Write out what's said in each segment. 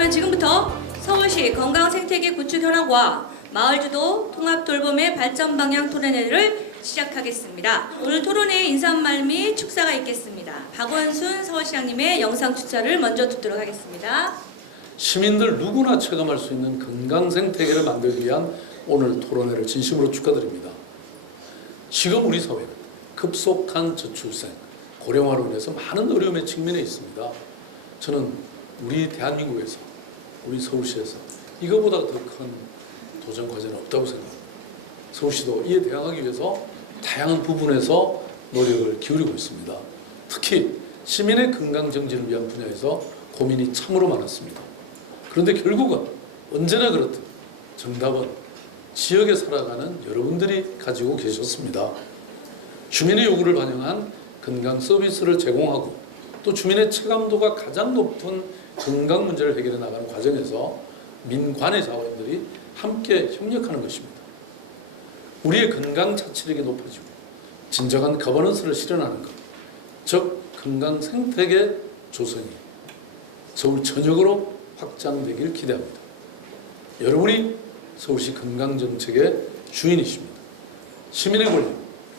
그러면 지금부터 서울시 건강생태계 구축 현황과 마을주도 통합돌봄의 발전 방향 토론회를 시작하겠습니다. 오늘 토론회 인사말 및 축사가 있겠습니다. 박원순 서울시장님의 영상 축사를 먼저 듣도록 하겠습니다. 시민들 누구나 체감할 수 있는 건강생태계를 만들기 위한 오늘 토론회를 진심으로 축하드립니다. 지금 우리 사회는 급속한 저출생, 고령화로 인해서 많은 어려움에 직면해 있습니다. 저는 우리 대한민국에서, 우리 서울시에서 이거보다 더 큰 도전 과제는 없다고 생각합니다. 서울시도 이에 대응하기 위해서 다양한 부분에서 노력을 기울이고 있습니다. 특히 시민의 건강 정진을 위한 분야에서 고민이 참으로 많았습니다. 그런데 결국은 언제나 그렇듯 정답은 지역에 살아가는 여러분들이 가지고 계셨습니다. 주민의 요구를 반영한 건강 서비스를 제공하고 또 주민의 체감도가 가장 높은 건강 문제를 해결해 나가는 과정에서 민관의 자원들이 함께 협력하는 것입니다. 우리의 건강 자치력이 높아지고 진정한 거버넌스를 실현하는 것, 즉 건강 생태계 조성이 서울 전역으로 확장되길 기대합니다. 여러분이 서울시 건강정책의 주인이십니다. 시민의 권리,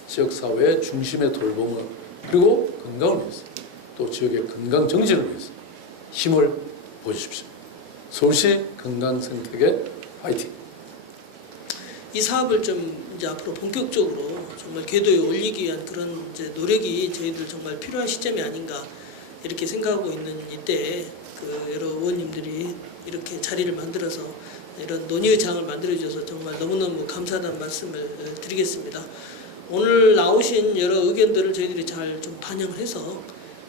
지역사회의 중심의 돌봄을 그리고 건강을 위해서 또 지역의 건강 정진을 위해서 힘을 보여주십시오. 서울시 건강생태계 화이팅! 이 사업을 좀 이제 앞으로 본격적으로 정말 궤도에 올리기 위한 그런 이제 노력이 저희들 정말 필요한 시점이 아닌가 이렇게 생각하고 있는 이때에 그 여러 의원님들이 이렇게 자리를 만들어서 이런 논의의 장을 만들어 주셔서 정말 너무너무 감사하다는 말씀을 드리겠습니다. 오늘 나오신 여러 의견들을 저희들이 잘 좀 반영을 해서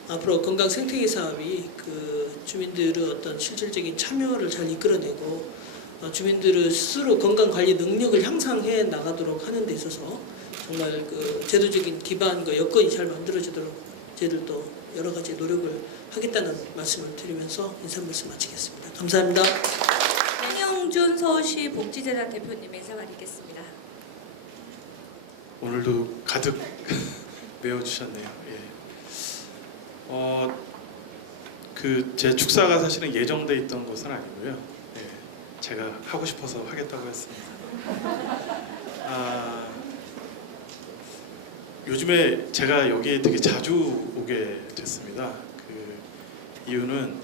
앞으로 건강 생태계 사업이 그 주민들의 어떤 실질적인 참여를 잘 이끌어내고 주민들의 스스로 건강 관리 능력을 향상해 나가도록 하는 데 있어서 정말 그 제도적인 기반과 여건이 잘 만들어지도록 저희들도 여러 가지 노력을 하겠다는 말씀을 드리면서 인사 말씀 마치겠습니다. 감사합니다. 한영준 서울시 복지재단 대표님의 인사말 있겠습니다. 오늘도 가득 메워주셨네요. 예. 제 축사가 사실은 예정돼 있던 것은 아니고요. 예. 제가 하고 싶어서 하겠다고 했습니다. 요즘에 제가 여기에 되게 자주 오게 됐습니다. 그 이유는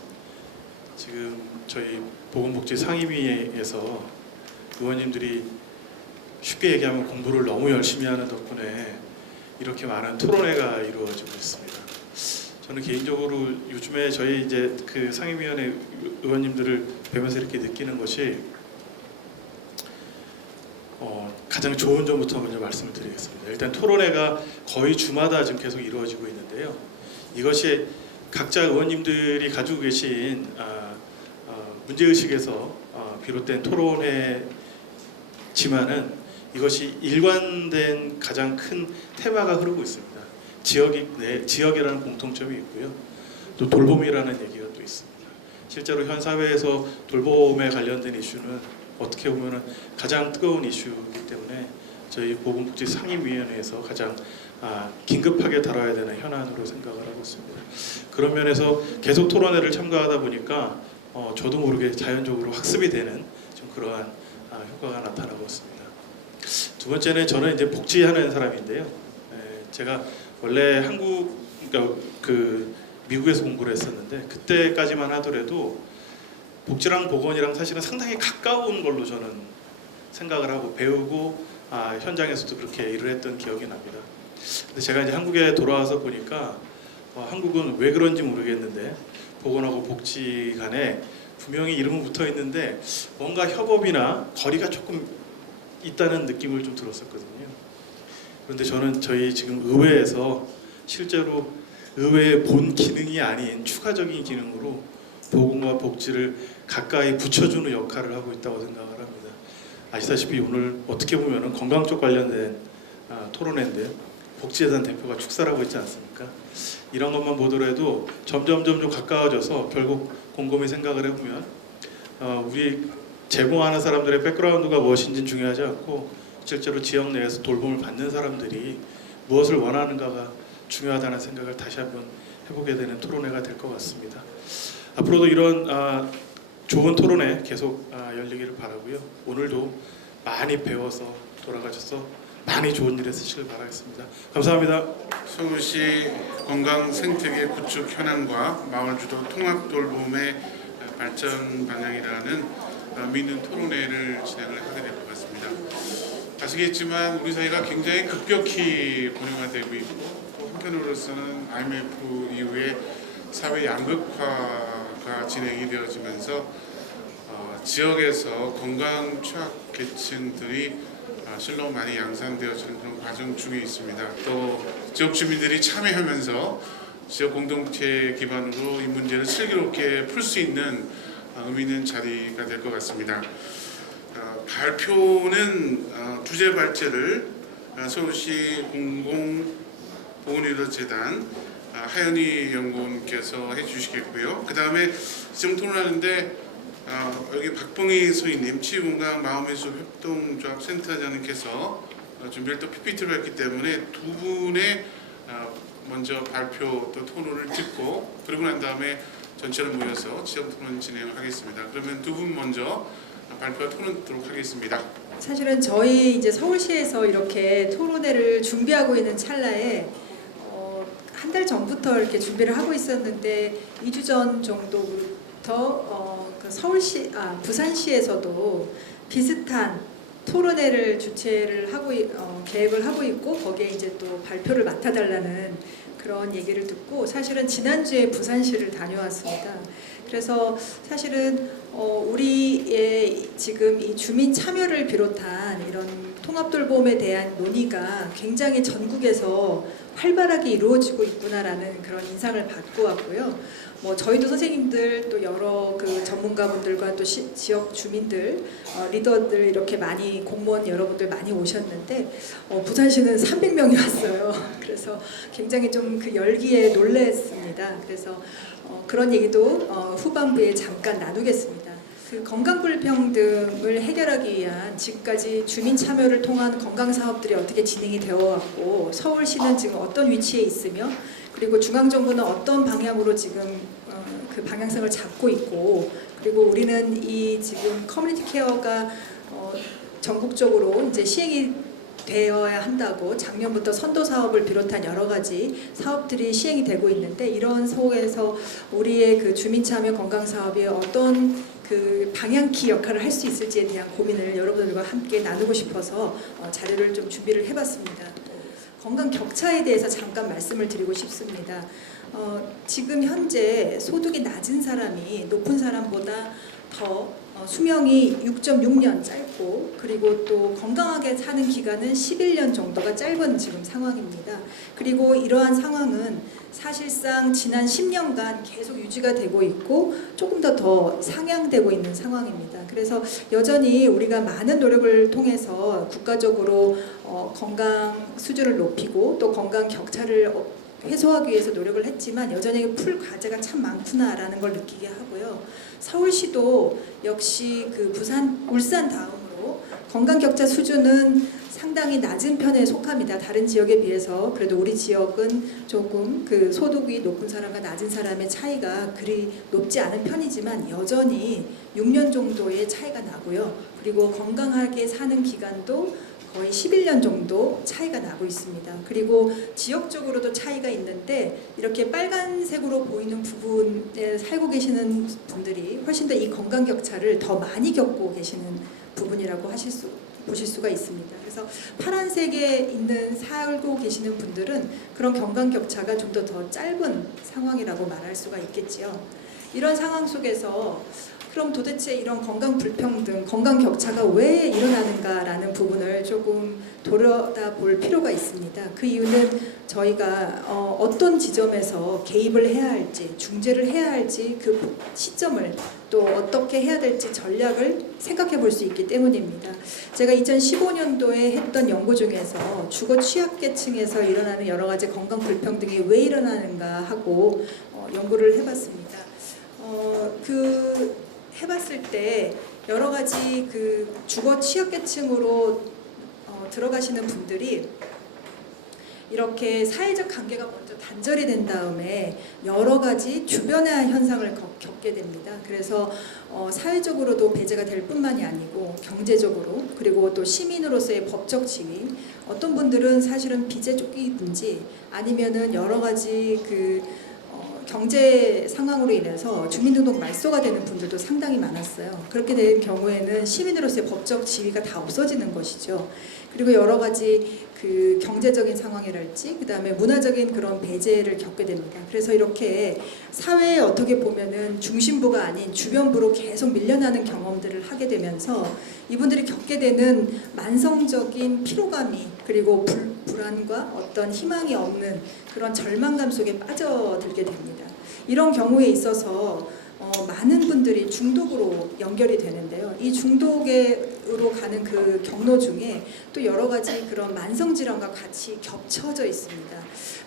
지금 저희 보건복지 상임위에서 의원님들이 쉽게 얘기하면 공부를 너무 열심히 하는 덕분에 이렇게 많은 토론회가 이루어지고 있습니다. 저는 개인적으로 요즘에 저희 이제 그 상임위원회 의원님들을 뵈면서 이렇게 느끼는 것이 가장 좋은 점부터 먼저 말씀을 드리겠습니다. 일단 토론회가 거의 주마다 지금 계속 이루어지고 있는데요. 이것이 각자 의원님들이 가지고 계신 문제의식에서 비롯된 토론회지만은 이것이 일관된 가장 큰 테마가 흐르고 있습니다. 지역이라는 공통점이 있고요. 또 돌봄이라는 얘기가 또 있습니다. 실제로 현 사회에서 돌봄에 관련된 이슈는 어떻게 보면 가장 뜨거운 이슈이기 때문에 저희 보건복지 상임위원회에서 가장 긴급하게 다뤄야 되는 현안으로 생각을 하고 있습니다. 그런 면에서 계속 토론회를 참가하다 보니까 저도 모르게 자연적으로 학습이 되는 좀 그러한 효과가 나타나고 있습니다. 두 번째는 저는 이제 복지하는 사람인데요. 제가 원래 그러니까 미국에서 공부를 했었는데 그때까지만 하더라도 복지랑 보건이랑 사실은 상당히 가까운 걸로 저는 생각을 하고 배우고 현장에서도 그렇게 일을 했던 기억이 납니다. 근데 제가 이제 한국에 돌아와서 보니까 한국은 왜 그런지 모르겠는데 보건하고 복지 간에 분명히 이름은 붙어 있는데 뭔가 협업이나 거리가 조금 있다는 느낌을 좀 들었었거든요. 그런데 저는 저희 지금 의회에서 실제로 의회의 본 기능이 아닌 추가적인 기능으로 보건과 복지를 가까이 붙여주는 역할을 하고 있다고 생각을 합니다. 아시다시피 오늘 어떻게 보면 건강 쪽 관련된 토론회인데요. 복지재단 대표가 축사를 하고 있지 않습니까? 이런 것만 보더라도 점점 가까워져서 결국 곰곰이 생각을 해보면 우리 제공하는 사람들의 백그라운드가 무엇인지는 중요하지 않고 실제로 지역 내에서 돌봄을 받는 사람들이 무엇을 원하는가가 중요하다는 생각을 다시 한번 해보게 되는 토론회가 될 것 같습니다. 앞으로도 이런 좋은 토론회 계속 열리기를 바라고요. 오늘도 많이 배워서 돌아가셔서 많이 좋은 일에 쓰시길 바라겠습니다. 감사합니다. 서울시 건강 생태계 구축 현황과 마을주도 통합 돌봄의 발전 방향이라는 의미 있는 토론회를 진행을 하게 될 것 같습니다. 아시겠지만 우리 사회가 굉장히 급격히 고령화되고 있고 또 한편으로서는 IMF 이후에 사회 양극화가 진행이 되어지면서 지역에서 건강 취약 계층들이 실로 많이 양산되어지는 그런 과정 중에 있습니다. 또 지역 주민들이 참여하면서 지역 공동체 기반으로 이 문제를 슬기롭게 풀 수 있는 의미 있는 자리가 될 것 같습니다. 발표는 주제 발제를 서울시 공공보건의료재단 하연희 연구원께서 해주시겠고요. 그 다음에 지금 토론하는데 여기 박봉희 소위님 치유건강 마음의술 협동조합 센터장님께서 준비를 또 PPT로 했기 때문에 두 분의 먼저 발표 또 토론을 듣고 그러고 난 다음에 전체를 모여서 지역 토론 진행하겠습니다. 그러면 두 분 먼저 발표와 토론 듣도록 하겠습니다. 사실은 저희 이제 서울시에서 이렇게 토론회를 준비하고 있는 찰나에 한 달 전부터 이렇게 준비를 하고 있었는데 2주 전 정도부터 서울시, 부산시에서도 비슷한 토론회를 주최를 하고 계획을 하고 있고 거기에 이제 또 발표를 맡아달라는 그런 얘기를 듣고 사실은 지난주에 부산시를 다녀왔습니다. 그래서 사실은 우리의 지금 이 주민 참여를 비롯한 이런 통합돌봄에 대한 논의가 굉장히 전국에서 활발하게 이루어지고 있구나라는 그런 인상을 받고 왔고요. 저희도 선생님들 또 여러 그 전문가분들과 또 지역 주민들, 리더들 이렇게 많이 공무원 여러분들 많이 오셨는데 부산시는 300명이 왔어요. 그래서 굉장히 좀 그 열기에 놀랐습니다. 그래서 그런 얘기도 후반부에 잠깐 나누겠습니다. 그 건강 불평등을 해결하기 위한 지금까지 주민 참여를 통한 건강 사업들이 어떻게 진행이 되어 왔고 서울시는 지금 어떤 위치에 있으며 그리고 중앙정부는 어떤 방향으로 지금 그 방향성을 잡고 있고 그리고 우리는 이 지금 커뮤니티 케어가 전국적으로 이제 시행이 되어야 한다고 작년부터 선도 사업을 비롯한 여러 가지 사업들이 시행이 되고 있는데 이런 속에서 우리의 그 주민 참여 건강 사업이 어떤 그 방향키 역할을 할 수 있을지에 대한 고민을 여러분들과 함께 나누고 싶어서 자료를 좀 준비를 해봤습니다. 건강 격차에 대해서 잠깐 말씀을 드리고 싶습니다. 지금 현재 소득이 낮은 사람이 높은 사람보다 더 수명이 6.6년 짧고 그리고 또 건강하게 사는 기간은 11년 정도가 짧은 지금 상황입니다. 그리고 이러한 상황은 사실상 지난 10년간 계속 유지가 되고 있고 조금 더 상향되고 있는 상황입니다. 그래서 여전히 우리가 많은 노력을 통해서 국가적으로 건강 수준을 높이고 또 건강 격차를 해소하기 위해서 노력을 했지만 여전히 풀 과제가 참 많구나라는 걸 느끼게 하고요. 서울시도 역시 그 부산, 울산 다음으로 건강 격차 수준은 상당히 낮은 편에 속합니다. 다른 지역에 비해서 그래도 우리 지역은 조금 그 소득이 높은 사람과 낮은 사람의 차이가 그리 높지 않은 편이지만 여전히 6년 정도의 차이가 나고요. 그리고 건강하게 사는 기간도 거의 11년 정도 차이가 나고 있습니다. 그리고 지역적으로도 차이가 있는데 이렇게 빨간색으로 보이는 부분에 살고 계시는 분들이 훨씬 더 이 건강 격차를 더 많이 겪고 계시는 부분이라고 보실 수가 있습니다. 그래서 파란색에 살고 계시는 분들은 그런 건강 격차가 좀 더 짧은 상황이라고 말할 수가 있겠지요. 이런 상황 속에서 그럼 도대체 이런 건강 불평등, 건강 격차가 왜 일어나는가라는 부분을 조금 들여다볼 필요가 있습니다. 그 이유는 저희가 어떤 지점에서 개입을 해야 할지, 중재를 해야 할지 그 시점을 또 어떻게 해야 될지 전략을 생각해 볼 수 있기 때문입니다. 제가 2015년도에 했던 연구 중에서 주거 취약계층에서 일어나는 여러 가지 건강 불평등이 왜 일어나는가 하고 연구를 해봤습니다. 해봤을 때 여러 가지 그 주거 취약계층으로 들어가시는 분들이 이렇게 사회적 관계가 먼저 단절이 된 다음에 여러 가지 주변의 현상을 겪게 됩니다. 그래서 사회적으로도 배제가 될 뿐만이 아니고 경제적으로 그리고 또 시민으로서의 법적 지위 어떤 분들은 사실은 빚에 쫓기든지 아니면은 여러 가지 경제 상황으로 인해서 주민등록 말소가 되는 분들도 상당히 많았어요. 그렇게 된 경우에는 시민으로서의 법적 지위가 다 없어지는 것이죠. 그리고 여러 가지 경제적인 상황이랄지 그다음에 문화적인 그런 배제를 겪게 됩니다. 그래서 이렇게 사회에 어떻게 보면은 중심부가 아닌 주변부로 계속 밀려나는 경험들을 하게 되면서 이분들이 겪게 되는 만성적인 피로감이 그리고 불안과 어떤 희망이 없는 그런 절망감 속에 빠져들게 됩니다. 이런 경우에 있어서 많은 분들이 중독으로 연결이 되는데요. 이 중독으로 가는 그 경로 중에 또 여러 가지 그런 만성 질환과 같이 겹쳐져 있습니다.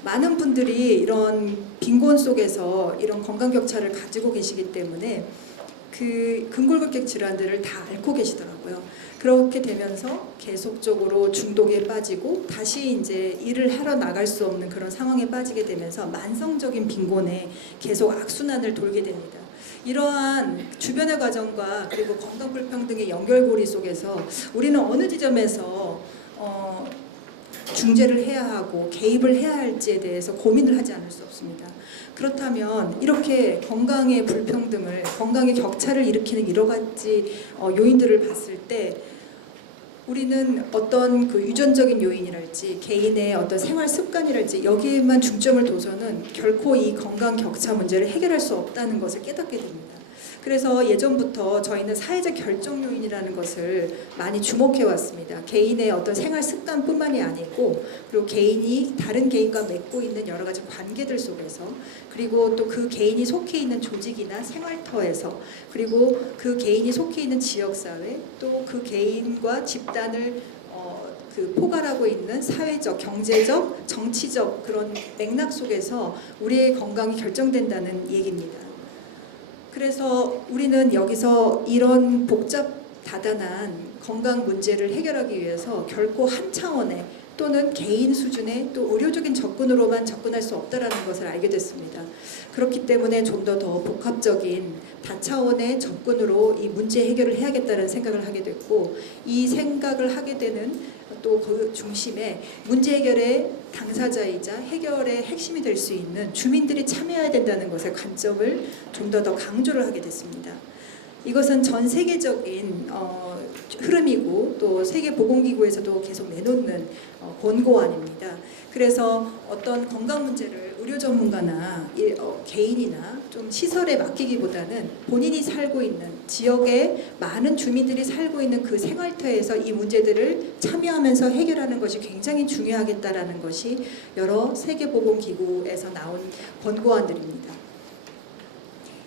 많은 분들이 이런 빈곤 속에서 이런 건강 격차를 가지고 계시기 때문에 그 근골격계 질환들을 다 앓고 계시더라고요. 그렇게 되면서 계속적으로 중독에 빠지고 다시 이제 일을 하러 나갈 수 없는 그런 상황에 빠지게 되면서 만성적인 빈곤에 계속 악순환을 돌게 됩니다. 이러한 주변의 과정과 그리고 건강 불평등의 연결고리 속에서 우리는 어느 지점에서 중재를 해야 하고 개입을 해야 할지에 대해서 고민을 하지 않을 수 없습니다. 그렇다면 이렇게 건강의 불평등을 건강의 격차를 일으키는 여러 가지 요인들을 봤을 때 우리는 어떤 유전적인 요인이랄지 개인의 어떤 생활 습관이랄지 여기에만 중점을 둬서는 결코 이 건강 격차 문제를 해결할 수 없다는 것을 깨닫게 됩니다. 그래서 예전부터 저희는 사회적 결정 요인이라는 것을 많이 주목해 왔습니다. 개인의 어떤 생활 습관뿐만이 아니고 그리고 개인이 다른 개인과 맺고 있는 여러 가지 관계들 속에서 그리고 또 그 개인이 속해 있는 조직이나 생활터에서 그리고 그 개인이 속해 있는 지역사회 또 그 개인과 집단을 포괄하고 있는 사회적, 경제적, 정치적 그런 맥락 속에서 우리의 건강이 결정된다는 얘기입니다. 그래서 우리는 여기서 이런 복잡 다단한 건강 문제를 해결하기 위해서 결코 한 차원의 또는 개인 수준의 또 의료적인 접근으로만 접근할 수 없다라는 것을 알게 됐습니다. 그렇기 때문에 좀 더 복합적인 다차원의 접근으로 이 문제 해결을 해야겠다는 생각을 하게 됐고 이 생각을 하게 되는 또 그 중심에 문제 해결의 당사자이자 해결의 핵심이 될 수 있는 주민들이 참여해야 된다는 것의 관점을 좀 더 강조를 하게 됐습니다. 이것은 전 세계적인 흐름이고 또 세계보건기구에서도 계속 내놓는 권고안입니다. 그래서 어떤 건강 문제를 의료 전문가나 개인이나 좀 시설에 맡기기보다는 본인이 살고 있는 지역에 많은 주민들이 살고 있는 그 생활터에서 이 문제들을 참여하면서 해결하는 것이 굉장히 중요하겠다라는 것이 여러 세계보건기구에서 나온 권고안들입니다.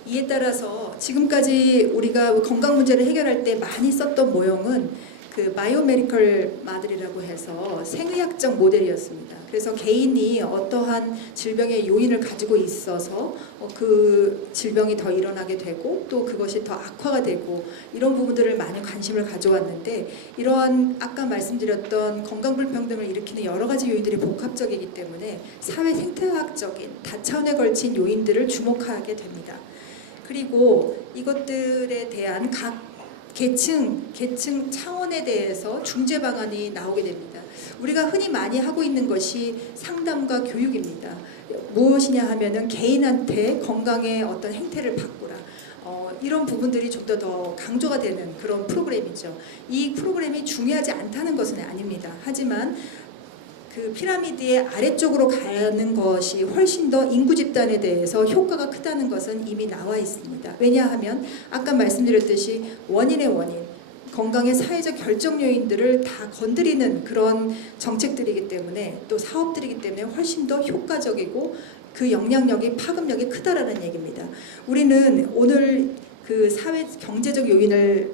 이에 따라서 지금까지 우리가 건강 문제를 해결할 때 많이 썼던 모형은 바이오메디컬 마들이라고 해서 생의학적 모델이었습니다. 그래서 개인이 어떠한 질병의 요인을 가지고 있어서 그 질병이 더 일어나게 되고 또 그것이 더 악화가 되고 이런 부분들을 많이 관심을 가져왔는데 이러한 아까 말씀드렸던 건강 불평등을 일으키는 여러 가지 요인들이 복합적이기 때문에 사회 생태학적인 다차원에 걸친 요인들을 주목하게 됩니다. 그리고 이것들에 대한 각 계층 차원에 대해서 중재 방안이 나오게 됩니다. 우리가 흔히 많이 하고 있는 것이 상담과 교육입니다. 무엇이냐 하면은 개인한테 건강의 어떤 행태를 바꾸라. 이런 부분들이 좀 더 강조가 되는 그런 프로그램이죠. 이 프로그램이 중요하지 않다는 것은 아닙니다. 하지만 그 피라미드의 아래쪽으로 가는 것이 훨씬 더 인구 집단에 대해서 효과가 크다는 것은 이미 나와 있습니다. 왜냐하면 아까 말씀드렸듯이 원인의 원인, 건강의 사회적 결정 요인들을 다 건드리는 그런 정책들이기 때문에 또 사업들이기 때문에 훨씬 더 효과적이고 그 영향력이 파급력이 크다라는 얘기입니다. 우리는 오늘 그 사회 경제적 요인을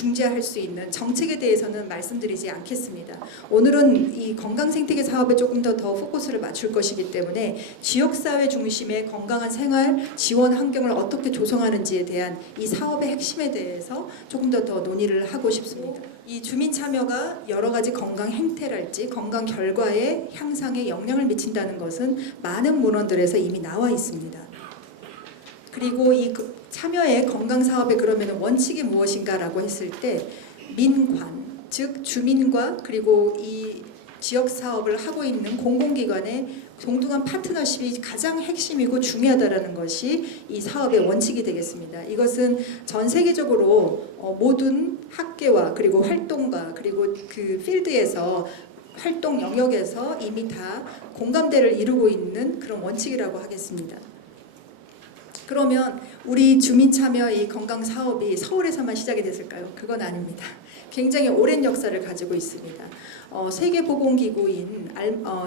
중재할 수 있는 정책에 대해서는 말씀드리지 않겠습니다. 오늘은 이 건강생태계 사업에 조금 더 포커스를 맞출 것이기 때문에 지역사회 중심의 건강한 생활 지원 환경을 어떻게 조성하는지에 대한 이 사업의 핵심에 대해서 조금 더 논의를 하고 싶습니다. 이 주민 참여가 여러 가지 건강 행태랄지 건강 결과의 향상에 영향을 미친다는 것은 많은 문헌들에서 이미 나와 있습니다. 그리고 이 참여의 건강 사업의 그러면 원칙이 무엇인가라고 했을 때 민관, 즉 주민과 그리고 이 지역 사업을 하고 있는 공공기관의 동등한 파트너십이 가장 핵심이고 중요하다라는 것이 이 사업의 원칙이 되겠습니다. 이것은 전 세계적으로 모든 학계와 그리고 활동가 그리고 그 필드에서 활동 영역에서 이미 다 공감대를 이루고 있는 그런 원칙이라고 하겠습니다. 그러면 우리 주민 참여 이 건강 사업이 서울에서만 시작이 됐을까요? 그건 아닙니다. 굉장히 오랜 역사를 가지고 있습니다. 세계보건기구인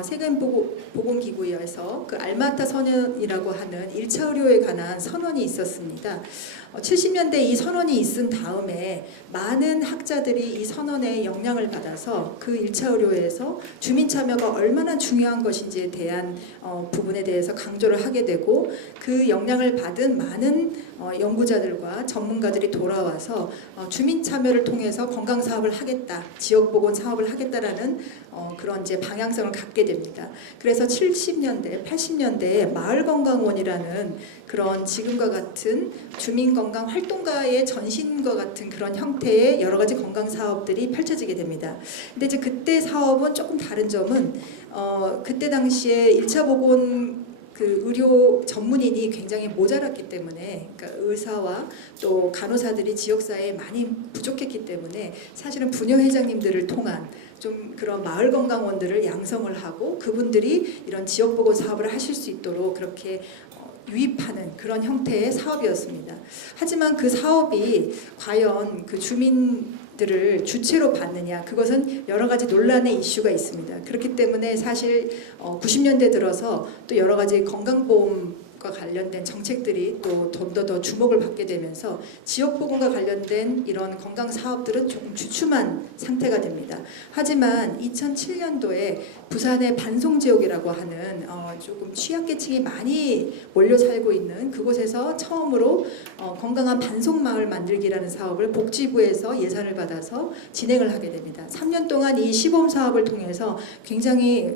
세계보건기구에서 그 알마타 선언이라고 하는 1차 의료에 관한 선언이 있었습니다. 70년대 이 선언이 있은 다음에 많은 학자들이 이 선언에 영향을 받아서 그 1차 의료에서 주민 참여가 얼마나 중요한 것인지에 대한 부분에 대해서 강조를 하게 되고 그 영향을 받은 많은 연구자들과 전문가들이 돌아와서 주민 참여를 통해서 건강 사업을 하겠다, 지역 보건 사업을 하겠다라는 그런 이제 방향성을 갖게 됩니다. 그래서 70년대, 80년대에 마을건강원이라는 그런 지금과 같은 주민건강 활동가의 전신과 같은 그런 형태의 여러 가지 건강 사업들이 펼쳐지게 됩니다. 근데 이제 그때 사업은 조금 다른 점은 그때 당시에 1차 보건 그 의료 전문인이 굉장히 모자랐기 때문에 그러니까 의사와 또 간호사들이 지역사회에 많이 부족했기 때문에 사실은 부녀회장님들을 통한 좀 그런 마을건강원들을 양성을 하고 그분들이 이런 지역보건 사업을 하실 수 있도록 그렇게 유입하는 그런 형태의 사업이었습니다. 하지만 그 사업이 과연 그 주민들을 주체로 받느냐 그것은 여러 가지 논란의 이슈가 있습니다. 그렇기 때문에 사실 90년대 들어서 또 여러 가지 건강보험과 관련된 정책들이 또 좀 더 주목을 받게 되면서 지역보건과 관련된 이런 건강 사업들은 조금 주춤한 상태가 됩니다. 하지만 2007년도에 부산의 반송지역이라고 하는 조금 취약계층이 많이 몰려 살고 있는 그곳에서 처음으로 건강한 반송마을 만들기라는 사업을 복지부에서 예산을 받아서 진행을 하게 됩니다. 3년 동안 이 시범 사업을 통해서 굉장히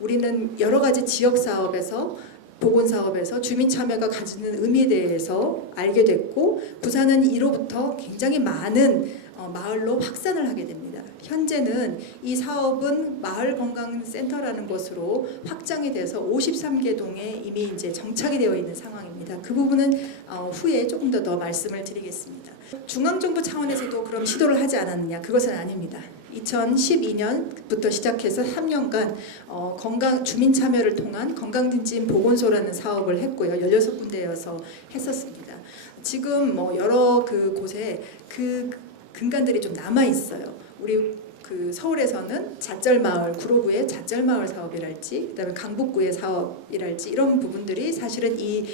우리는 여러 가지 지역 사업에서 보건사업에서 주민 참여가 가지는 의미에 대해서 알게 됐고 부산은 이로부터 굉장히 많은 마을로 확산을 하게 됩니다. 현재는 이 사업은 마을건강센터라는 것으로 확장이 돼서 53개 동에 이미 이제 정착이 되어 있는 상황입니다. 그 부분은 후에 조금 더 말씀을 드리겠습니다. 중앙정부 차원에서도 그럼 시도를 하지 않았느냐? 그것은 아닙니다. 2012년부터 시작해서 3년간 건강 주민 참여를 통한 건강증진 보건소라는 사업을 했고요. 16군데여서 했었습니다. 지금 여러 그 곳에 그 근간들이 좀 남아 있어요. 우리 그 서울에서는 잣절마을, 구로구의 잣절마을 사업이랄지, 그다음에 강북구의 사업이랄지 이런 부분들이 사실은 이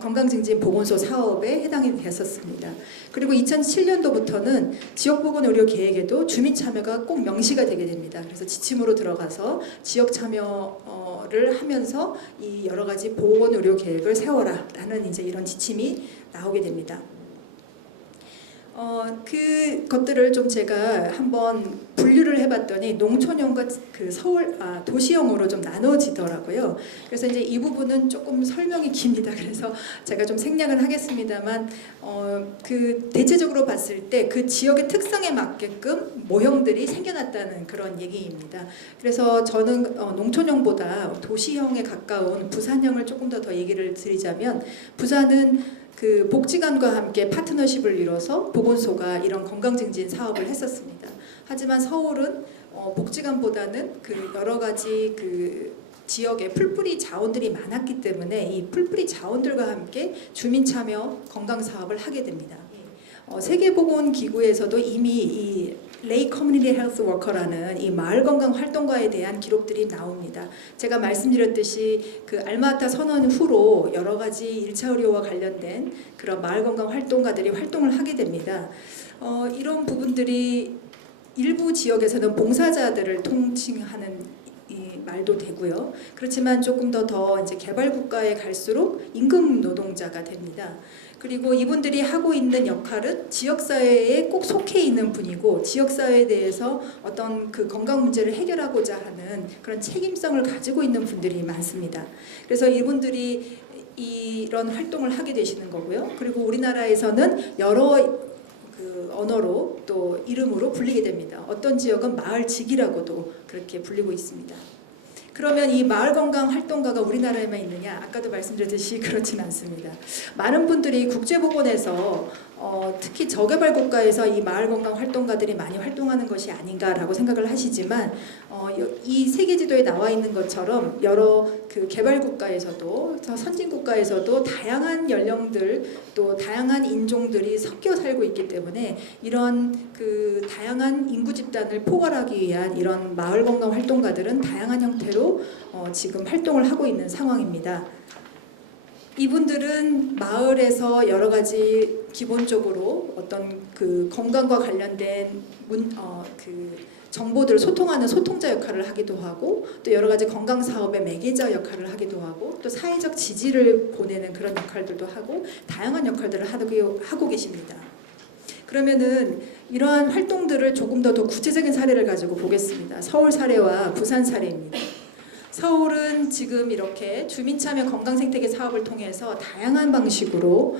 건강증진 보건소 사업에 해당이 됐었습니다. 그리고 2007년도부터는 지역보건의료 계획에도 주민 참여가 꼭 명시가 되게 됩니다. 그래서 지침으로 들어가서 지역 참여를 하면서 이 여러 가지 보건의료 계획을 세워라라는 이제 이런 지침이 나오게 됩니다. 그 것들을 좀 제가 한번 분류를 해봤더니 농촌형과 그 도시형으로 좀 나눠지더라고요. 그래서 이제 이 부분은 조금 설명이 깁니다. 그래서 제가 좀 생략을 하겠습니다만, 그 대체적으로 봤을 때 그 지역의 특성에 맞게끔 모형들이 생겨났다는 그런 얘기입니다. 그래서 저는 농촌형보다 도시형에 가까운 부산형을 조금 더 얘기를 드리자면, 부산은 그 복지관과 함께 파트너십을 이뤄서 보건소가 이런 건강증진 사업을 했었습니다. 하지만 서울은 복지관보다는 그 여러 가지 그 지역에 풀뿌리 자원들이 많았기 때문에 이 풀뿌리 자원들과 함께 주민 참여 건강 사업을 하게 됩니다. 세계보건기구에서도 이미 이 레이 커뮤니티 헬스 워커라는 이 마을 건강 활동가에 대한 기록들이 나옵니다. 제가 말씀드렸듯이 그 알마아타 선언 후로 여러 가지 1차 의료와 관련된 그런 마을 건강 활동가들이 활동을 하게 됩니다. 이런 부분들이 일부 지역에서는 봉사자들을 통칭하는 이 말도 되고요. 그렇지만 조금 더 이제 개발 국가에 갈수록 임금 노동자가 됩니다. 그리고 이분들이 하고 있는 역할은 지역사회에 꼭 속해 있는 분이고 지역사회에 대해서 어떤 그 건강 문제를 해결하고자 하는 그런 책임성을 가지고 있는 분들이 많습니다. 그래서 이분들이 이런 활동을 하게 되시는 거고요. 그리고 우리나라에서는 여러 그 언어로 또 이름으로 불리게 됩니다. 어떤 지역은 마을직이라고도 그렇게 불리고 있습니다. 그러면 이 마을 건강 활동가가 우리나라에만 있느냐? 아까도 말씀드렸듯이 그렇진 않습니다. 많은 분들이 국제보건에서 특히 저개발 국가에서 이 마을 건강 활동가들이 많이 활동하는 것이 아닌가라고 생각을 하시지만 이 세계 지도에 나와 있는 것처럼 여러 그 개발 국가에서도 선진 국가에서도 다양한 연령들 또 다양한 인종들이 섞여 살고 있기 때문에 이런 그 다양한 인구 집단을 포괄하기 위한 이런 마을 건강 활동가들은 다양한 형태로 지금 활동을 하고 있는 상황입니다. 이분들은 마을에서 여러 가지 기본적으로 어떤 그 건강과 관련된 그 정보들을 소통하는 소통자 역할을 하기도 하고 또 여러 가지 건강 사업의 매개자 역할을 하기도 하고 또 사회적 지지를 보내는 그런 역할들도 하고 다양한 역할들을 하고 계십니다. 그러면은 이러한 활동들을 조금 더 구체적인 사례를 가지고 보겠습니다. 서울 사례와 부산 사례입니다. 서울은 지금 이렇게 주민참여 건강생태계 사업을 통해서 다양한 방식으로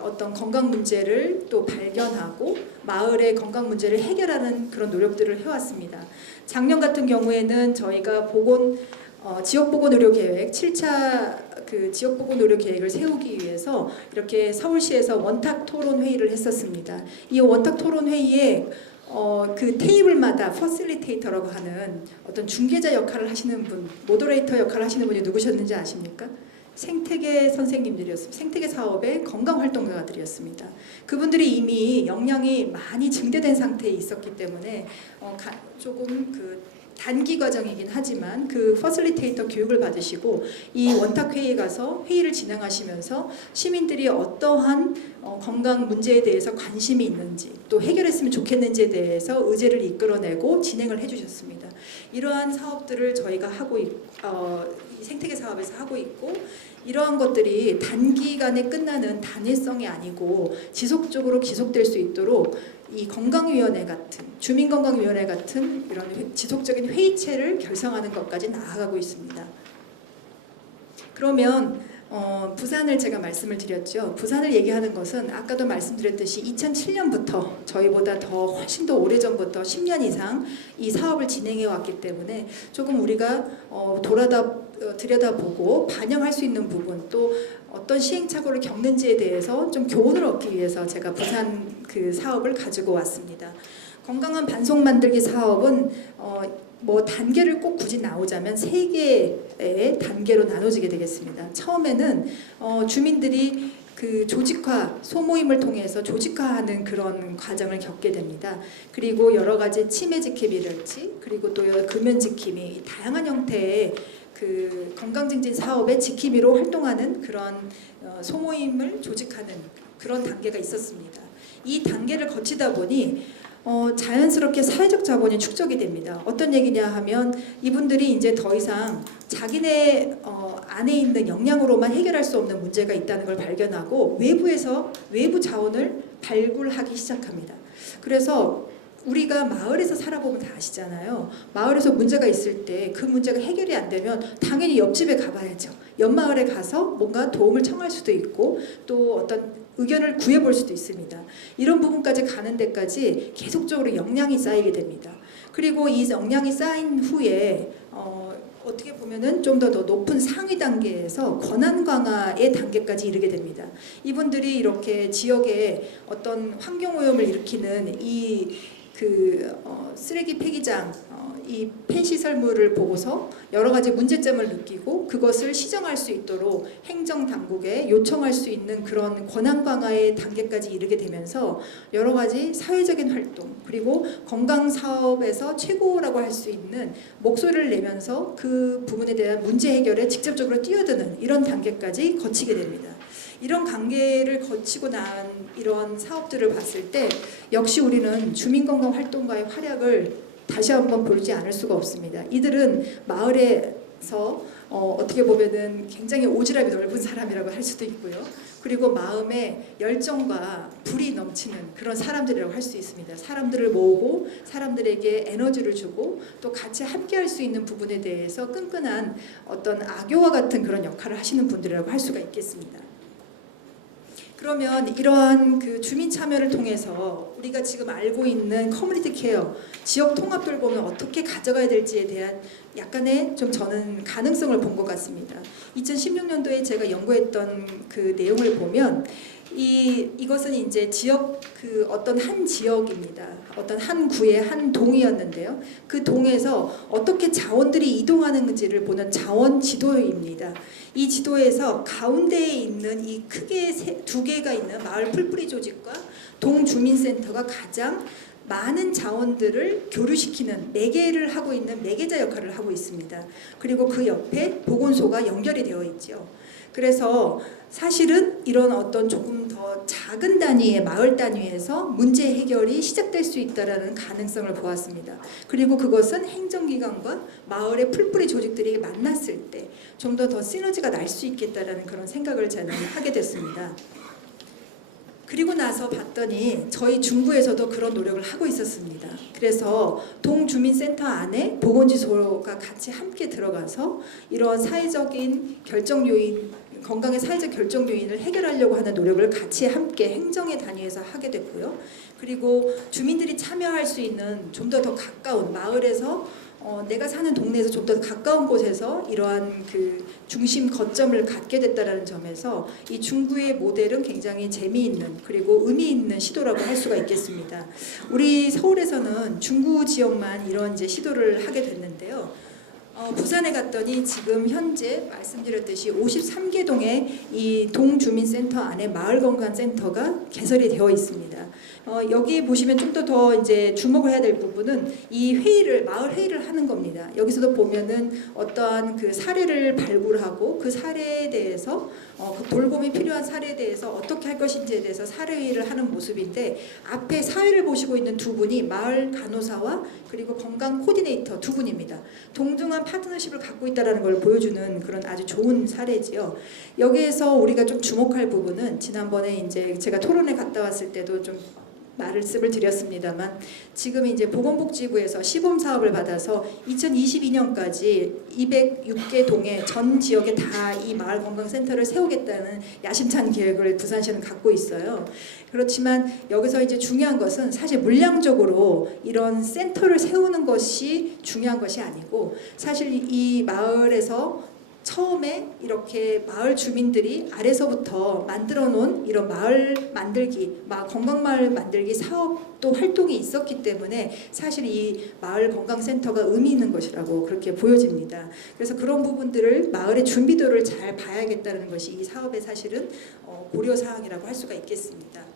어떤 건강 문제를 또 발견하고 마을의 건강 문제를 해결하는 그런 노력들을 해왔습니다. 작년 같은 경우에는 저희가 지역보건의료계획 7차 그 지역보건의료계획을 세우기 위해서 이렇게 서울시에서 원탁 토론 회의를 했었습니다. 이 원탁 토론 회의에 그 테이블마다 퍼실리테이터라고 하는 어떤 중개자 역할을 하시는 분, 모더레이터 역할을 하시는 분이 누구셨는지 아십니까? 생태계 선생님들이었습니다. 생태계 사업의 건강활동가들이었습니다. 그분들이 이미 역량이 많이 증대된 상태에 있었기 때문에 조금 그 단기 과정이긴 하지만 그 퍼실리테이터 교육을 받으시고 이 원탁 회의에 가서 회의를 진행하시면서 시민들이 어떠한 건강 문제에 대해서 관심이 있는지 또 해결했으면 좋겠는지에 대해서 의제를 이끌어내고 진행을 해주셨습니다. 이러한 사업들을 저희가 이 생태계 사업에서 하고 있고 이러한 것들이 단기간에 끝나는 단회성이 아니고 지속적으로 지속될 수 있도록 이 건강위원회 같은 주민건강위원회 같은 이런 지속적인 회의체를 결성하는 것까지 나아가고 있습니다. 그러면 부산을 제가 말씀을 드렸죠. 부산을 얘기하는 것은 아까도 말씀드렸듯이 2007년부터 저희보다 훨씬 더 오래전부터 10년 이상 이 사업을 진행해 왔기 때문에 조금 우리가 들여다보고 반영할 수 있는 부분 또 어떤 시행착오를 겪는지에 대해서 좀 교훈을 얻기 위해서 제가 부산 그 사업을 가지고 왔습니다. 건강한 반송 만들기 사업은 단계를 꼭 굳이 나오자면 3개의 단계로 나눠지게 되겠습니다. 처음에는 주민들이 그 조직화, 소모임을 통해서 조직화하는 그런 과정을 겪게 됩니다. 그리고 여러 가지 치매 지킴이랄지 그리고 또 금연 지킴이 다양한 형태의 그 건강증진 사업의 지킴이로 활동하는 그런 소모임을 조직하는 그런 단계가 있었습니다. 이 단계를 거치다 보니 자연스럽게 사회적 자본이 축적이 됩니다. 어떤 얘기냐 하면 이분들이 이제 더 이상 자기네 안에 있는 역량으로만 해결할 수 없는 문제가 있다는 걸 발견하고 외부 자원을 발굴하기 시작합니다. 그래서 우리가 마을에서 살아보면 다 아시잖아요. 마을에서 문제가 있을 때 그 문제가 해결이 안 되면 당연히 옆집에 가봐야죠. 옆마을에 가서 뭔가 도움을 청할 수도 있고 또 어떤 의견을 구해볼 수도 있습니다. 이런 부분까지 가는 데까지 계속적으로 역량이 쌓이게 됩니다. 그리고 이 역량이 쌓인 후에 어떻게 보면은 좀 더 높은 상위 단계에서 권한 강화의 단계까지 이르게 됩니다. 이분들이 이렇게 지역에 어떤 환경 오염을 일으키는 쓰레기 폐기장 이 폐시설물을 보고서 여러 가지 문제점을 느끼고 그것을 시정할 수 있도록 행정당국에 요청할 수 있는 그런 권한 강화의 단계까지 이르게 되면서 여러 가지 사회적인 활동 그리고 건강 사업에서 최고라고 할 수 있는 목소리를 내면서 그 부분에 대한 문제 해결에 직접적으로 뛰어드는 이런 단계까지 거치게 됩니다. 이런 관계를 거치고 난 이런 사업들을 봤을 때 역시 우리는 주민건강활동가의 활약을 다시 한번 보지 않을 수가 없습니다. 이들은 마을에서 어떻게 보면은 굉장히 오지랖이 넓은 사람이라고 할 수도 있고요. 그리고 마음에 열정과 불이 넘치는 그런 사람들이라고 할 수 있습니다. 사람들을 모으고 사람들에게 에너지를 주고 또 같이 함께할 수 있는 부분에 대해서 끈끈한 어떤 악교와 같은 그런 역할을 하시는 분들이라고 할 수가 있겠습니다. 그러면 이러한 그 주민 참여를 통해서 우리가 지금 알고 있는 커뮤니티 케어, 지역 통합 돌봄을 어떻게 가져가야 될지에 대한 약간의 좀 저는 가능성을 본 것 같습니다. 2016년도에 제가 연구했던 그 내용을 보면 이것은 이제 지역 그 어떤 한 지역입니다. 어떤 한 구의 한 동이었는데요. 그 동에서 어떻게 자원들이 이동하는지를 보는 자원 지도입니다. 이 지도에서 가운데에 있는 이 크게 두 개가 있는 마을 풀뿌리 조직과 동주민센터가 가장 많은 자원들을 교류시키는 매개를 하고 있는 매개자 역할을 하고 있습니다. 그리고 그 옆에 보건소가 연결이 되어 있죠. 그래서 사실은 이런 어떤 조금 더 작은 단위의 마을 단위에서 문제 해결이 시작될 수 있다는 가능성을 보았습니다. 그리고 그것은 행정기관과 마을의 풀뿌리 조직들이 만났을 때 좀 더 시너지가 날 수 있겠다라는 그런 생각을 저는 하게 됐습니다. 그리고 나서 봤더니 저희 중구에서도 그런 노력을 하고 있었습니다. 그래서 동주민센터 안에 보건지소가 같이 함께 들어가서 이런 사회적인 결정 요인, 건강의 사회적 결정 요인을 해결하려고 하는 노력을 같이 함께 행정의 단위에서 하게 됐고요. 그리고 주민들이 참여할 수 있는 좀 더 가까운 마을에서 내가 사는 동네에서 좀 더 가까운 곳에서 이러한 그 중심 거점을 갖게 됐다라는 점에서 이 중구의 모델은 굉장히 재미있는 그리고 의미 있는 시도라고 할 수가 있겠습니다. 우리 서울에서는 중구 지역만 이런 이제 시도를 하게 됐는데요. 부산에 갔더니 지금 현재 말씀드렸듯이 53개 동의 이 동주민센터 안에 마을건강센터가 개설이 되어 있습니다. 여기 보시면 좀 더 이제 주목을 해야 될 부분은 이 회의를 마을 회의를 하는 겁니다. 여기서도 보면은 어떠한 그 사례를 발굴하고 그 사례에 대해서 그 돌봄이 필요한 사례에 대해서 어떻게 할 것인지에 대해서 사례 회의를 하는 모습인데 앞에 사회를 보시고 있는 두 분이 마을 간호사와 그리고 건강 코디네이터 두 분입니다. 동등한 파트너십을 갖고 있다는 걸 보여주는 그런 아주 좋은 사례지요. 여기에서 우리가 좀 주목할 부분은 지난번에 이제 제가 토론회 갔다 왔을 때도 좀 말씀을 드렸습니다만 지금 이제 보건복지부에서 시범 사업을 받아서 2022년까지 206개 동의 전 지역에 다 이 마을 건강센터를 세우겠다는 야심찬 계획을 부산시는 갖고 있어요. 그렇지만 여기서 이제 중요한 것은 사실 물량적으로 이런 센터를 세우는 것이 중요한 것이 아니고 사실 이 마을에서 처음에 이렇게 마을 주민들이 아래서부터 만들어 놓은 이런 마을 만들기, 건강마을 만들기 사업도 활동이 있었기 때문에 사실 이 마을 건강센터가 의미 있는 것이라고 그렇게 보여집니다. 그래서 그런 부분들을 마을의 준비도를 잘 봐야겠다는 것이 이 사업의 사실은 고려사항이라고 할 수가 있겠습니다.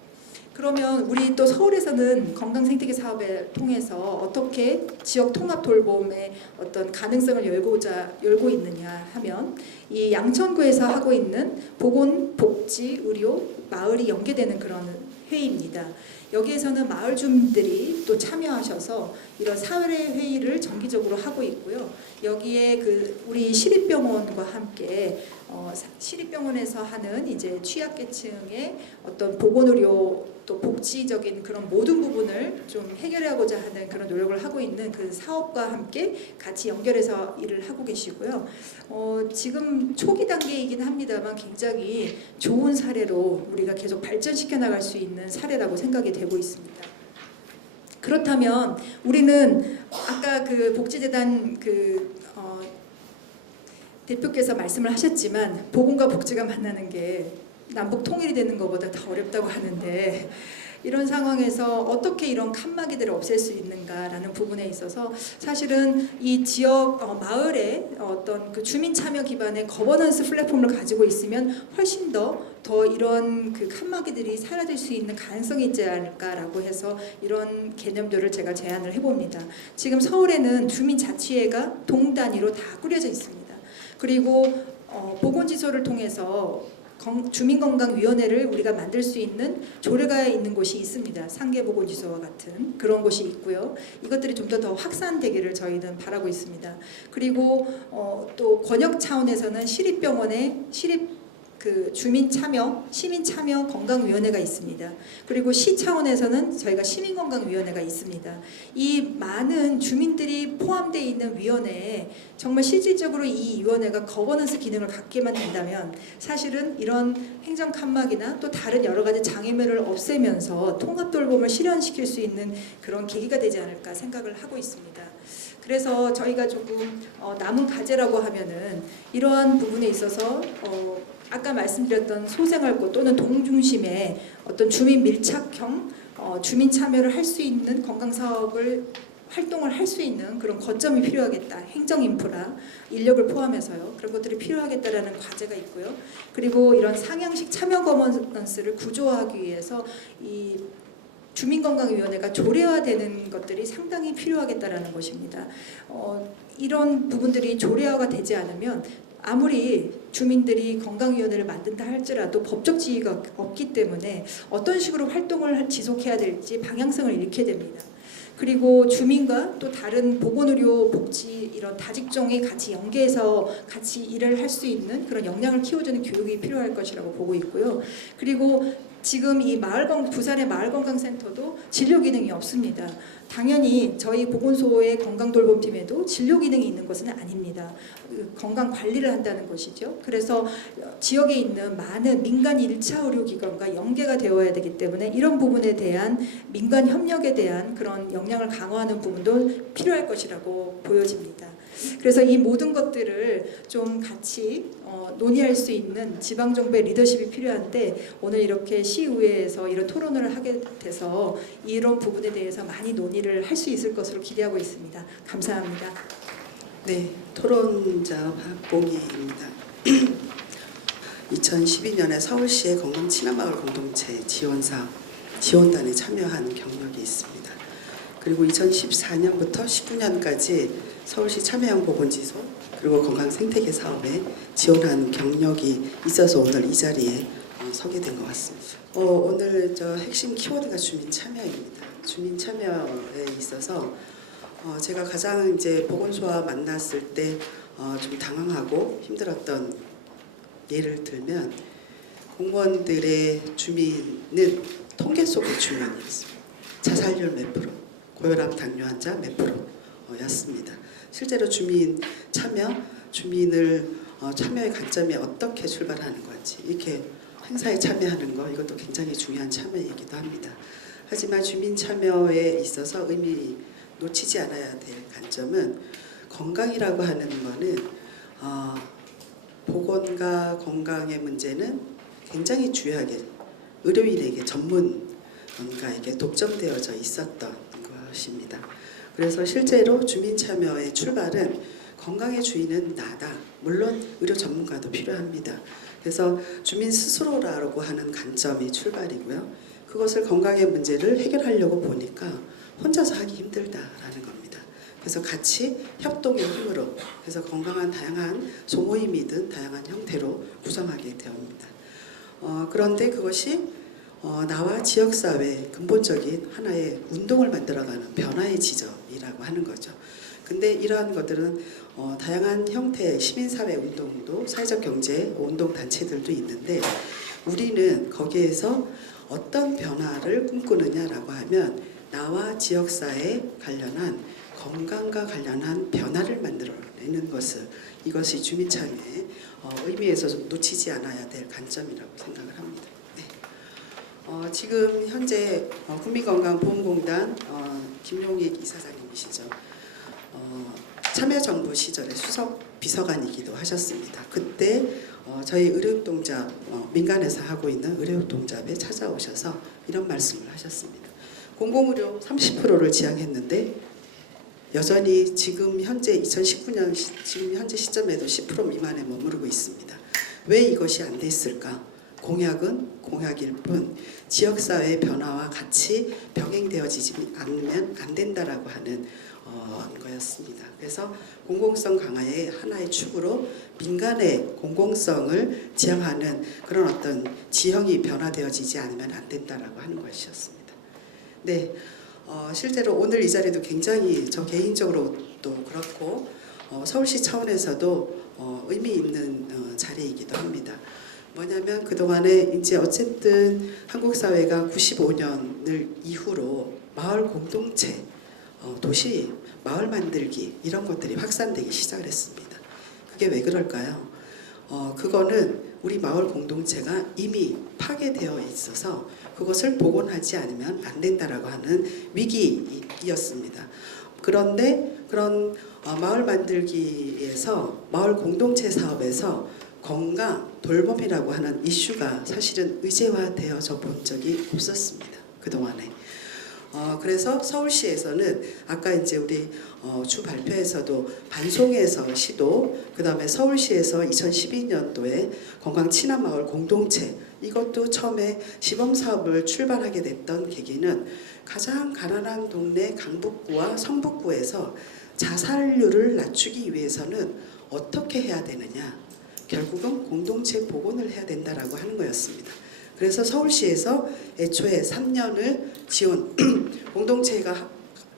그러면 우리 또 서울에서는 건강생태계 사업을 통해서 어떻게 지역 통합 돌봄의 어떤 가능성을 열고 있느냐 하면 이 양천구에서 하고 있는 보건, 복지, 의료, 마을이 연계되는 그런 회의입니다. 여기에서는 마을 주민들이 또 참여하셔서 이런 사회 회의를 정기적으로 하고 있고요. 여기에 그 우리 시립병원과 함께 시립병원에서 하는 이제 취약계층의 어떤 보건의료 또 복지적인 그런 모든 부분을 좀 해결하고자 하는 그런 노력을 하고 있는 그 사업과 함께 같이 연결해서 일을 하고 계시고요. 지금 초기 단계이긴 합니다만 굉장히 좋은 사례로 우리가 계속 발전시켜 나갈 수 있는 사례라고 생각이 되고 있습니다. 그렇다면 우리는 아까 그 복지재단 대표께서 말씀을 하셨지만 보건과 복지가 만나는 게 남북 통일이 되는 것보다 더 어렵다고 하는데 이런 상황에서 어떻게 이런 칸막이들을 없앨 수 있는가라는 부분에 있어서 사실은 이 지역 마을에 어떤 그 주민 참여 기반의 거버넌스 플랫폼을 가지고 있으면 훨씬 더 이런 그 칸막이들이 사라질 수 있는 가능성이 있지 않을까라고 해서 이런 개념들을 제가 제안을 해봅니다. 지금 서울에는 주민자치회가 동 단위로 다 꾸려져 있습니다. 그리고 보건지소를 통해서 주민건강위원회를 우리가 만들 수 있는 조례가 있는 곳이 있습니다. 상계보건지소와 같은 그런 곳이 있고요. 이것들이 좀 더 확산되기를 저희는 바라고 있습니다. 그리고 또 권역 차원에서는 시립병원에 그 주민 참여, 시민 참여 건강위원회가 있습니다. 그리고 시 차원에서는 저희가 시민건강위원회가 있습니다. 이 많은 주민들이 포함되어 있는 위원회에 정말 실질적으로 이 위원회가 거버넌스 기능을 갖게만 된다면 사실은 이런 행정 칸막이나 또 다른 여러 가지 장애물을 없애면서 통합돌봄을 실현시킬 수 있는 그런 계기가 되지 않을까 생각을 하고 있습니다. 그래서 저희가 조금 남은 과제라고 하면은 이러한 부분에 있어서 아까 말씀드렸던 소생활고 또는 동중심의 어떤 주민 밀착형 주민 참여를 할 수 있는 건강 사업을 활동을 할 수 있는 그런 거점이 필요하겠다. 행정 인프라, 인력을 포함해서요. 그런 것들이 필요하겠다라는 과제가 있고요. 그리고 이런 상향식 참여 거버넌스를 구조화하기 위해서 이 주민건강위원회가 조례화되는 것들이 상당히 필요하겠다라는 것입니다. 이런 부분들이 조례화가 되지 않으면 아무리 주민들이 건강위원회를 만든다 할지라도 법적 지위가 없기 때문에 어떤 식으로 활동을 지속해야 될지 방향성을 잃게 됩니다. 그리고 주민과 또 다른 보건의료 복지 이런 다직종이 같이 연계해서 같이 일을 할 수 있는 그런 역량을 키워주는 교육이 필요할 것이라고 보고 있고요. 그리고 지금 이 부산의 마을건강센터도 진료 기능이 없습니다. 당연히 저희 보건소의 건강돌봄팀에도 진료 기능이 있는 것은 아닙니다. 건강 관리를 한다는 것이죠. 그래서 지역에 있는 많은 민간 1차 의료기관과 연계가 되어야 되기 때문에 이런 부분에 대한 민간 협력에 대한 그런 역량을 강화하는 부분도 필요할 것이라고 보여집니다. 그래서 이 모든 것들을 좀 같이 논의할 수 있는 지방정부의 리더십이 필요한데 오늘 이렇게 시의회에서 이런 토론을 하게 돼서 이런 부분에 대해서 많이 논의를 할 수 있을 것으로 기대하고 있습니다. 감사합니다. 네, 토론자 박봉희입니다. 2012년에 서울시의 건강친화마을 공동체 지원단에 참여한 경력이 있습니다. 그리고 2014년부터 19년까지 서울시 참여형 보건지소 그리고 건강생태계 사업에 지원한 경력이 있어서 오늘 이 자리에 서게 된 것 같습니다. 오늘 핵심 키워드가 주민 참여입니다. 주민 참여에 있어서 제가 가장 이제 보건소와 만났을 때 좀 당황하고 힘들었던 예를 들면 공무원들의 주민은 통계 속의 주민이었습니다. 자살률 몇 프로, 고혈압 당뇨 환자 몇 프로였습니다. 실제로 주민 참여, 주민을 참여의 관점이 어떻게 출발하는 건지 이렇게 행사에 참여하는 거 이것도 굉장히 중요한 참여이기도 합니다. 하지만 주민 참여에 있어서 의미 놓치지 않아야 될 관점은 건강이라고 하는 거는 보건과 건강의 문제는 굉장히 주요하게 의료인에게 전문가에게 독점되어져 있었던 것입니다. 그래서 실제로 주민 참여의 출발은 건강의 주인은 나다. 물론 의료 전문가도 필요합니다. 그래서 주민 스스로라고 하는 관점이 출발이고요. 그것을 건강의 문제를 해결하려고 보니까 혼자서 하기 힘들다라는 겁니다. 그래서 같이 협동의 힘으로 그래서 건강한 다양한 소모임이든 다양한 형태로 구성하게 되옵니다. 그런데 그것이 나와 지역사회의 근본적인 하나의 운동을 만들어가는 변화의 지점이라고 하는 거죠. 근데 이러한 것들은 다양한 형태의 시민사회 운동도 사회적 경제 운동단체들도 있는데 우리는 거기에서 어떤 변화를 꿈꾸느냐라고 하면 나와 지역사회에 관련한 건강과 관련한 변화를 만들어내는 것을 이것이 주민참여의 의미에서 좀 놓치지 않아야 될 관점이라고 생각을 합니다. 네. 지금 현재 국민건강보험공단 김용익 이사장님이시죠. 참여정부 시절에 수석 비서관이기도 하셨습니다. 그때 저희 의료협동조합 민간에서 하고 있는 의료협동조합에 찾아오셔서 이런 말씀을 하셨습니다. 공공의료 30%를 지향했는데 여전히 지금 현재 2019년 지금 현재 시점에도 10% 미만에 머무르고 있습니다. 왜 이것이 안 됐을까? 공약은 공약일 뿐 지역사회의 변화와 같이 병행되어지지 않으면 안 된다라고 하는 거였습니다. 그래서 공공성 강화의 하나의 축으로 민간의 공공성을 지향하는 그런 어떤 지형이 변화되어지지 않으면 안 된다라고 하는 것이었습니다. 네, 실제로 오늘 이 자리도 굉장히 저 개인적으로도 그렇고 서울시 차원에서도 의미 있는 자리이기도 합니다. 뭐냐면 그동안에 이제 어쨌든 한국 사회가 95년을 이후로 마을 공동체, 도시 마을 만들기 이런 것들이 확산되기 시작을 했습니다. 그게 왜 그럴까요? 그거는 우리 마을 공동체가 이미 파괴되어 있어서 그것을 복원하지 않으면 안 된다라고 하는 위기였습니다. 그런데 그런 마을 만들기에서 마을 공동체 사업에서 건강, 돌봄이라고 하는 이슈가 사실은 의제화되어져 본 적이 없었습니다. 그동안에. 그래서 서울시에서는 아까 이제 우리 주 발표에서도 반송에서 시도, 그 다음에 서울시에서 2012년도에 건강 친화마을 공동체, 이것도 처음에 시범사업을 출발하게 됐던 계기는 가장 가난한 동네 강북구와 성북구에서 자살률을 낮추기 위해서는 어떻게 해야 되느냐, 결국은 공동체 복원을 해야 된다라고 하는 거였습니다. 그래서 서울시에서 애초에 3년을 지원, 공동체가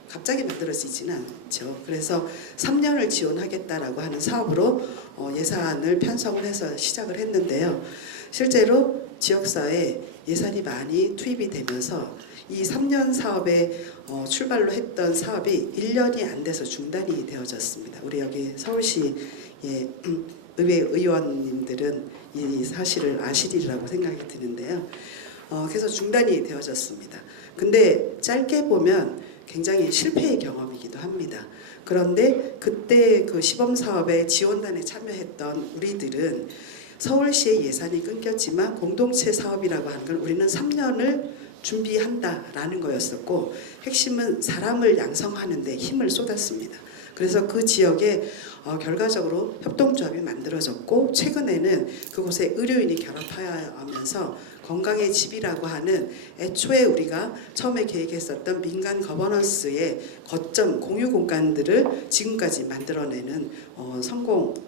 갑자기 만들어지지는 않죠. 그래서 3년을 지원하겠다라고 하는 사업으로 예산을 편성을 해서 시작을 했는데요. 실제로 지역사회에 예산이 많이 투입이 되면서 이 3년 사업에 출발로 했던 사업이 1년이 안 돼서 중단이 되어졌습니다. 우리 여기 서울시의 의회 의원님들은 이 사실을 아시리라고 생각이 드는데요. 그래서 중단이 되어졌습니다. 근데 짧게 보면 굉장히 실패의 경험이기도 합니다. 그런데 그때 그 시범사업에 지원단에 참여했던 우리들은 서울시의 예산이 끊겼지만 공동체 사업이라고 하는 건 우리는 3년을 준비한다라는 거였었고, 핵심은 사람을 양성하는 데 힘을 쏟았습니다. 그래서 그 지역에 결과적으로 협동조합이 만들어졌고, 최근에는 그곳에 의료인이 결합하면서 건강의 집이라고 하는 애초에 우리가 처음에 계획했었던 민간 거버넌스의 거점 공유 공간들을 지금까지 만들어내는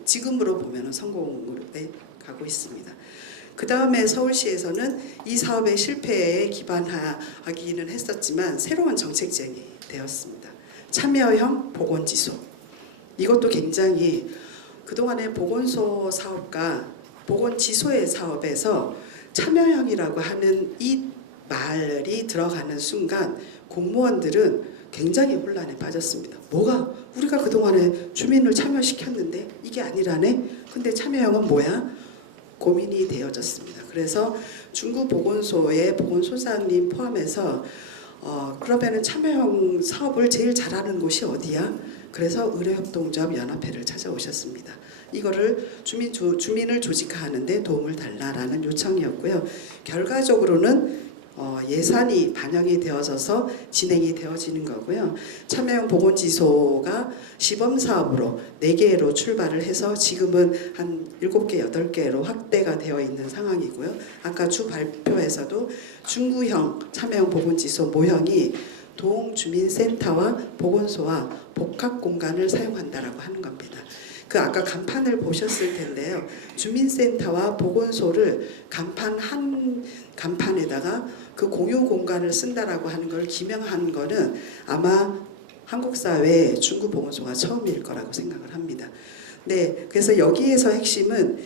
지금으로 보면 성공으로 가고 있습니다. 그 다음에 서울시에서는 이 사업의 실패에 기반하기는 했었지만 새로운 정책 지향이 되었습니다. 참여형 보건지소. 이것도 굉장히 그동안의 보건소 사업과 보건지소의 사업에서 참여형이라고 하는 이 말이 들어가는 순간 공무원들은 굉장히 혼란에 빠졌습니다. 뭐가 우리가 그동안에 주민을 참여시켰는데 이게 아니라네? 근데 참여형은 뭐야? 고민이 되어졌습니다. 그래서 중구 보건소의 보건소장님 포함해서 그러면은 참여형 사업을 제일 잘하는 곳이 어디야? 그래서 의료협동조합 연합회를 찾아오셨습니다. 이거를 주민을 조직화하는데 도움을 달라라는 요청이었고요. 결과적으로는 예산이 반영이 되어져서 진행이 되어지는 거고요. 참여형 보건지소가 시범사업으로 4개로 출발을 해서 지금은 한 7개, 8개로 확대가 되어 있는 상황이고요. 아까 주 발표에서도 중구형 참여형 보건지소 모형이 동주민센터와 보건소와 복합공간을 사용한다라고 하는 겁니다. 그 아까 간판을 보셨을 텐데요. 주민센터와 보건소를 한 간판에다가 그 공유 공간을 쓴다라고 하는 걸 기명한 거는 아마 한국 사회에 중구 보건소가 처음일 거라고 생각을 합니다. 네, 그래서 여기에서 핵심은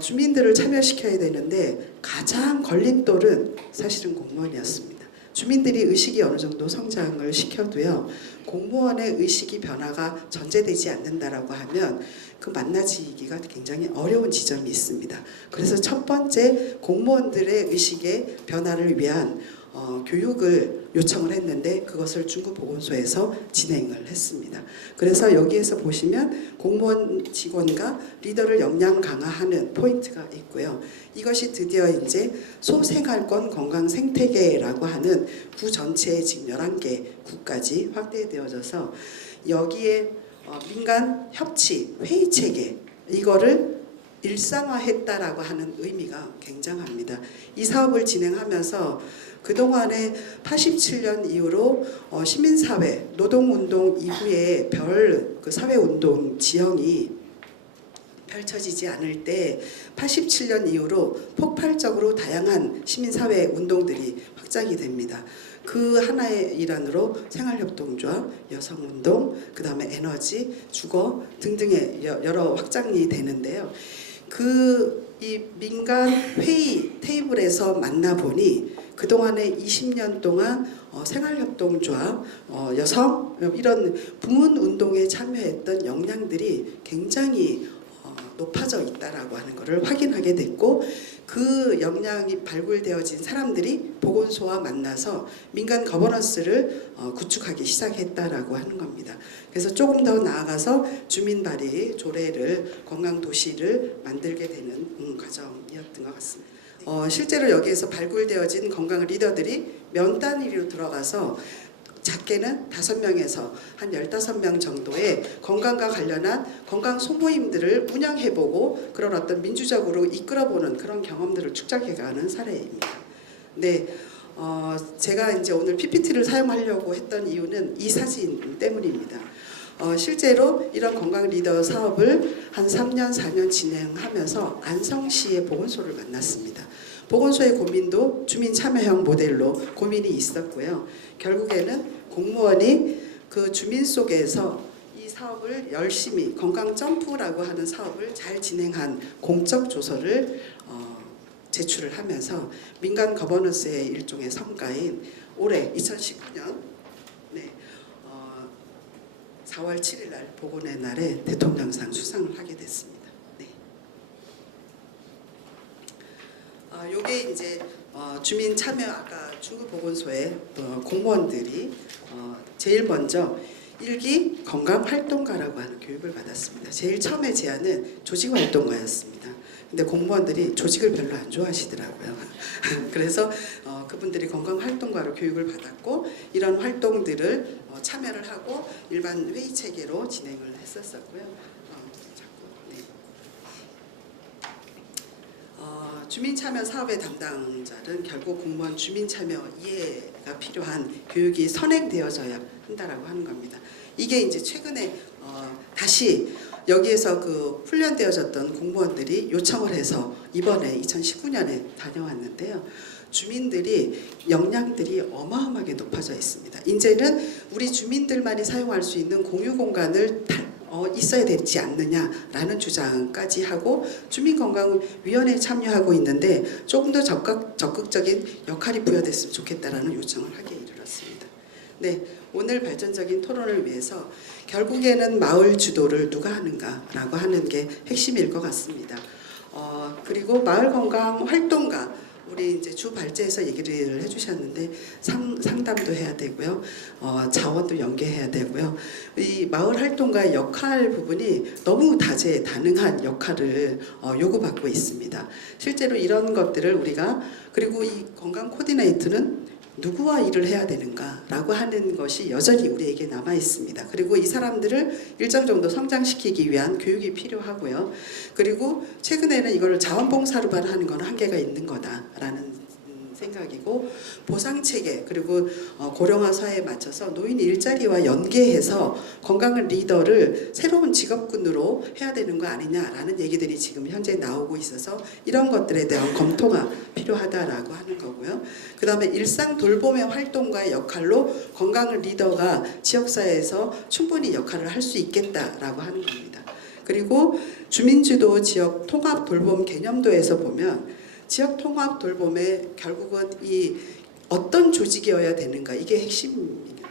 주민들을 참여시켜야 되는데 가장 걸림돌은 사실은 공무원이었습니다. 주민들이 의식이 어느 정도 성장을 시켜도요, 공무원의 의식이 변화가 전제되지 않는다라고 하면 그 만나지기가 굉장히 어려운 지점이 있습니다. 그래서 첫 번째 공무원들의 의식의 변화를 위한 교육을 요청을 했는데 그것을 중구보건소에서 진행을 했습니다. 그래서 여기에서 보시면 공무원 직원과 리더를 역량 강화하는 포인트가 있고요. 이것이 드디어 이제 소생활권 건강 생태계라고 하는 구 전체의 지금 11개 구까지 확대되어져서 여기에 민간 협치 회의 체계 이거를 일상화했다라고 하는 의미가 굉장합니다. 이 사업을 진행하면서 그동안에 87년 이후로 시민사회, 노동운동 이후에 별 그 사회운동 지형이 펼쳐지지 않을 때 87년 이후로 폭발적으로 다양한 시민사회 운동들이 확장이 됩니다. 그 하나의 일환으로 생활협동조합, 여성운동, 그 다음에 에너지, 주거 등등의 여러 확장이 되는데요. 이 민간 회의 테이블에서 만나보니 그동안에 20년 동안 생활협동조합, 여성 이런 부문운동에 참여했던 역량들이 굉장히 높아져 있다라고 하는 것을 확인하게 됐고 그 역량이 발굴되어진 사람들이 보건소와 만나서 민간 거버넌스를 구축하기 시작했다라고 하는 겁니다. 그래서 조금 더 나아가서 주민 발의 조례를 건강 도시를 만들게 되는 과정이었던 것 같습니다. 실제로 여기에서 발굴되어진 건강 리더들이 면 단위로 들어가서 작게는 5명에서 한 15명 정도의 건강과 관련한 건강 소모임들을 운영해보고 그런 어떤 민주적으로 이끌어보는 그런 경험들을 축적해가는 사례입니다. 네, 제가 이제 오늘 PPT를 사용하려고 했던 이유는 이 사진 때문입니다. 실제로 이런 건강 리더 사업을 한 3년, 4년 진행하면서 안성시의 보건소를 만났습니다. 보건소의 고민도 주민 참여형 모델로 고민이 있었고요. 결국에는 공무원이 그 주민 속에서 이 사업을 열심히 건강 점프라고 하는 사업을 잘 진행한 공적 조서를 제출을 하면서 민간 거버넌스의 일종의 성과인 올해 2019년 4월 7일 날 보건의 날에 대통령상 수상을 하게 됐습니다. 네. 요게 이제 주민 참여 아까 중구보건소의 공무원들이 제일 먼저 1기 건강활동가라고 하는 교육을 받았습니다. 제일 처음에 제안은 조직활동가였습니다. 근데 공무원들이 조직을 별로 안 좋아하시더라고요. 그래서 그분들이 건강활동가로 교육을 받았고 이런 활동들을 참여를 하고 일반 회의 체계로 진행을 했었고요. 주민참여 사업의 담당자는 결국 공무원 주민참여 이해가 필요한 교육이 선행되어져야 한다라고 하는 겁니다. 이게 이제 최근에 다시 여기에서 그 훈련되어졌던 공무원들이 요청을 해서 이번에 2019년에 다녀왔는데요. 주민들이 역량들이 어마어마하게 높아져 있습니다. 이제는 우리 주민들만이 사용할 수 있는 공유 공간을 있어야 되지 않느냐라는 주장까지 하고 주민건강위원회에 참여하고 있는데 조금 더 적극적인 역할이 부여됐으면 좋겠다라는 요청을 하게 이르렀습니다. 네, 오늘 발전적인 토론을 위해서 결국에는 마을 주도를 누가 하는가라고 하는 게 핵심일 것 같습니다. 그리고 마을 건강 활동가 우리 이제 주 발제에서 얘기를 해주셨는데 상담도 해야 되고요, 자원도 연계해야 되고요. 이 마을 활동가의 역할 부분이 너무 다재다능한 역할을 요구받고 있습니다. 실제로 이런 것들을 우리가 그리고 이 건강 코디네이터는 누구와 일을 해야 되는가라고 하는 것이 여전히 우리에게 남아 있습니다. 그리고 이 사람들을 일정 정도 성장시키기 위한 교육이 필요하고요. 그리고 최근에는 이걸 자원봉사로만 하는 건 한계가 있는 거다라는 생각이고 보상체계 그리고 고령화 사회에 맞춰서 노인 일자리와 연계해서 건강 리더를 새로운 직업군으로 해야 되는 거 아니냐라는 얘기들이 지금 현재 나오고 있어서 이런 것들에 대한 검토가 필요하다라고 하는 거고요. 그 다음에 일상 돌봄의 활동과의 역할로 건강 리더가 지역사회에서 충분히 역할을 할 수 있겠다라고 하는 겁니다. 그리고 주민주도 지역 통합 돌봄 개념도에서 보면 지역 통합 돌봄에 결국은 이 어떤 조직이어야 되는가 이게 핵심입니다.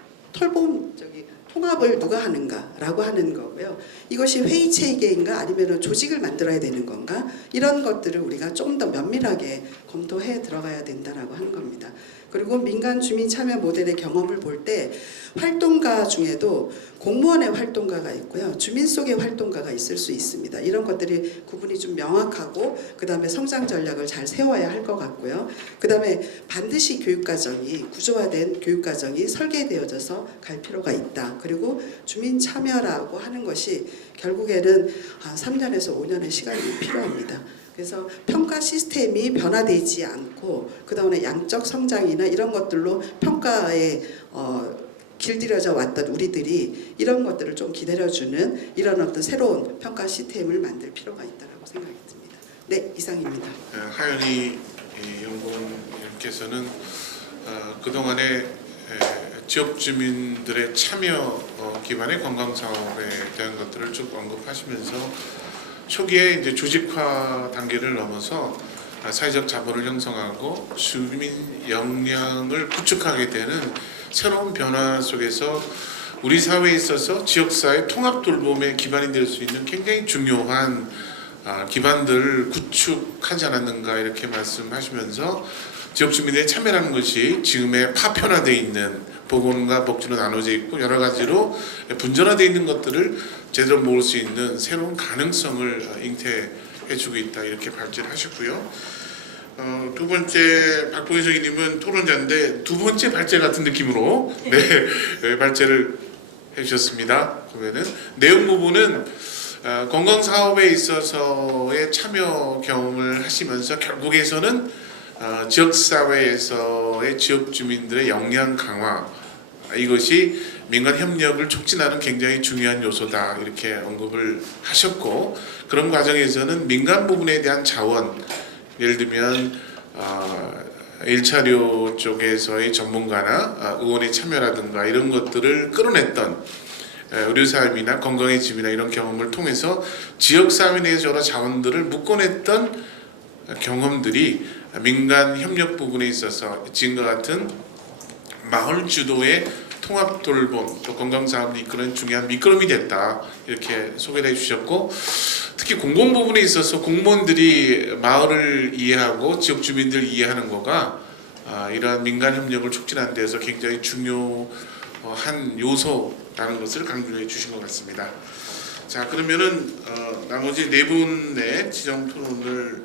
통합을 누가 하는가라고 하는 거고요. 이것이 회의 체계인가 아니면 조직을 만들어야 되는 건가 이런 것들을 우리가 좀 더 면밀하게 검토해 들어가야 된다라고 하는 겁니다. 그리고 민간 주민 참여 모델의 경험을 볼 때 활동가 중에도 공무원의 활동가가 있고요. 주민 속의 활동가가 있을 수 있습니다. 이런 것들이 구분이 좀 명확하고 그다음에 성장 전략을 잘 세워야 할 것 같고요. 그다음에 반드시 교육과정이 구조화된 교육과정이 설계되어져서 갈 필요가 있다. 그리고 주민 참여라고 하는 것이 결국에는 한 3년에서 5년의 시간이 필요합니다. 그래서 평가 시스템이 변화되지 않고 그다음에 양적 성장이나 이런 것들로 평가에 길들여져 왔던 우리들이 이런 것들을 좀 기다려주는 이런 어떤 새로운 평가 시스템을 만들 필요가 있다고 생각이 듭니다. 네, 이상입니다. 하연희 연구원님께서는 그동안의 지역 주민들의 참여 기반의 관광 사업에 대한 것들을 쭉 언급하시면서 초기에 이제 조직화 단계를 넘어서 사회적 자본을 형성하고 주민 역량을 구축하게 되는 새로운 변화 속에서 우리 사회에 있어서 지역사회 통합 돌봄의 기반이 될 수 있는 굉장히 중요한 기반들을 구축하지 않았는가 이렇게 말씀하시면서 지역 주민의 참여라는 것이 지금의 파편화되어 있는 보건과 복지로 나눠져 있고 여러 가지로 분전화되어 있는 것들을 제대로 모을 수 있는 새로운 가능성을 잉태해주고 있다 이렇게 발제를 하셨고요. 두 번째 박봉희 선생님은 토론자인데 두 번째 발제 같은 느낌으로 발제를 해주셨습니다. 그러면은 내용 부분은 건강 사업에 있어서의 참여 경험을 하시면서 결국에서는 지역 사회에서의 지역 주민들의 역량 강화 이것이 민간 협력을 촉진하는 굉장히 중요한 요소다 이렇게 언급을 하셨고 그런 과정에서는 민간 부분에 대한 자원 예를 들면 1차료 쪽에서의 전문가나 의원의 참여라든가 이런 것들을 끌어냈던 의료사업이나 건강의 집이나 이런 경험을 통해서 지역사회 내에서 여러 자원들을 묶어냈던 경험들이 민간 협력 부분에 있어서 지금과 같은 마을 주도의 통합 돌봄 또 건강 사업을 이끄는 중요한 미끄럼이 됐다 이렇게 소개를 해주셨고 특히 공공 부분에 있어서 공무원들이 마을을 이해하고 지역 주민들을 이해하는 거가 이러한 민간 협력을 촉진하는 데서 굉장히 중요한 요소라는 것을 강조해 주신 것 같습니다. 자 그러면은 나머지 네 분의 지정 토론을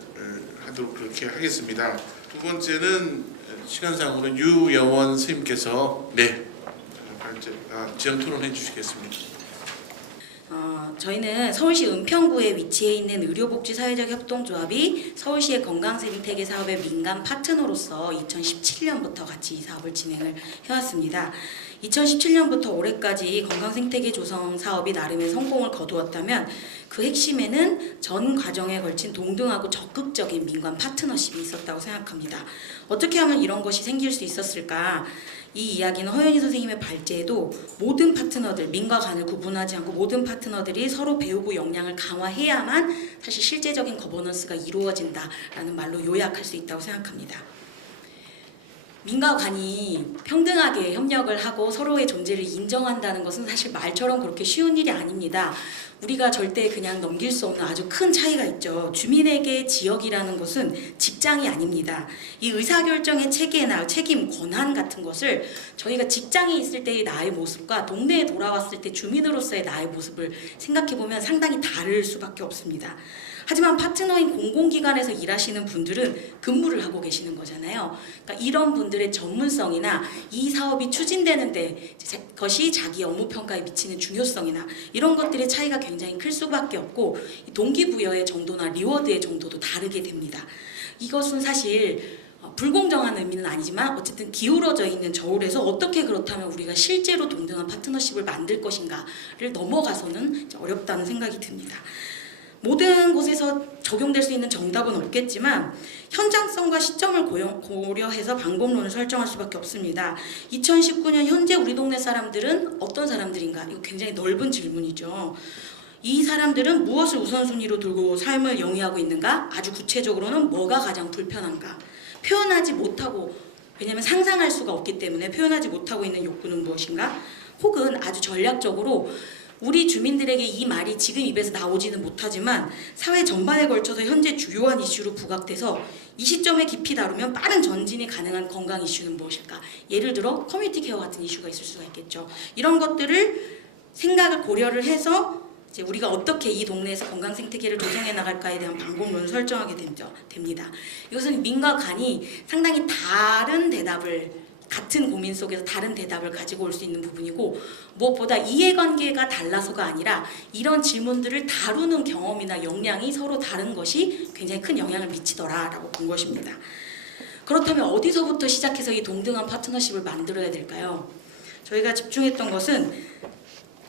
하도록 그렇게 하겠습니다. 두 번째는 시간상으로 유여원 선생님께서 지정 토론해 주시겠습니다. 저희는 서울시 은평구에 위치해 있는 의료복지사회적협동조합이 서울시의 건강생태계 사업의 민간 파트너로서 2017년부터 같이 이 사업을 진행을 해왔습니다. 2017년부터 올해까지 건강생태계 조성 사업이 나름의 성공을 거두었다면 그 핵심에는 전 과정에 걸친 동등하고 적극적인 민간 파트너십이 있었다고 생각합니다. 어떻게 하면 이런 것이 생길 수 있었을까? 이 이야기는 허연희 선생님의 발제에도 모든 파트너들, 민과 간을 구분하지 않고 모든 파트너들이 서로 배우고 역량을 강화해야만 사실 실제적인 거버넌스가 이루어진다라는 말로 요약할 수 있다고 생각합니다. 민과 관이 평등하게 협력을 하고 서로의 존재를 인정한다는 것은 사실 말처럼 그렇게 쉬운 일이 아닙니다. 우리가 절대 그냥 넘길 수 없는 아주 큰 차이가 있죠. 주민에게 지역이라는 것은 직장이 아닙니다. 이 의사결정의 체계나 책임, 권한 같은 것을 저희가 직장에 있을 때의 나의 모습과 동네에 돌아왔을 때 주민으로서의 나의 모습을 생각해보면 상당히 다를 수밖에 없습니다. 하지만 파트너인 공공기관에서 일하시는 분들은 근무를 하고 계시는 거잖아요. 그러니까 이런 분들의 전문성이나 이 사업이 추진되는데 것이 자기 업무 평가에 미치는 중요성이나 이런 것들의 차이가 굉장히 클 수밖에 없고 동기부여의 정도나 리워드의 정도도 다르게 됩니다. 이것은 사실 불공정한 의미는 아니지만 어쨌든 기울어져 있는 저울에서 어떻게 그렇다면 우리가 실제로 동등한 파트너십을 만들 것인가를 넘어가서는 어렵다는 생각이 듭니다. 모든 곳에서 적용될 수 있는 정답은 없겠지만 현장성과 시점을 고려해서 방법론을 설정할 수밖에 없습니다. 2019년 현재 우리 동네 사람들은 어떤 사람들인가? 이거 굉장히 넓은 질문이죠. 이 사람들은 무엇을 우선순위로 두고 삶을 영위하고 있는가? 아주 구체적으로는 뭐가 가장 불편한가? 표현하지 못하고, 왜냐하면 상상할 수가 없기 때문에 표현하지 못하고 있는 욕구는 무엇인가? 혹은 아주 전략적으로 우리 주민들에게 이 말이 지금 입에서 나오지는 못하지만 사회 전반에 걸쳐서 현재 주요한 이슈로 부각돼서 이 시점에 깊이 다루면 빠른 전진이 가능한 건강 이슈는 무엇일까? 예를 들어 커뮤니티 케어 같은 이슈가 있을 수가 있겠죠. 이런 것들을 생각을 고려를 해서 이제 우리가 어떻게 이 동네에서 건강 생태계를 조성해 나갈까에 대한 방법론을 설정하게 됩니다. 이것은 민과 간이 상당히 다른 대답을 같은 고민 속에서 다른 대답을 가지고 올 수 있는 부분이고 무엇보다 이해관계가 달라서가 아니라 이런 질문들을 다루는 경험이나 역량이 서로 다른 것이 굉장히 큰 영향을 미치더라라고 본 것입니다. 그렇다면 어디서부터 시작해서 이 동등한 파트너십을 만들어야 될까요? 저희가 집중했던 것은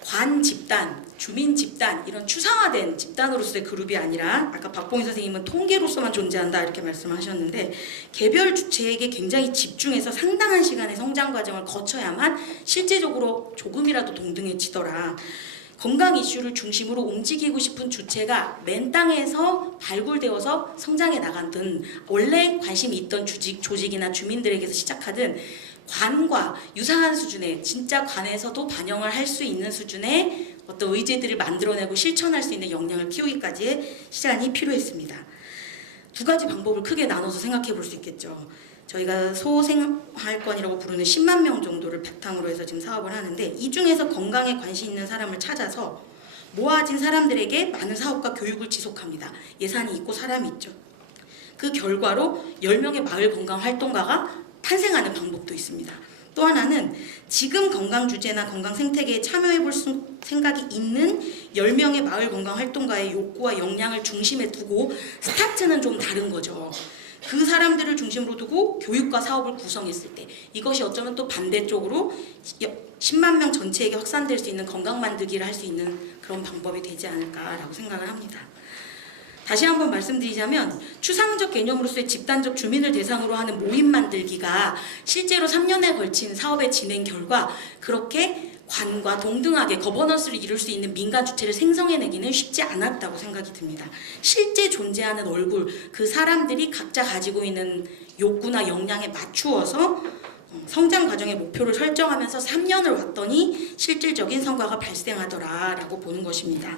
관 집단, 주민 집단 이런 추상화된 집단으로서의 그룹이 아니라 아까 박봉희 선생님은 통계로서만 존재한다 이렇게 말씀하셨는데 개별 주체에게 굉장히 집중해서 상당한 시간의 성장 과정을 거쳐야만 실제적으로 조금이라도 동등해지더라. 건강 이슈를 중심으로 움직이고 싶은 주체가 맨 땅에서 발굴되어서 성장해 나가든 원래 관심이 있던 조직이나 주민들에게서 시작하든 관과 유사한 수준의 진짜 관에서도 반영을 할 수 있는 수준의 어떤 의제들을 만들어내고 실천할 수 있는 역량을 키우기까지의 시간이 필요했습니다. 두 가지 방법을 크게 나눠서 생각해 볼 수 있겠죠. 저희가 소생활권이라고 부르는 10만 명 정도를 바탕으로 해서 지금 사업을 하는데 이 중에서 건강에 관심 있는 사람을 찾아서 모아진 사람들에게 많은 사업과 교육을 지속합니다. 예산이 있고 사람이 있죠. 그 결과로 10명의 마을 건강 활동가가 탄생하는 방법도 있습니다. 또 하나는 지금 건강 주제나 건강 생태계에 참여해 볼 생각이 있는 10명의 마을 건강 활동가의 욕구와 역량을 중심에 두고 스타트는 좀 다른 거죠. 그 사람들을 중심으로 두고 교육과 사업을 구성했을 때 이것이 어쩌면 또 반대쪽으로 10만 명 전체에게 확산될 수 있는 건강 만들기를 할 수 있는 그런 방법이 되지 않을까라고 생각을 합니다. 다시 한번 말씀드리자면 추상적 개념으로서의 집단적 주민을 대상으로 하는 모임 만들기가 실제로 3년에 걸친 사업의 진행 결과 그렇게 관과 동등하게 거버넌스를 이룰 수 있는 민간 주체를 생성해내기는 쉽지 않았다고 생각이 듭니다. 실제 존재하는 얼굴, 그 사람들이 각자 가지고 있는 욕구나 역량에 맞추어서 성장 과정의 목표를 설정하면서 3년을 왔더니 실질적인 성과가 발생하더라라고 보는 것입니다.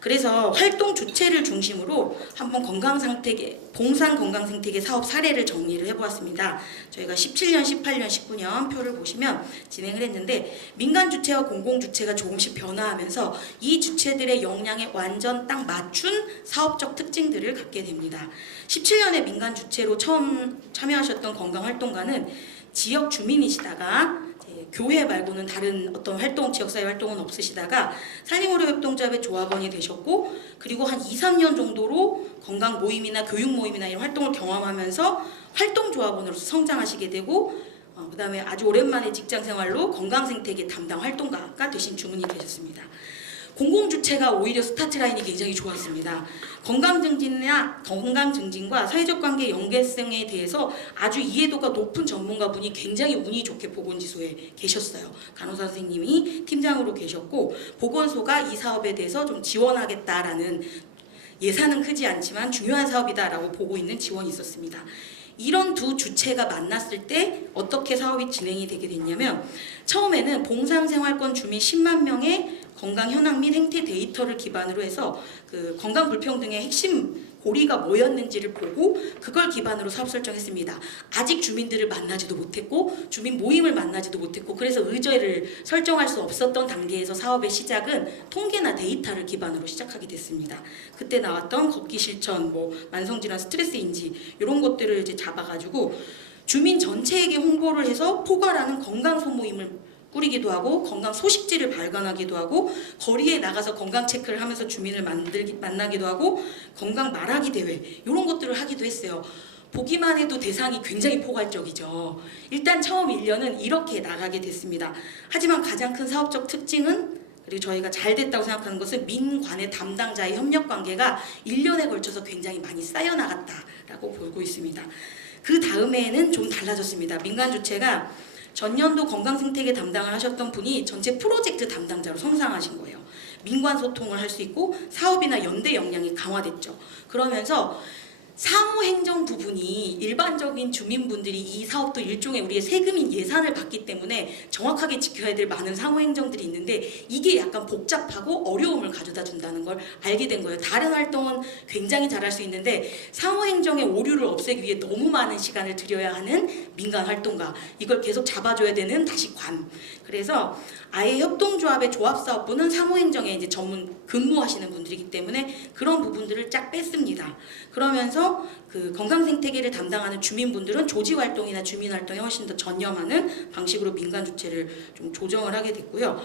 그래서 활동 주체를 중심으로 한번 봉산 건강생태계 사업 사례를 정리를 해보았습니다. 저희가 17년, 18년, 19년 표를 보시면 진행을 했는데 민간 주체와 공공 주체가 조금씩 변화하면서 이 주체들의 역량에 완전 딱 맞춘 사업적 특징들을 갖게 됩니다. 17년에 민간 주체로 처음 참여하셨던 건강활동가는 지역 주민이시다가 교회 말고는 다른 어떤 활동, 지역사회 활동은 없으시다가 산림의료협동조합의 조합원이 되셨고 그리고 한 2, 3년 정도로 건강 모임이나 교육 모임이나 이런 활동을 경험하면서 활동조합원으로서 성장하시게 되고 그 다음에 아주 오랜만에 직장생활로 건강생태계 담당 활동가가 되신 주문이 되셨습니다. 공공주체가 오히려 스타트라인이 굉장히 좋았습니다. 건강증진과 사회적 관계 연계성에 대해서 아주 이해도가 높은 전문가분이 굉장히 운이 좋게 보건지소에 계셨어요. 간호사 선생님이 팀장으로 계셨고 보건소가 이 사업에 대해서 좀 지원하겠다라는 예산은 크지 않지만 중요한 사업이다라고 보고 있는 지원이 있었습니다. 이런 두 주체가 만났을 때 어떻게 사업이 진행이 되게 됐냐면 처음에는 봉상생활권 주민 10만 명의 건강 현황 및 행태 데이터를 기반으로 해서 그 건강 불평등의 핵심 고리가 뭐였는지를 보고 그걸 기반으로 사업 설정했습니다. 아직 주민들을 만나지도 못했고 주민 모임을 만나지도 못했고 그래서 의제를 설정할 수 없었던 단계에서 사업의 시작은 통계나 데이터를 기반으로 시작하게 됐습니다. 그때 나왔던 걷기 실천, 만성질환, 스트레스 인지 이런 것들을 이제 잡아가지고 주민 전체에게 홍보를 해서 포괄하는 건강 소모임을 꾸리기도 하고 건강 소식지를 발간하기도 하고 거리에 나가서 건강 체크를 하면서 주민을 만나기도 하고 건강 말하기 대회 이런 것들을 하기도 했어요. 보기만 해도 대상이 굉장히 포괄적이죠. 일단 처음 1년은 이렇게 나가게 됐습니다. 하지만 가장 큰 사업적 특징은 그리고 저희가 잘 됐다고 생각하는 것은 민관의 담당자의 협력 관계가 1년에 걸쳐서 굉장히 많이 쌓여나갔다라고 보고 있습니다. 그 다음에는 좀 달라졌습니다. 민간 주체가 전년도 건강생태계 담당을 하셨던 분이 전체 프로젝트 담당자로 성장하신 거예요. 민관 소통을 할 수 있고 사업이나 연대 역량이 강화됐죠. 그러면서 상호행정 부분이 일반적인 주민분들이 이 사업도 일종의 우리의 세금인 예산을 받기 때문에 정확하게 지켜야 될 많은 상호행정들이 있는데 이게 약간 복잡하고 어려움을 가져다 준다는 걸 알게 된 거예요. 다른 활동은 굉장히 잘할 수 있는데 상호행정의 오류를 없애기 위해 너무 많은 시간을 들여야 하는 민간 활동가, 이걸 계속 잡아줘야 되는 다시 관. 그래서 아예 협동조합의 조합사업부는 사무행정에 이제 전문 근무하시는 분들이기 때문에 그런 부분들을 쫙 뺐습니다. 그러면서 그 건강생태계를 담당하는 주민분들은 조직활동이나 주민활동에 훨씬 더 전념하는 방식으로 민간 주체를 좀 조정을 하게 됐고요.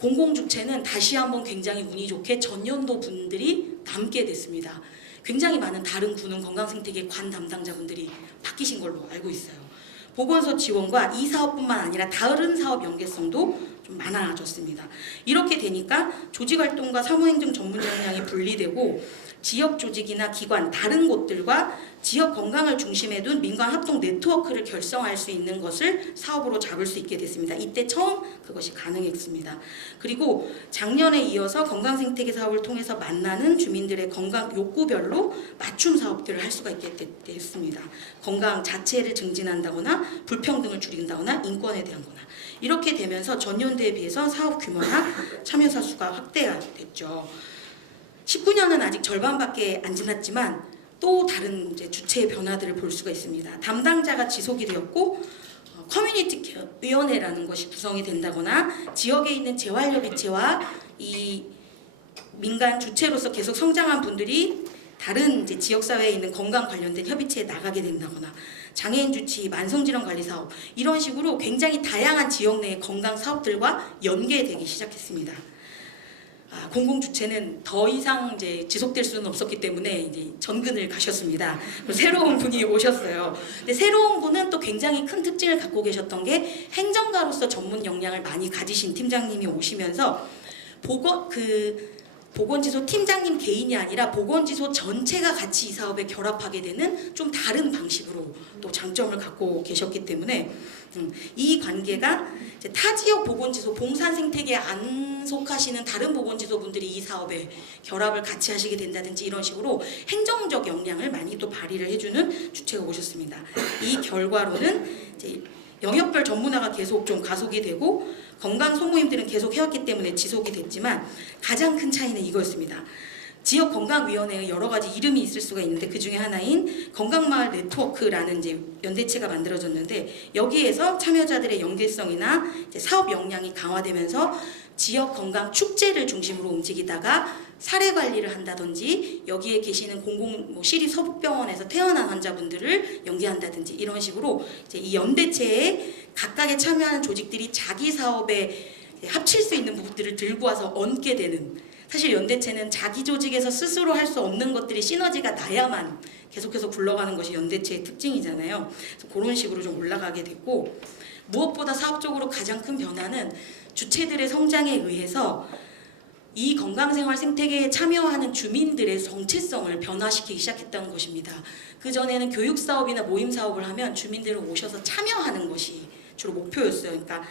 공공주체는 다시 한번 굉장히 운이 좋게 전년도 분들이 남게 됐습니다. 굉장히 많은 다른 군은 건강생태계 관 담당자분들이 바뀌신 걸로 알고 있어요. 보건소 지원과 이 사업뿐만 아니라 다른 사업 연계성도 좀 많아졌습니다. 이렇게 되니까 조직활동과 사무행정 전문 역량이 분리되고 지역 조직이나 기관, 다른 곳들과 지역 건강을 중심에 둔 민간 합동 네트워크를 결성할 수 있는 것을 사업으로 잡을 수 있게 됐습니다. 이때 처음 그것이 가능했습니다. 그리고 작년에 이어서 건강생태계 사업을 통해서 만나는 주민들의 건강 욕구별로 맞춤 사업들을 할 수가 있게 됐습니다. 건강 자체를 증진한다거나 불평등을 줄인다거나 인권에 대한 거나 이렇게 되면서 전년도에 비해서 사업 규모나 참여자 수가 확대가 됐죠. 19년은 아직 절반밖에 안 지났지만 또 다른 이제 주체의 변화들을 볼 수가 있습니다. 담당자가 지속이 되었고 커뮤니티 위원회라는 것이 구성이 된다거나 지역에 있는 재활협의체와 이 민간 주체로서 계속 성장한 분들이 다른 이제 지역사회에 있는 건강 관련된 협의체에 나가게 된다거나 장애인 주치, 만성질환 관리 사업 이런 식으로 굉장히 다양한 지역 내의 건강 사업들과 연계되기 시작했습니다. 공공주체는 더 이상 이제 지속될 수는 없었기 때문에 이제 전근을 가셨습니다. 새로운 분이 오셨어요. 근데 새로운 분은 또 굉장히 큰 특징을 갖고 계셨던 게 행정가로서 전문 역량을 많이 가지신 팀장님이 오시면서 보건지소 팀장님 개인이 아니라 보건지소 전체가 같이 이 사업에 결합하게 되는 좀 다른 방식으로 또 장점을 갖고 계셨기 때문에 이 관계가 이제 타 지역 보건지소 봉산생태계에 안 속하시는 다른 보건지소 분들이 이 사업에 결합을 같이 하시게 된다든지 이런 식으로 행정적 역량을 많이 또 발휘를 해주는 주체가 오셨습니다. 이 결과로는 이제 영역별 전문화가 계속 좀 가속이 되고 건강 소모임들은 계속 해왔기 때문에 지속이 됐지만 가장 큰 차이는 이거였습니다. 지역 건강위원회의 여러 가지 이름이 있을 수가 있는데 그 중에 하나인 건강마을 네트워크라는 이제 연대체가 만들어졌는데 여기에서 참여자들의 연계성이나 이제 사업 역량이 강화되면서 지역 건강 축제를 중심으로 움직이다가 사례 관리를 한다든지 여기에 계시는 시립 서북병원에서 태어난 환자분들을 연계한다든지 이런 식으로 이제 이 연대체에 각각에 참여하는 조직들이 자기 사업에 합칠 수 있는 부분들을 들고 와서 얹게 되는, 사실 연대체는 자기 조직에서 스스로 할 수 없는 것들이 시너지가 나야만 계속해서 굴러가는 것이 연대체의 특징이잖아요. 그래서 그런 식으로 좀 올라가게 됐고 무엇보다 사업적으로 가장 큰 변화는 주체들의 성장에 의해서 이 건강생활 생태계에 참여하는 주민들의 정체성을 변화시키기 시작했다는 것입니다. 그전에는 교육사업이나 모임사업을 하면 주민들은 오셔서 참여하는 것이 주로 목표였어요. 그러니까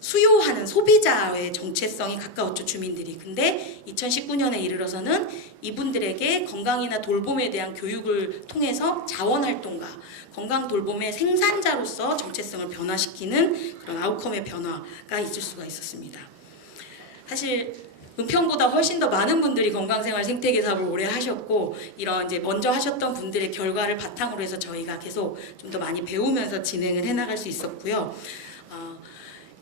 수요하는 소비자의 정체성이 가까웠죠, 주민들이. 근데 2019년에 이르러서는 이분들에게 건강이나 돌봄에 대한 교육을 통해서 자원활동가, 건강 돌봄의 생산자로서 정체성을 변화시키는 그런 아웃컴의 변화가 있을 수가 있었습니다. 사실 은평보다 훨씬 더 많은 분들이 건강생활 생태계 사업을 오래 하셨고 이런 이제 먼저 하셨던 분들의 결과를 바탕으로 해서 저희가 계속 좀 더 많이 배우면서 진행을 해나갈 수 있었고요.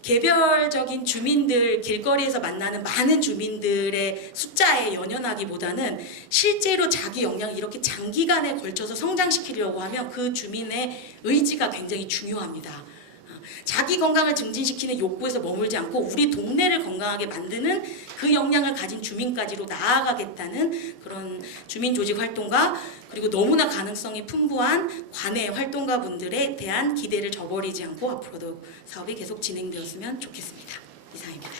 개별적인 주민들, 길거리에서 만나는 많은 주민들의 숫자에 연연하기보다는 실제로 자기 역량을 이렇게 장기간에 걸쳐서 성장시키려고 하면 그 주민의 의지가 굉장히 중요합니다. 자기 건강을 증진시키는 욕구에서 머물지 않고 우리 동네를 건강하게 만드는 그 역량을 가진 주민까지로 나아가겠다는 그런 주민조직 활동가, 그리고 너무나 가능성이 풍부한 관내 활동가분들에 대한 기대를 저버리지 않고 앞으로도 사업이 계속 진행되었으면 좋겠습니다. 이상입니다.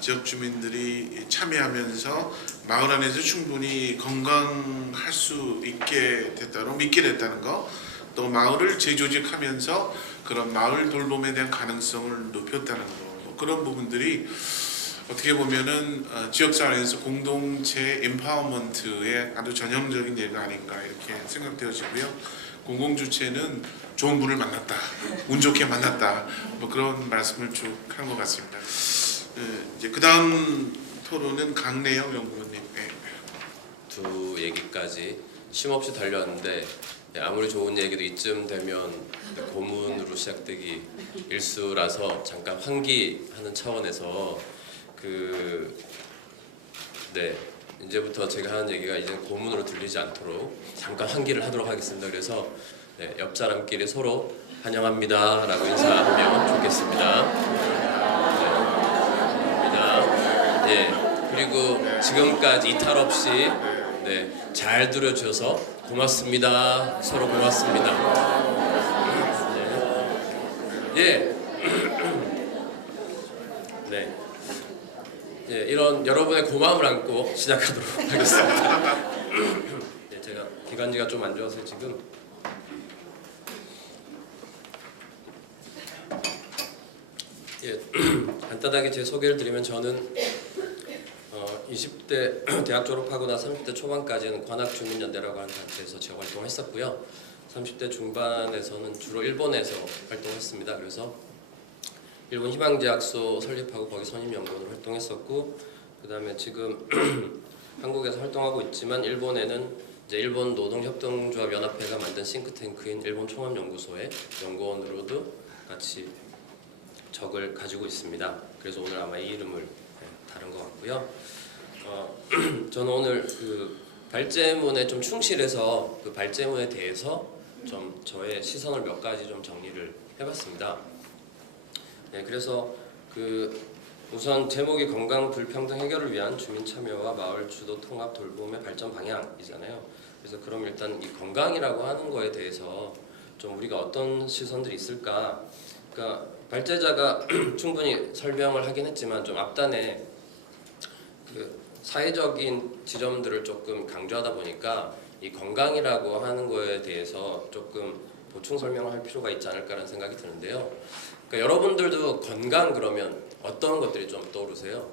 지역 주민들이 참여하면서 마을 안에서 충분히 건강할 수 있게 됐다고 믿게 됐다는 거, 또 마을을 재조직하면서 그런 마을 돌봄에 대한 가능성을 높였다는 거, 그런 부분들이 어떻게 보면은 지역사회에서 공동체 empowerment의 아주 전형적인 예가 아닌가 이렇게 생각되어지고요. 공공주체는 좋은 분을 만났다, 운 좋게 만났다, 뭐 그런 말씀을 쭉 한 것 같습니다. 이제 그 다음 토론은 강래영 연구원님. 두 얘기까지 쉼없이 달렸는데 아무리 좋은 얘기도 이쯤 되면 고문으로 시작되기 일수라서 잠깐 환기하는 차원에서 이제부터 제가 하는 얘기가 이제 고문으로 들리지 않도록 잠깐 환기를 하도록 하겠습니다. 그래서 옆 사람끼리 서로 환영합니다라고 인사하면 좋겠습니다. 그리고 지금까지 이탈 없이 잘 들어주셔서 고맙습니다. 서로 고맙습니다. 이런 여러분의 고마움을 안고 시작하도록 하겠습니다. 제가 기관지가 좀 안 좋아서 지금 간단하게 제 소개를 드리면 저는 20대 대학 졸업하고 나 30대 초반까지는 관악주민연대라고 하는 단체에서 지역 활동했었고요. 30대 중반에서는 주로 일본에서 활동했습니다. 그래서 일본 희망제약소 설립하고 거기 선임연구원으로 활동했었고, 그 다음에 지금 한국에서 활동하고 있지만 일본에는 이제 일본 노동협동조합 연합회가 만든 싱크탱크인 일본 총합연구소의 연구원으로도 같이 적을 가지고 있습니다. 그래서 오늘 아마 이 이름을 다른 것 같고요. 저는 오늘 그 발제문에 좀 충실해서 그 발제문에 대해서 좀 저의 시선을 몇 가지 좀 정리를 해봤습니다. 그래서 우선 제목이 건강 불평등 해결을 위한 주민 참여와 마을 주도 통합 돌봄의 발전 방향이잖아요. 그래서 그럼 일단 이 건강이라고 하는 거에 대해서 좀 우리가 어떤 시선들이 있을까? 그러니까 발제자가 충분히 설명을 하긴 했지만 좀 앞단에 사회적인 지점들을 조금 강조하다 보니까 이 건강이라고 하는 거에 대해서 조금 보충 설명을 할 필요가 있지 않을까라는 생각이 드는데요. 그러니까 여러분들도 건강 그러면 어떤 것들이 좀 떠오르세요?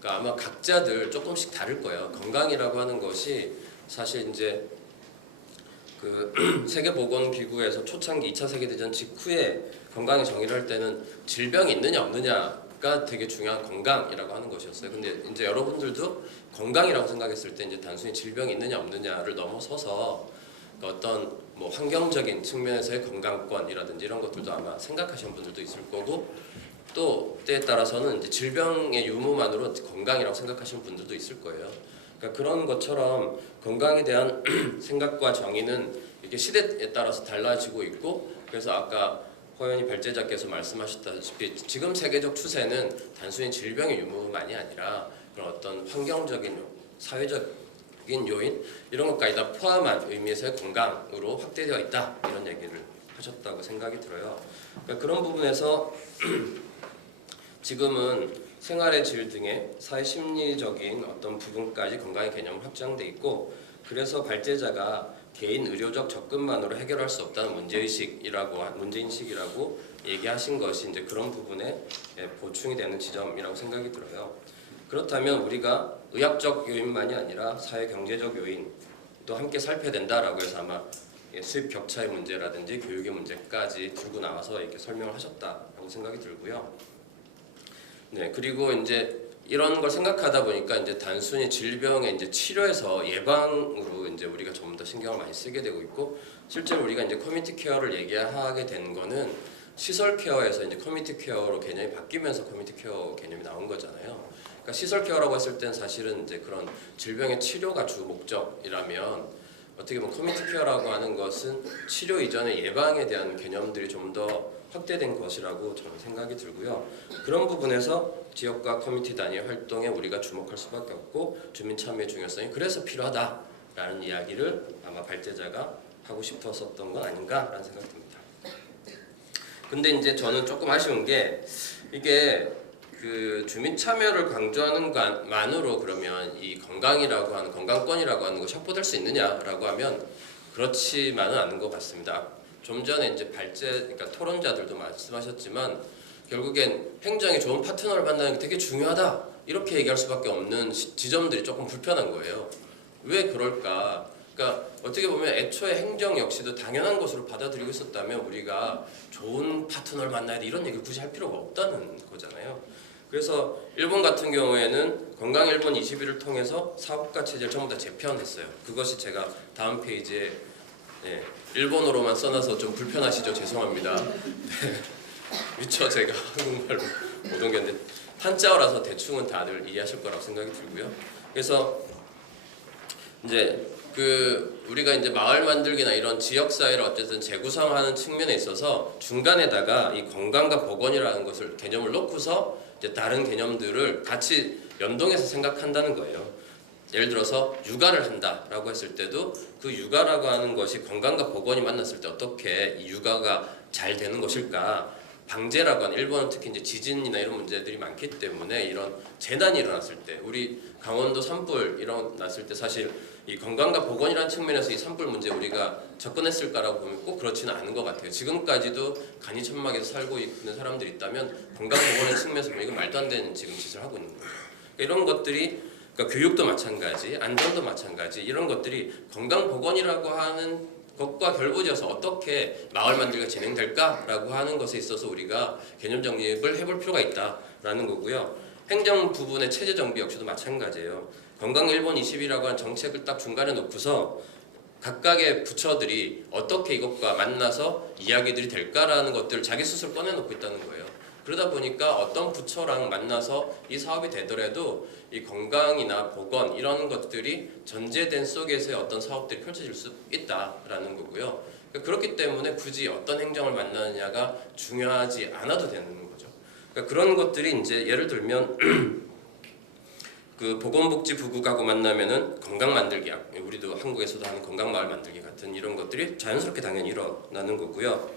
그러니까 아마 각자들 조금씩 다를 거예요. 건강이라고 하는 것이 사실 이제 세계보건기구에서 초창기 2차 세계대전 직후에 건강의 정의를 할 때는 질병이 있느냐 없느냐가 되게 중요한 건강이라고 하는 것이었어요. 근데 이제 여러분들도 건강이라고 생각했을 때 이제 단순히 질병이 있느냐 없느냐를 넘어서서 어떤 뭐 환경적인 측면에서의 건강권이라든지 이런 것들도 아마 생각하시는 분들도 있을 거고, 또 때에 따라서는 이제 질병의 유무만으로 건강이라고 생각하시는 분들도 있을 거예요. 그러니까 그런 것처럼 건강에 대한 생각과 정의는 이게 시대에 따라서 달라지고 있고, 그래서 아까 허연희 발제자께서 말씀하셨다시피 지금 세계적 추세는 단순히 질병의 유무만이 아니라 그런 어떤 환경적인 사회적인 요인 이런 것까지 다 포함한 의미에서의 건강으로 확대되어 있다, 이런 얘기를 하셨다고 생각이 들어요. 그러니까 그런 부분에서 지금은 생활의 질 등의 사회 심리적인 어떤 부분까지 건강의 개념을 확장돼 있고, 그래서 발제자가 개인 의료적 접근만으로 해결할 수 없다는 문제인식이라고 얘기하신 것이 이제 그런 부분에 보충이 되는 지점이라고 생각이 들어요. 그렇다면 우리가 의학적 요인만이 아니라 사회 경제적 요인도 함께 살펴야 된다라고 해서 아마 수입 격차의 문제라든지 교육의 문제까지 들고 나와서 이렇게 설명을 하셨다라고 생각이 들고요. 그리고 이제 이런 걸 생각하다 보니까 이제 단순히 질병의 이제 치료에서 예방으로 이제 우리가 좀 더 신경을 많이 쓰게 되고 있고, 실제로 우리가 이제 커뮤니티 케어를 얘기하게 된 거는 시설 케어에서 이제 커뮤니티 케어로 개념이 바뀌면서 커뮤니티 케어 개념이 나온 거잖아요. 그러니까 시설 케어라고 했을 땐 사실은 이제 그런 질병의 치료가 주 목적이라면, 어떻게 보면 커뮤니티 케어라고 하는 것은 치료 이전의 예방에 대한 개념들이 좀 더 확대된 것이라고 저는 생각이 들고요. 그런 부분에서 지역과 커뮤니티 단위 활동에 우리가 주목할 수밖에 없고, 주민 참여의 중요성이 그래서 필요하다라는 이야기를 아마 발제자가 하고 싶었었던 건 아닌가라는 생각이 듭니다. 근데 이제 저는 조금 아쉬운 게, 이게 주민 참여를 강조하는 것만으로 그러면 이 건강이라고 하는 건강권이라고 하는 것이 확보될 수 있느냐라고 하면 그렇지만은 않은 것 같습니다. 좀 전에 이제 그러니까 토론자들도 말씀하셨지만 결국엔 행정이 좋은 파트너를 만나는 게 되게 중요하다, 이렇게 얘기할 수밖에 없는 지점들이 조금 불편한 거예요. 왜 그럴까? 그러니까 어떻게 보면 애초에 행정 역시도 당연한 것으로 받아들이고 있었다면 우리가 좋은 파트너를 만나야 돼 이런 얘기를 굳이 할 필요가 없다는 거잖아요. 그래서 일본 같은 경우에는 건강 일본 21을 통해서 사업가 체제를 전부 다 재편했어요. 그것이 제가 다음 페이지에 일본어로만 써놔서 좀 불편하시죠? 죄송합니다. 미처 제가 한국말로 못 옮겼는데 한자어라서 대충은 다들 이해하실 거라고 생각이 들고요. 그래서 이제 우리가 이제 마을 만들기나 이런 지역 사회를 어쨌든 재구성하는 측면에 있어서 중간에다가 이 건강과 보건이라는 것을 개념을 놓고서 이제 다른 개념들을 같이 연동해서 생각한다는 거예요. 예를 들어서 육아를 한다라고 했을 때도 그 육아라고 하는 것이 건강과 보건이 만났을 때 어떻게 이 육아가 잘 되는 것일까? 방제라고 하는 일본은 특히 이제 지진이나 이런 문제들이 많기 때문에 이런 재난이 일어났을 때 우리 강원도 산불 일어났을 때 사실 이 건강과 보건이라는 측면에서 이 산불 문제 우리가 접근했을까라고 보면 꼭 그렇지는 않은 것 같아요. 지금까지도 간이 천막에서 살고 있는 사람들이 있다면 건강 보건의 측면에서 보면 이건 말도 안 되는 지금 짓을 하고 있는 거예요. 이런 것들이 그러니까 교육도 마찬가지, 안전도 마찬가지 이런 것들이 건강 보건이라고 하는 것과 결부지어서 어떻게 마을 만들기가 진행될까라고 하는 것에 있어서 우리가 개념 정립을 해볼 필요가 있다라는 거고요. 행정 부분의 체제 정비 역시도 마찬가지예요. 건강 일본 20이라고 하는 정책을 딱 중간에 놓고서 각각의 부처들이 어떻게 이것과 만나서 이야기들이 될까라는 것들을 자기 스스로 꺼내놓고 있다는 거예요. 그러다 보니까 어떤 부처랑 만나서 이 사업이 되더라도 이 건강이나 보건 이런 것들이 전제된 속에서의 어떤 사업들이 펼쳐질 수 있다라는 거고요. 그렇기 때문에 굳이 어떤 행정을 만나느냐가 중요하지 않아도 되는 거죠. 그러니까 그런 것들이 이제 예를 들면 그 보건복지부국하고 만나면은 건강 만들기약, 우리도 한국에서도 하는 건강 마을 만들기 같은 이런 것들이 자연스럽게 당연히 일어나는 거고요.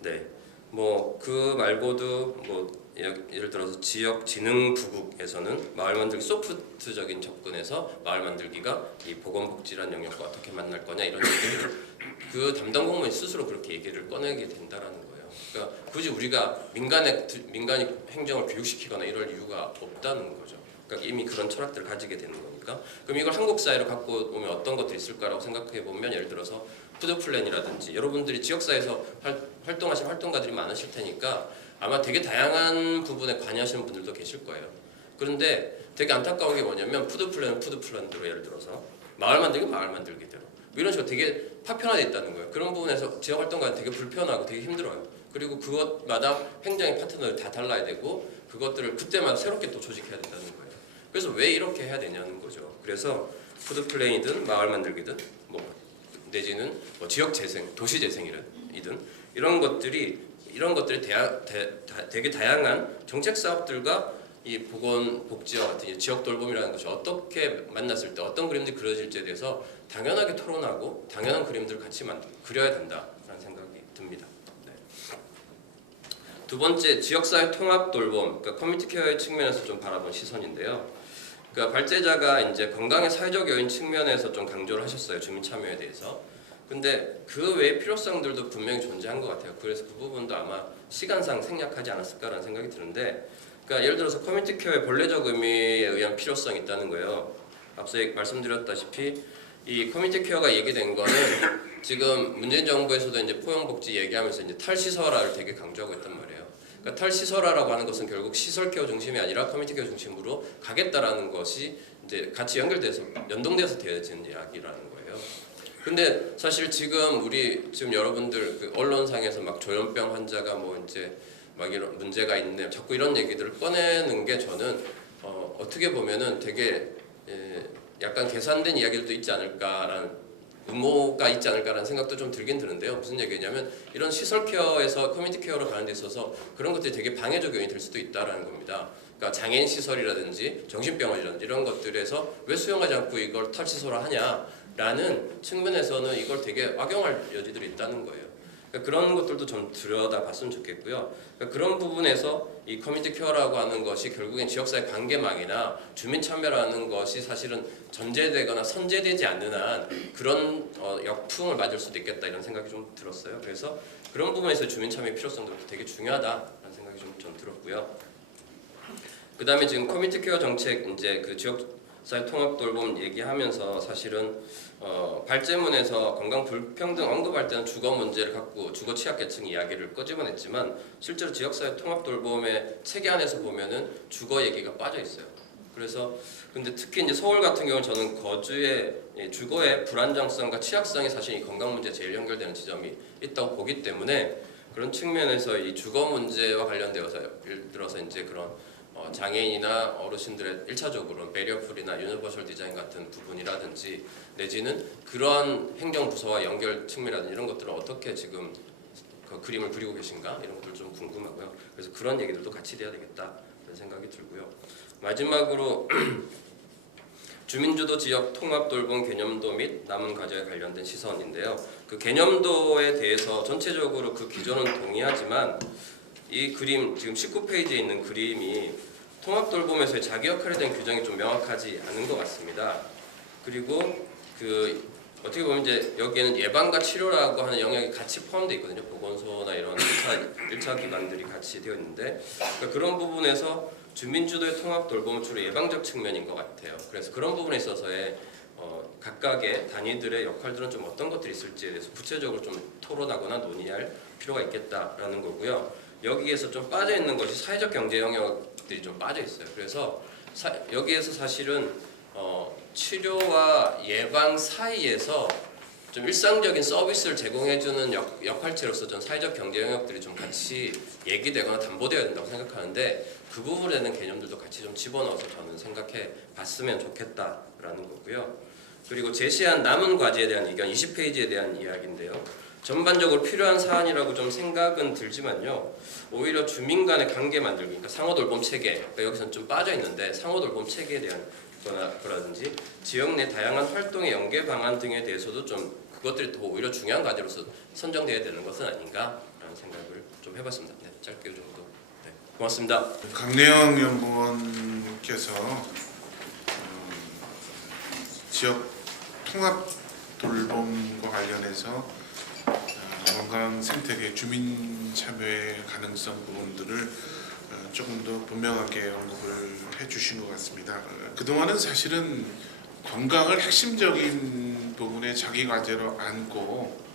네. 뭐 그 말고도 뭐 예를 들어서 지역진흥부국에서는 마을 만들기 소프트적인 접근에서 마을 만들기가 이 보건복지라는 영역과 어떻게 만날 거냐 이런 얘기를 그 담당 공무원이 스스로 그렇게 얘기를 꺼내게 된다라는 거예요. 그러니까 굳이 우리가 민간이 행정을 교육시키거나 이럴 이유가 없다는 거죠. 그러니까 이미 그런 철학들을 가지게 되는 거니까. 그럼 이걸 한국 사회로 갖고 오면 어떤 것들이 있을까라고 생각해 보면 예를 들어서 푸드 플랜이라든지 여러분들이 지역사회에서 활동하시는 활동가들이 많으실 테니까 아마 되게 다양한 부분에 관여하시는 분들도 계실 거예요. 그런데 되게 안타까운 게 뭐냐면 푸드 플랜은 푸드 플랜대로 예를 들어서 마을 만들기 마을 만들기대로 뭐 이런 식으로 되게 파편화되어 있다는 거예요. 그런 부분에서 지역 활동가는 되게 불편하고 되게 힘들어요. 그리고 그것마다 행정의 파트너를 다 달라야 되고 그것들을 그때마다 새롭게 또 조직해야 된다는 거예요. 그래서 왜 이렇게 해야 되냐는 거죠. 그래서 푸드 플랜이든 마을 만들기든 뭐 내지는 뭐 지역 재생, 도시 재생이든 이런 것들이 되게 다양한 정책 사업들과 이 보건 복지와 같은 지역 돌봄이라는 것이 어떻게 만났을 때 어떤 그림들이 그려질지에 대해서 당연하게 토론하고 당연한 그림들을 같이 그려야 된다라는 생각이 듭니다. 네. 두 번째 지역사회 통합 돌봄, 그러니까 커뮤니티 케어의 측면에서 좀 바라본 시선인데요. 그러니까 발제자가 이제 건강의 사회적 요인 측면에서 좀 강조를 하셨어요. 주민 참여에 대해서. 근데 그 외의 필요성들도 분명히 존재한 것 같아요. 그래서 그 부분도 아마 시간상 생략하지 않았을까라는 생각이 드는데, 그러니까 예를 들어서 커뮤니티 케어의 본래적 의미에 의한 필요성이 있다는 거예요. 앞서 말씀드렸다시피 이 커뮤니티 케어가 얘기된 거는 지금 문재인 정부에서도 이제 포용복지 얘기하면서 이제 탈시설화를 되게 강조하고 있단 말이에요. 그러니까 탈시설화라고 하는 것은 결국 시설 케어 중심이 아니라 커뮤니티 케어 중심으로 가겠다라는 것이 이제 같이 연결돼서 연동돼서 되어지는 이야기라는 거예요. 근데 사실 지금 여러분들 그 언론상에서 막 조현병 환자가 뭐 이제 막 이런 문제가 있네 자꾸 이런 얘기들을 꺼내는 게 저는 어떻게 보면은 되게 약간 계산된 이야기들도 있지 않을까라는 음모가 있지 않을까라는 생각도 좀 들긴 드는데요. 무슨 얘기냐면 이런 시설 케어에서 커뮤니티 케어로 가는 데 있어서 그런 것들이 되게 방해적 요인이 될 수도 있다라는 겁니다. 그러니까 장애인 시설이라든지 정신병원이라든지 이런 것들에서 왜 수용하지 않고 이걸 탈시설화 하냐라는 측면에서는 이걸 되게 악용할 여지들이 있다는 거예요. 그러니까 그런 것들도 좀 들여다봤으면 좋겠고요. 그러니까 그런 부분에서 이 커뮤니티 케어라고 하는 것이 결국엔 지역사회 관계망이나 주민 참여라는 것이 사실은 전제되거나 선제되지 않는 한 그런 역풍을 맞을 수도 있겠다 이런 생각이 좀 들었어요. 그래서 그런 부분에서 주민 참여의 필요성도 되게 중요하다라는 생각이 좀 들었고요. 그다음에 지금 커뮤니티 케어 정책 이제 그 지역사회 통합 돌봄 얘기하면서 사실은 발제문에서 건강 불평등 언급할 때는 주거 문제를 갖고 주거 취약계층 이야기를 끄집어냈지만 실제로 지역사회 통합 돌봄의 체계 안에서 보면은 주거 얘기가 빠져 있어요. 그래서 근데 특히 이제 서울 같은 경우는 저는 거주의 주거의 불안정성과 취약성이 사실 이 건강 문제에 제일 연결되는 지점이 있다고 보기 때문에 그런 측면에서 이 주거 문제와 관련되어서 예를 들어서 이제 그런 장애인이나 어르신들의 1차적으로 배리어풀이나 유니버셜 디자인 같은 부분이라든지 내지는 그런 행정부서와 연결 측면이라든지 이런 것들을 어떻게 지금 그 그림을 그리고 계신가 이런 것들 좀 궁금하고요. 그래서 그런 얘기들도 같이 돼야 되겠다 그런 생각이 들고요. 마지막으로 주민주도 지역 통합 돌봄 개념도 및 남은 과제에 관련된 시선인데요. 그 개념도에 대해서 전체적으로 그 기조는 동의하지만 이 그림 지금 19페이지에 있는 그림이 통합 돌봄에서의 자기 역할에 대한 규정이 좀 명확하지 않은 것 같습니다. 그리고 그 어떻게 보면 이제 여기에는 예방과 치료라고 하는 영역이 같이 포함되어 있거든요. 보건소나 이런 1차 기관들이 같이 되어 있는데 그러니까 그런 부분에서 주민주도의 통합 돌봄은 주로 예방적 측면인 것 같아요. 그래서 그런 부분에 있어서의 각각의 단위들의 역할들은 좀 어떤 것들이 있을지에 대해서 구체적으로 좀 토론하거나 논의할 필요가 있겠다라는 거고요. 여기에서 좀 빠져 있는 것이 사회적 경제 영역들이 좀 빠져 있어요. 그래서 여기에서 사실은 치료와 예방 사이에서 좀 일상적인 서비스를 제공해주는 역할체로서 전 사회적 경제 영역들이 좀 같이 얘기되거나 담보되어야 된다고 생각하는데 그 부분에 대한 개념들도 같이 좀 집어넣어서 저는 생각해 봤으면 좋겠다라는 거고요. 그리고 제시한 남은 과제에 대한 의견 20페이지에 대한 이야기인데요. 전반적으로 필요한 사안이라고 좀 생각은 들지만요. 오히려 주민 간의 관계 만들기, 그러니까 상호돌봄 체계, 그러니까 여기서는 좀 빠져 있는데 상호돌봄 체계에 대한 거라든지 지역 내 다양한 활동의 연계 방안 등에 대해서도 좀 그것들이 더 오히려 중요한 과제로서 선정되어야 되는 것은 아닌가라는 생각을 좀 해봤습니다. 네, 짧게 이 정도. 네, 고맙습니다. 강내영 연구원께서 지역 통합 돌봄과 관련해서 건강 생태계 주민 참여의 가능성 부분들을 조금 더 분명하게 언급을 해주신 것 같습니다. 그동안은 사실은 건강을 핵심적인 부분에 자기 과제로 안고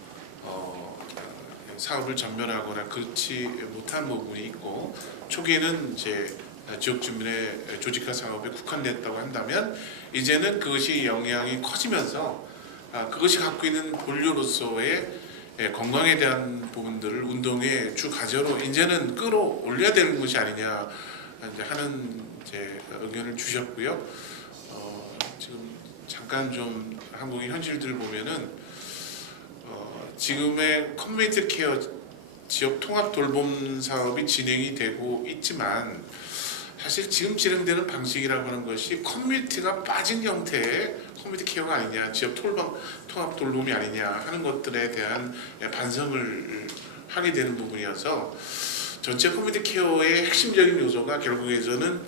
사업을 전면하거나 그렇지 못한 부분이 있고 초기에는 이제 지역 주민의 조직화 사업에 국한됐다고 한다면 이제는 그것이 영향이 커지면서 그것이 갖고 있는 본류로서의 건강에 대한 부분들을 운동의 주 과제로 이제는 끌어올려야 되는 것이 아니냐 이제 하는 이제 의견을 주셨고요. 지금 잠깐 좀 한국의 현실들을 보면은 지금의 커뮤니티 케어 지역 통합 돌봄 사업이 진행이 되고 있지만 사실 지금 진행되는 방식이라고 하는 것이 커뮤니티가 빠진 형태의 커뮤니티 케어가 아니냐, 지역 통합 돌봄이 아니냐 하는 것들에 대한 반성을 하게 되는 부분이어서 전체 커뮤니티 케어의 핵심적인 요소가 결국에서는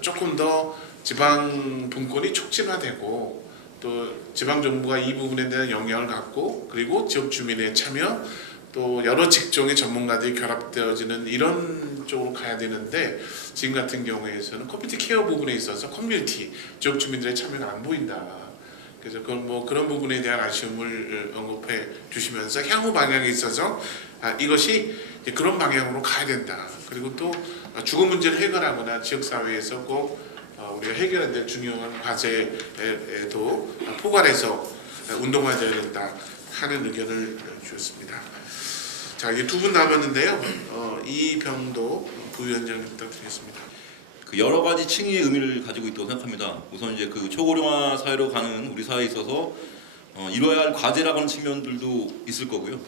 조금 더 지방 분권이 촉진화되고 또 지방 정부가 이 부분에 대한 영향을 갖고 그리고 지역 주민의 참여 또 여러 직종의 전문가들이 결합되어지는 이런 쪽으로 가야 되는데 지금 같은 경우에서는 커뮤니티 케어 부분에 있어서 커뮤니티 지역 주민들의 참여가 안 보인다. 그래서 그런 부분에 대한 아쉬움을 언급해 주시면서 향후 방향에 있어서 이것이 그런 방향으로 가야 된다. 그리고 또 주거 문제를 해결하거나 지역 사회에서 꼭 우리가 해결해야 될 중요한 과제에도 포괄해서 운동화되어야 된다 하는 의견을 주셨습니다. 자, 이제 두 분 남았는데요. 이병도 부위원장 부탁드리겠습니다. 그 여러 가지 층위의 의미를 가지고 있다고 생각합니다. 우선 이제 그 초고령화 사회로 가는 우리 사회에 있어서 이뤄야 할 과제라고 하는 측면들도 있을 거고요.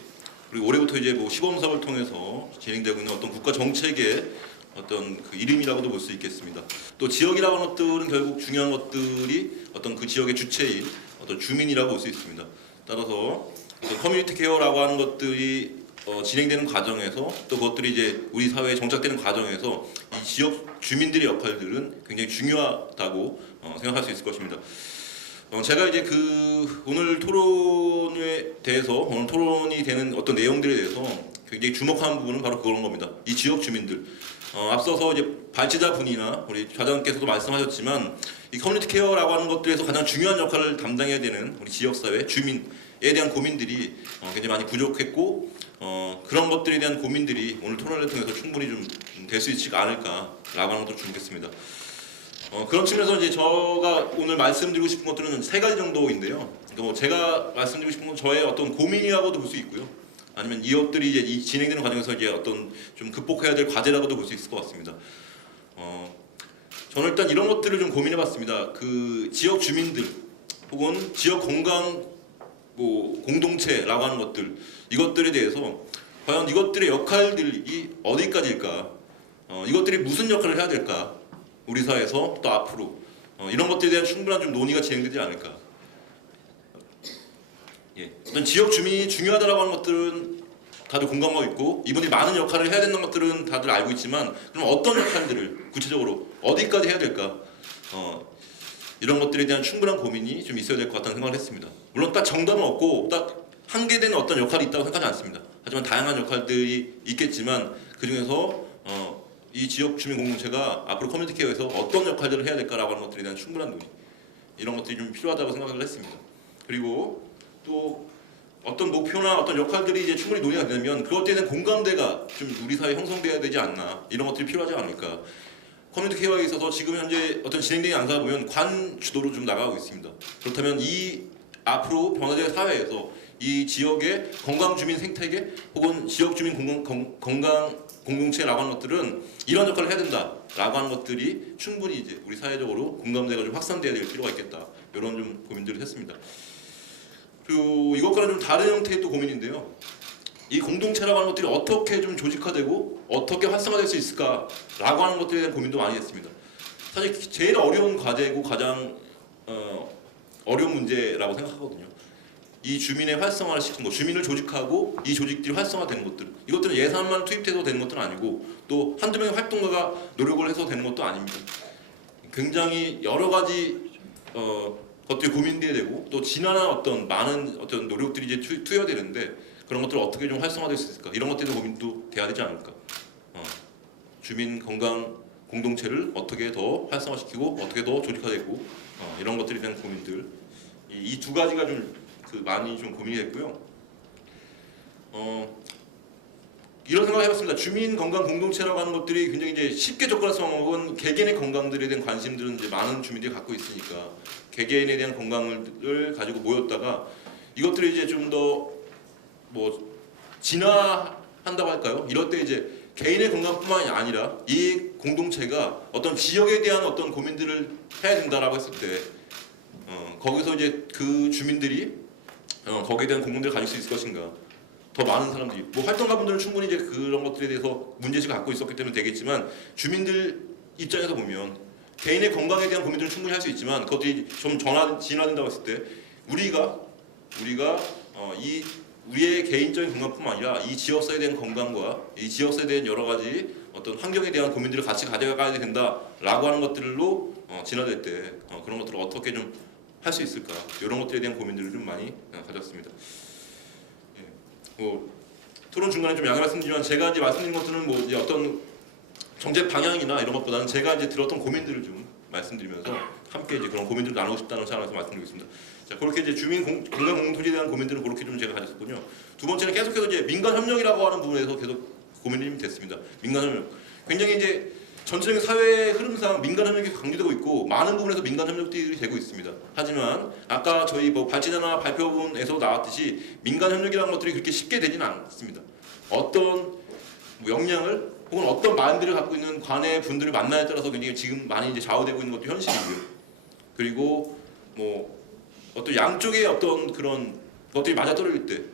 그리고 올해부터 이제 뭐 시범 사업을 통해서 진행되고 있는 어떤 국가 정책의 어떤 그 이름이라고도 볼 수 있겠습니다. 또 지역이라고 하는 것들은 결국 중요한 것들이 어떤 그 지역의 주체인 어떤 주민이라고 볼 수 있습니다. 따라서 어떤 커뮤니티 케어라고 하는 것들이 진행되는 과정에서 또 그것들이 이제 우리 사회에 정착되는 과정에서 이 지역 주민들의 역할들은 굉장히 중요하다고 생각할 수 있을 것입니다. 제가 이제 그 오늘 토론에 대해서 오늘 토론이 되는 어떤 내용들에 대해서 굉장히 주목하는 부분은 바로 그런 겁니다. 이 지역 주민들. 앞서서 이제 발치자 분이나 우리 좌장께서도 말씀하셨지만 이 커뮤니티 케어라고 하는 것들에서 가장 중요한 역할을 담당해야 되는 우리 지역사회 주민에 대한 고민들이 굉장히 많이 부족했고 그런 것들에 대한 고민들이 오늘 토론을 통해서 충분히 좀 될 수 있지 않을까라고 하는 것도 주목했습니다. 그런 측면에서 이제 제가 오늘 말씀드리고 싶은 것들은 3가지 정도인데요. 그러니까 뭐 제가 말씀드리고 싶은 건 저의 어떤 고민이라고도 볼 수 있고요. 아니면 이것들이 이제 이 진행되는 과정에서 이제 어떤 좀 극복해야 될 과제라고도 볼 수 있을 것 같습니다. 저는 일단 이런 것들을 좀 고민해봤습니다. 그 지역 주민들 혹은 지역 건강 뭐 공동체라고 하는 것들 이것들에 대해서 과연 이것들의 역할들이 어디까지일까? 이것들이 무슨 역할을 해야 될까? 우리 사회에서 또 앞으로 이런 것들에 대한 충분한 좀 논의가 진행되지 않을까? 예, 어떤 지역 주민이 중요하다라고 하는 것들은 다들 공감하고 있고 이분이 많은 역할을 해야 되는 것들은 다들 알고 있지만 그럼 어떤 역할들을 구체적으로 어디까지 해야 될까? 이런 것들에 대한 충분한 고민이 좀 있어야 될 것 같다는 생각을 했습니다. 물론 딱 정답은 없고 딱 한계된 어떤 역할이 있다고 생각하지 않습니다. 하지만 다양한 역할들이 있겠지만 그 중에서 이 지역 주민 공동체가 앞으로 커뮤니티 케어에서 어떤 역할들을 해야 될까라고 하는 것들에 대한 충분한 논의 이런 것들이 좀 필요하다고 생각을 했습니다. 그리고 또 어떤 목표나 어떤 역할들이 이제 충분히 논의가 되면 그것에 대한 공감대가 좀 우리 사회에 형성돼야 되지 않나 이런 것들이 필요하지 않을까. 커뮤니티 케어에 있어서 지금 현재 어떤 진행되는 양상을 보면 관 주도로 좀 나가고 있습니다. 그렇다면 이 앞으로 변화될 사회에서 이 지역의 건강 주민 생태계 혹은 지역 주민 건강 공동체라고 하는 것들은 이런 역할을 해야 된다라고 하는 것들이 충분히 이제 우리 사회적으로 공감대가 좀 확산돼야 될 필요가 있겠다. 이런 좀 고민들을 했습니다. 그리고 이것과는 좀 다른 형태의 또 고민인데요. 이 공동체라고 하는 것들이 어떻게 좀 조직화되고 어떻게 활성화될 수 있을까라고 하는 것들에 대한 고민도 많이 했습니다. 사실 제일 어려운 과제고 가장 어려운 문제라고 생각하거든요. 이 주민의 활성화를 시키는 것, 주민을 조직하고 이 조직들이 활성화되는 것들 이것들은 예산만 투입해서 되는 것들은 아니고 또 한두 명의 활동가가 노력을 해서 되는 것도 아닙니다. 굉장히 여러 가지 것들이 고민돼야 되고 또 지난한 어떤 많은 어떤 노력들이 이제 투여되는데 그런 것들을 어떻게 좀 활성화될 수 있을까 이런 것들에 대한 고민도 돼야 되지 않을까. 주민 건강 공동체를 어떻게 더 활성화시키고 어떻게 더 조직화되고 이런 것들에 대한 고민들 이 2가지가 좀 많이 좀 고민이 됐고요. 이런 생각을 해봤습니다. 주민 건강 공동체라고 하는 것들이 굉장히 이제 쉽게 접근할 수 없는 개개인의 건강들에 대한 관심들은 이제 많은 주민들이 갖고 있으니까 개개인에 대한 건강을 가지고 모였다가 이것들을 이제 좀 더 뭐 진화한다고 할까요? 이럴 때 이제 개인의 건강뿐만이 아니라 이 공동체가 어떤 지역에 대한 어떤 고민들을 해야 된다라고 했을 때 거기서 이제 그 주민들이 거기에 대한 공감대를 가질 수 있을 것인가. 더 많은 사람들이 뭐 활동가분들은 충분히 이제 그런 것들에 대해서 문제의식을 갖고 있었기 때문에 되겠지만 주민들 입장에서 보면 개인의 건강에 대한 고민들은 충분히 할 수 있지만 그것들이 좀 진화된다고 했을 때 우리가 우리의 개인적인 건강뿐만 아니라 이 지역사회에 대한 건강과 이 지역사회에 대한 여러 가지 어떤 환경에 대한 고민들을 같이 가져가야 된다라고 하는 것들로 진화될 때 그런 것들을 어떻게 좀 할 수 있을까 이런 것들에 대한 고민들을 좀 많이 가졌습니다. 뭐 토론 중간에 좀 양해 말씀드리지만 제가 이제 말씀드린 것들은 뭐 이제 어떤 정책 방향이나 이런 것보다는 제가 이제 들었던 고민들을 좀 말씀드리면서 함께 이제 그런 고민들을 나누고 싶다는 차원에서 말씀드리겠습니다. 자, 그렇게 이제 주민 건강 공동체에 대한 고민들은 그렇게 좀 제가 가졌군요. 두 번째는 계속해서 이제 민간 협력이라고 하는 부분에서 계속 고민이 됐습니다. 민간 협력. 굉장히 이제 전체적인 사회의 흐름상 민간 협력이 강조되고 있고 많은 부분에서 민간 협력들이 되고 있습니다. 하지만 아까 저희 뭐 발제자나 발표문에서 나왔듯이 민간 협력이라는 것들이 그렇게 쉽게 되지는 않습니다. 어떤 역량을 혹은 어떤 마음들을 갖고 있는 관의 분들을 만나에 따라서 굉장히 지금 많이 이제 좌우되고 있는 것도 현실이고요. 그리고 뭐 어떤 양쪽의 어떤 그런 것들이 맞아떨어질 때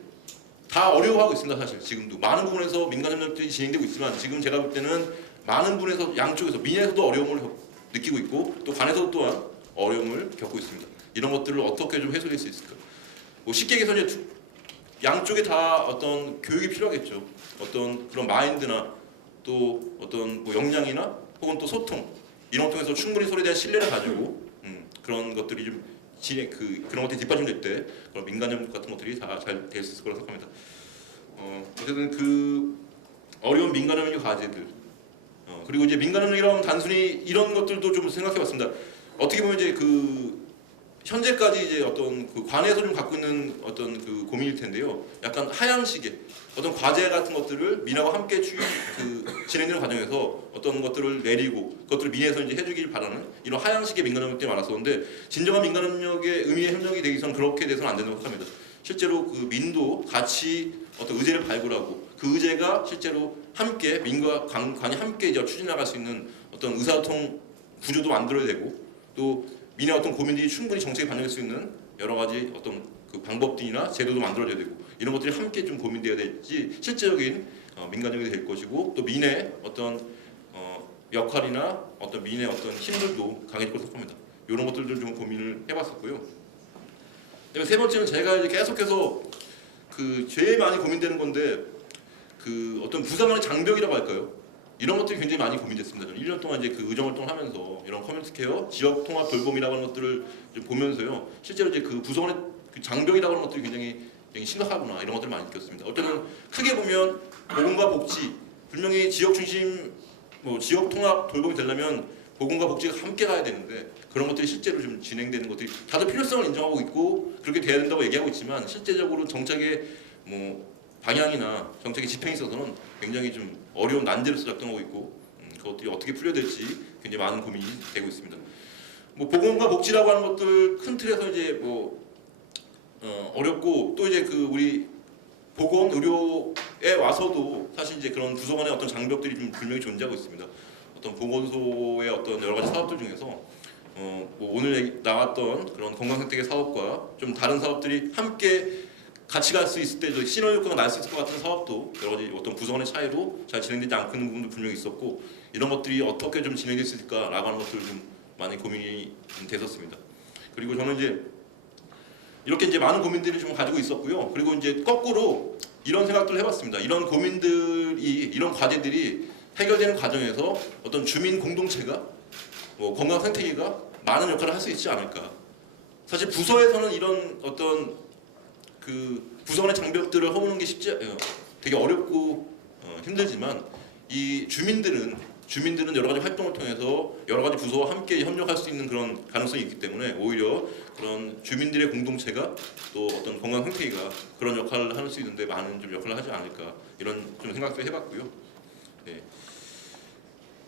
다 어려워하고 있습니다. 사실 지금도 많은 부분에서 민간 협력들이 진행되고 있지만 지금 제가 볼 때는 많은 부분에서 양쪽에서 민에서도 어려움을 느끼고 있고 또 관에서도 또한 어려움을 겪고 있습니다. 이런 것들을 어떻게 좀 해소될 수 있을까? 뭐 쉽게 얘기해서 이제 양쪽에 다 어떤 교육이 필요하겠죠. 어떤 그런 마인드나 또 어떤 뭐 역량이나 혹은 또 소통 이런 것 통해서 충분히 서로에 대한 신뢰를 가지고 그런 것들이 좀 그런 것들이 뒷받침될 때 그런 민간 협력 같은 것들이 다 잘 될 수 있을 거라고 생각합니다. 어쨌든 그 어려운 민간협력 과제들 그리고 이제 민간협력이라고 하면 단순히 이런 것들도 좀 생각해봤습니다. 어떻게 보면 이제 그 현재까지 이제 어떤 그 관에서 좀 갖고 있는 어떤 그 고민일 텐데요. 약간 하향식의 어떤 과제 같은 것들을 민하고 함께 진행되는 과정에서 어떤 것들을 내리고 그것들을 민에서 이제 해주길 바라는 이런 하향식의 민간협력들이 많았었는데 진정한 민간협력의 의미의 협력이 되기 위해서는 그렇게 돼서는 안 된다고 생각합니다. 실제로 그 민도 같이 어떤 의제를 발굴하고 그 의제가 실제로 함께 민과 관이 함께 이제 추진나갈 수 있는 어떤 의사소통 구조도 만들어야 되고 또 민의 어떤 고민들이 충분히 정책에 반영될 수 있는 여러 가지 어떤 그 방법들이나 제도도 만들어져야 되고 이런 것들이 함께 좀 고민돼야 될지 실제적인 민간적이 될 것이고 또 민의 어떤 역할이나 어떤 민의 어떤 힘들도 강해질 것으로 생각합니다. 이런 것들도 좀 고민을 해봤었고요. 세 번째는 제가 이제 계속해서 그 제일 많이 고민되는 건데 그 어떤 부서간의 장벽이라고 할까요? 이런 것들이 굉장히 많이 고민됐습니다. 저는 1년 동안 이제 그 의정 활동을 하면서 이런 커뮤니티 케어, 지역 통합 돌봄이라고 하는 것들을 좀 보면서요. 실제로 이제 그 부서 간의 그 장벽이라고 하는 것들이 굉장히 심각하구나 이런 것들을 많이 느꼈습니다. 어쨌든 크게 보면 보건과 복지 분명히 지역 중심 지역 통합 돌봄이 되려면 보건과 복지가 함께 가야 되는데 그런 것들이 실제로 좀 진행되는 것들이 다들 필요성을 인정하고 있고 그렇게 돼야 된다고 얘기하고 있지만 실제적으로 정책의 방향이나 정책의 집행에 있어서는 굉장히 좀 어려운 난제로서 작동하고 있고 그것들이 어떻게 풀려야 될지 굉장히 많은 고민이 되고 있습니다. 보건과 복지라고 하는 것들 큰 틀에서 이제 어렵고 또 이제 그 우리 보건 의료에 와서도 사실 이제 그런 부서 간의 어떤 장벽들이 좀 분명히 존재하고 있습니다. 어떤 보건소의 어떤 여러 가지 사업들 중에서 오늘 나왔던 그런 건강생태계 사업과 좀 다른 사업들이 함께 같이 갈 수 있을 때 시너지 효과가 날 수 있을 것 같은 사업도 여러 가지 어떤 부서 간의 차이로 잘 진행되지 않고 있는 부분도 분명히 있었고 이런 것들이 어떻게 좀 진행될 수 있을까라고 하는 것들을 좀 많이 고민이 됐었습니다. 그리고 저는 이제 이렇게 이제 많은 고민들을 좀 가지고 있었고요. 그리고 이제 거꾸로 이런 생각들을 해봤습니다. 이런 고민들이 이런 과제들이 해결되는 과정에서 어떤 주민 공동체가 건강 생태계가 많은 역할을 할 수 있지 않을까. 사실 부서에서는 이런 어떤 그 부서 간의 장벽들을 허무는 게 되게 어렵고 힘들지만 이 주민들은 여러 가지 활동을 통해서 여러 가지 부서와 함께 협력할 수 있는 그런 가능성이 있기 때문에 오히려 그런 주민들의 공동체가 또 어떤 건강 생태계가 그런 역할을 할 수 있는데 많은 좀 역할을 하지 않을까 이런 좀 생각도 해봤고요.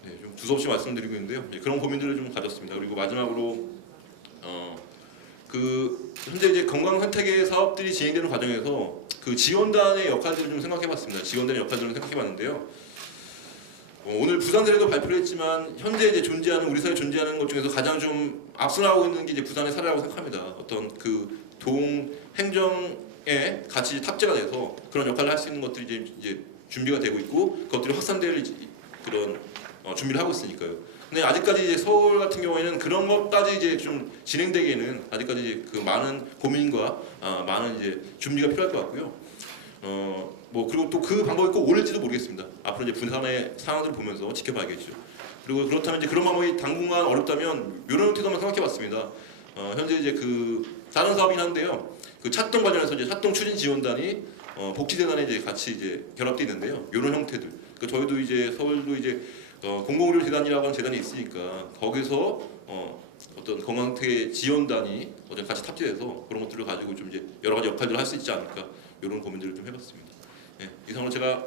좀 두서없이 말씀드리고 있는데요. 그런 고민들을 좀 가졌습니다. 그리고 마지막으로 그 현재 이제 건강 생태계 사업들이 진행되는 과정에서 그 지원단의 역할들을 좀 생각해봤습니다. 지원단의 역할들을 생각해봤는데요. 오늘 부산대회도 발표를 했지만 현재 이제 우리 사회에 존재하는 것 중에서 가장 좀 앞서 나오고 있는 게 이제 부산의 사례라고 생각합니다. 어떤 그 행정에 같이 탑재가 돼서 그런 역할을 할 수 있는 것들이 이제 준비가 되고 있고 그것들이 확산될 그런 준비를 하고 있으니까요. 근데 아직까지 이제 서울 같은 경우에는 그런 것까지 이제 좀 진행되기에는 아직까지 이제 그 많은 고민과 많은 이제 준비가 필요할 것 같고요. 그리고 또 그 방법이 꼭 옳을지도 모르겠습니다. 앞으로 이제 분산의 상황들을 보면서 지켜봐야겠죠. 그리고 그렇다면 이제 그런 방법이 당분간 어렵다면 이런 형태도 한번 생각해봤습니다. 현재 이제 그 다른 사업이긴 한데요. 그 찻동 관련해서 이제 찻동 추진 지원단이 복지재단에 이제 같이 이제 결합돼 있는데요. 이런 형태들. 그 저희도 이제 서울도 이제 공공의료재단이라고 하는 재단이 있으니까 거기서 어떤 건강생태계 지원단이 같이 탑재해서 그런 것들을 가지고 좀 이제 여러 가지 역할들을 할 수 있지 않을까 이런 고민들을 좀 해봤습니다. 이상으로 제가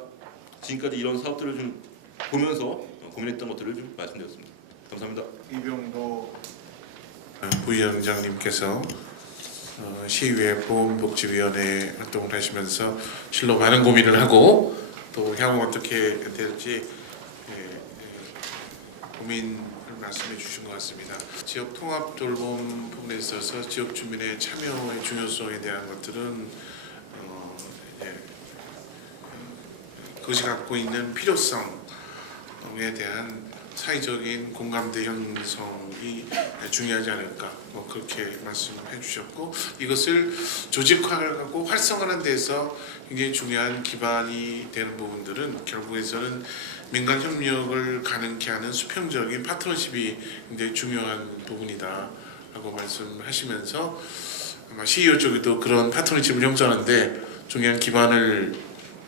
지금까지 이런 사업들을 좀 보면서 고민했던 것들을 좀 말씀드렸습니다. 감사합니다. 이병도 부위원장님께서 시의회 보건복지위원회 활동을 하시면서 실로 많은 고민을 하고 또 향후 어떻게 될지 고민을 말씀해 주신 것 같습니다. 지역 통합 돌봄 부분에 있어서 지역 주민의 참여의 중요성에 대한 것들은 그것이 갖고 있는 필요성에 대한 사회적인 공감대 형성이 중요하지 않을까 그렇게 말씀해 주셨고 이것을 조직화하고 활성화하는 데서 굉장히 중요한 기반이 되는 부분들은 결국에서는 민간 협력을 가능케 하는 수평적인 파트너십이 굉장히 중요한 부분이다 라고 말씀하시면서 아마 CEO 쪽에도 그런 파트너십을 형성하는데 중요한 기반을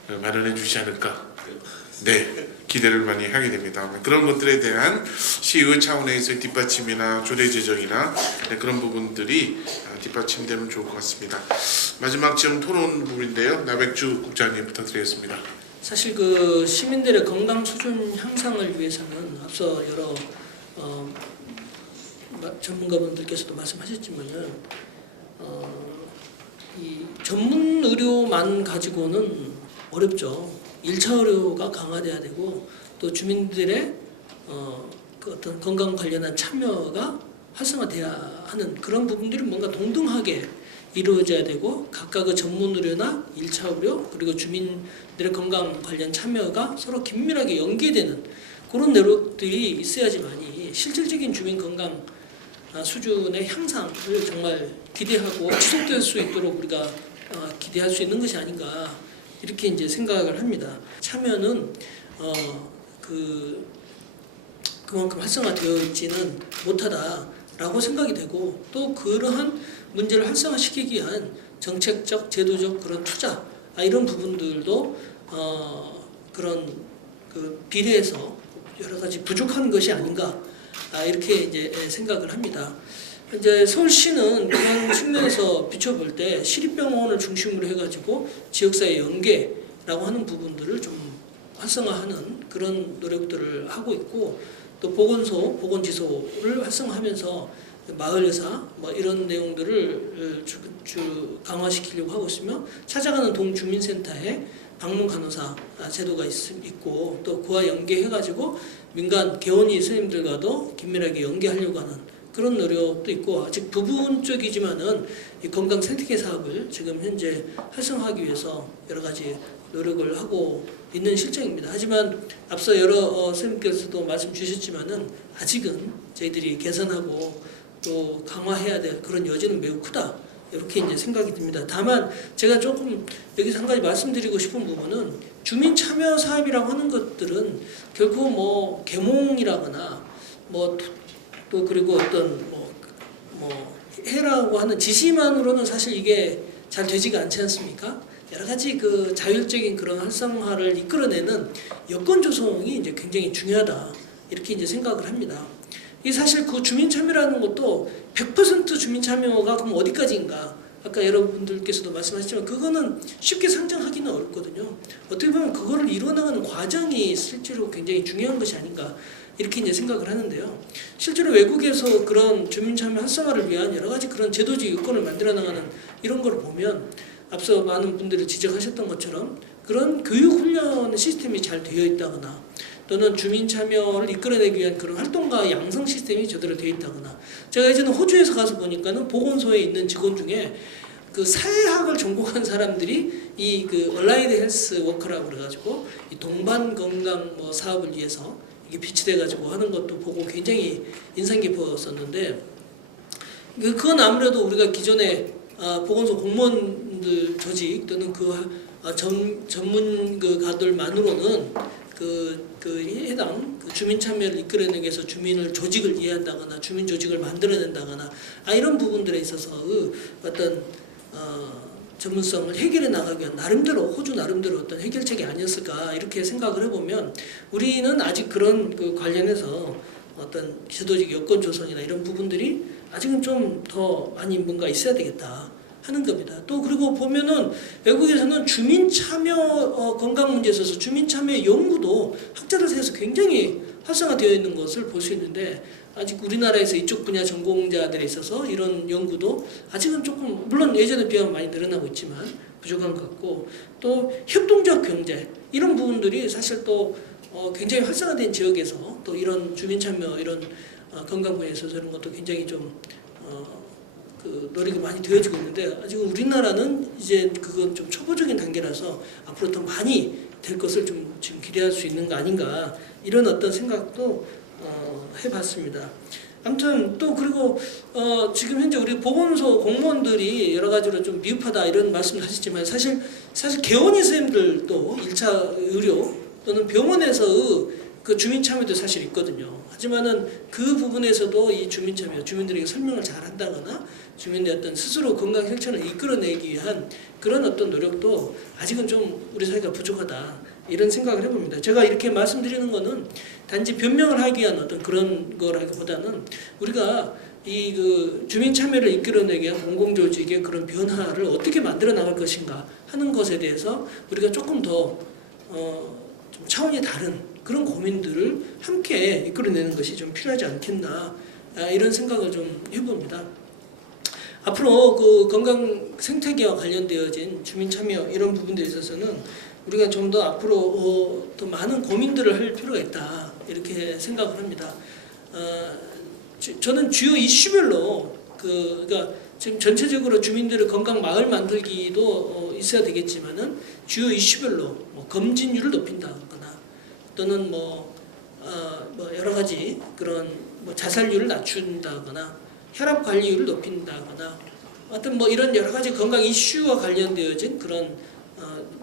마련해 주지 않을까. 네, 기대를 많이 하게 됩니다. 그런 것들에 대한 시의 차원에서의 뒷받침이나 조례 제정이나 그런 부분들이 뒷받침되면 좋을 것 같습니다. 마지막 지금 토론 부분인데요. 나백주 국장님 부탁드리겠습니다. 사실 그 시민들의 건강 수준 향상을 위해서는 앞서 여러 전문가분들께서도 말씀하셨지만은 이 전문 의료만 가지고는 어렵죠. 1차 의료가 강화돼야 되고 또 주민들의 그 어떤 건강 관련한 참여가 활성화돼야 하는 그런 부분들이 뭔가 동등하게 이루어져야 되고 각각의 전문 의료나 1차 의료 그리고 주민들의 건강 관련 참여가 서로 긴밀하게 연계되는 그런 노력들이 있어야지만이 실질적인 주민 건강 수준의 향상을 정말 기대하고 지속될 수 있도록 우리가 기대할 수 있는 것이 아닌가 이렇게 이제 생각을 합니다. 참여는 그만큼 활성화되어 있지는 못하다라고 생각이 되고 또 그러한 문제를 활성화시키기 위한 정책적, 제도적 그런 투자 이런 부분들도 그런 그 비례해서 여러 가지 부족한 것이 아닌가 이렇게 이제 생각을 합니다. 이제 서울시는 그런 측면에서 비춰볼 때 시립병원을 중심으로 해가지고 지역사회 연계라고 하는 부분들을 좀 활성화하는 그런 노력들을 하고 있고 또 보건소, 보건지소를 활성화하면서 마을의사 뭐 이런 내용들을 강화시키려고 하고 있으며 찾아가는 동주민센터에 방문 간호사 제도가 있고 또 그와 연계해가지고 민간 개원의 선생님들과도 긴밀하게 연계하려고 하는 그런 노력도 있고 아직 부분적이지만은 이 건강 생태계 사업을 지금 현재 활성화하기 위해서 여러 가지 노력을 하고 있는 실정입니다. 하지만 앞서 여러 선생님께서도 말씀 주셨지만은 아직은 저희들이 개선하고 또 강화해야 될 그런 여지는 매우 크다. 이렇게 이제 생각이 듭니다. 다만 제가 조금 여기서 한 가지 말씀드리고 싶은 부분은 주민 참여 사업이라고 하는 것들은 결코 뭐 계몽이라거나 뭐 또 그리고 어떤 뭐 해라고 하는 지시만으로는 사실 이게 잘 되지가 않지 않습니까? 여러 가지 그 자율적인 그런 활성화를 이끌어내는 여건 조성이 이제 굉장히 중요하다. 이렇게 이제 생각을 합니다. 이 사실 그 주민 참여라는 것도 100% 주민 참여가 그럼 어디까지인가? 아까 여러분들께서도 말씀하셨지만 그거는 쉽게 상정하기는 어렵거든요. 어떻게 보면 그거를 이루어나가는 과정이 실제로 굉장히 중요한 것이 아닌가 이렇게 이제 생각을 하는데요. 실제로 외국에서 그런 주민 참여 활성화를 위한 여러 가지 그런 제도적 요건을 만들어 나가는 이런 걸 보면 앞서 많은 분들이 지적하셨던 것처럼 그런 교육 훈련 시스템이 잘 되어 있다거나 또는 주민 참여를 이끌어내기 위한 그런 활동가 양성 시스템이 제대로 되어 있다거나 제가 예전에 호주에서 가서 보니까는 보건소에 있는 직원 중에 그 사회학을 전공한 사람들이 이 그 얼라이드 헬스 워커라고 그래가지고 이 동반 건강 뭐 사업을 위해서 이게 비치돼가지고 하는 것도 보고 굉장히 인상 깊었었는데 그건 아무래도 우리가 기존에 보건소 공무원들 조직 또는 그 전문 그 가들만으로는 해당 주민 참여를 이끌어내기 위해서 주민을 조직을 이해한다거나 주민 조직을 만들어낸다거나 이런 부분들에 있어서 어떤 전문성을 해결해 나가기 위한 나름대로 호주 나름대로 어떤 해결책이 아니었을까 이렇게 생각을 해보면 우리는 아직 그런 그 관련해서 어떤 제도적 여건 조성이나 이런 부분들이 아직은 좀 더 많이 뭔가 있어야 되겠다 하는 겁니다. 또 그리고 보면은 외국에서는 주민 참여 건강 문제에 있어서 주민 참여 연구도 학자들 사이에서 굉장히 활성화되어 있는 것을 볼 수 있는데 아직 우리나라에서 이쪽 분야 전공자들에 있어서 이런 연구도 아직은 조금 물론 예전에 비하면 많이 늘어나고 있지만 부족한 것 같고 또 협동적 경제 이런 부분들이 사실 또 굉장히 활성화된 지역에서 또 이런 주민 참여 이런 건강 분야에 있어서 이런 것도 굉장히 좀 그 노력이 많이 되어지고 있는데 아직 우리나라는 이제 그건 좀 초보적인 단계라서 앞으로 더 많이 될 것을 좀 지금 기대할 수 있는 거 아닌가 이런 어떤 생각도 해봤습니다. 아무튼 또 그리고 지금 현재 우리 보건소 공무원들이 여러 가지로 좀 미흡하다 이런 말씀을 하셨지만 사실 개원의 선생님들도 1차 의료 또는 병원에서 그 주민 참여도 사실 있거든요. 하지만은 그 부분에서도 이 주민 참여, 주민들에게 설명을 잘 한다거나 주민들의 어떤 스스로 건강 실천을 이끌어내기 위한 그런 어떤 노력도 아직은 좀 우리 사회가 부족하다 이런 생각을 해봅니다. 제가 이렇게 말씀드리는 거는 단지 변명을 하기 위한 어떤 그런 거라기보다는 우리가 이 그 주민 참여를 이끌어내기 위한 공공조직의 그런 변화를 어떻게 만들어 나갈 것인가 하는 것에 대해서 우리가 조금 더 좀 차원이 다른 그런 고민들을 함께 이끌어내는 것이 좀 필요하지 않겠나 이런 생각을 좀 해봅니다. 앞으로 그 건강 생태계와 관련되어진 주민 참여 이런 부분들에 있어서는 우리가 좀 더 앞으로 더 많은 고민들을 할 필요가 있다 이렇게 생각을 합니다. 저는 주요 이슈별로 그러니까 지금 전체적으로 주민들의 건강 마을 만들기도 있어야 되겠지만은 주요 이슈별로 뭐 검진율을 높인다거나 또는 뭐 여러 가지 그런 뭐 자살률을 낮춘다거나 혈압 관리율을 높인다거나 어떤 뭐 이런 여러 가지 건강 이슈와 관련되어진 그런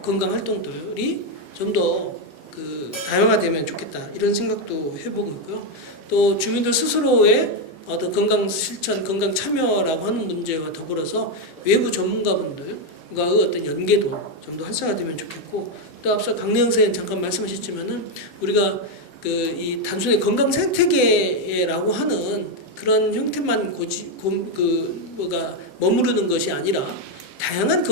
건강 활동들이 좀 더 그 다양화되면 좋겠다 이런 생각도 해보고 있고요. 또 주민들 스스로의 어떤 건강 실천, 건강 참여라고 하는 문제와 더불어서 외부 전문가분들과의 어떤 연계도 좀 더 활성화되면 좋겠고, 또 앞서 강내영 선생님 잠깐 말씀하셨지만은 우리가 그 이 단순히 건강 생태계라고 하는 그런 형태만 머무르는 것이 아니라 다양한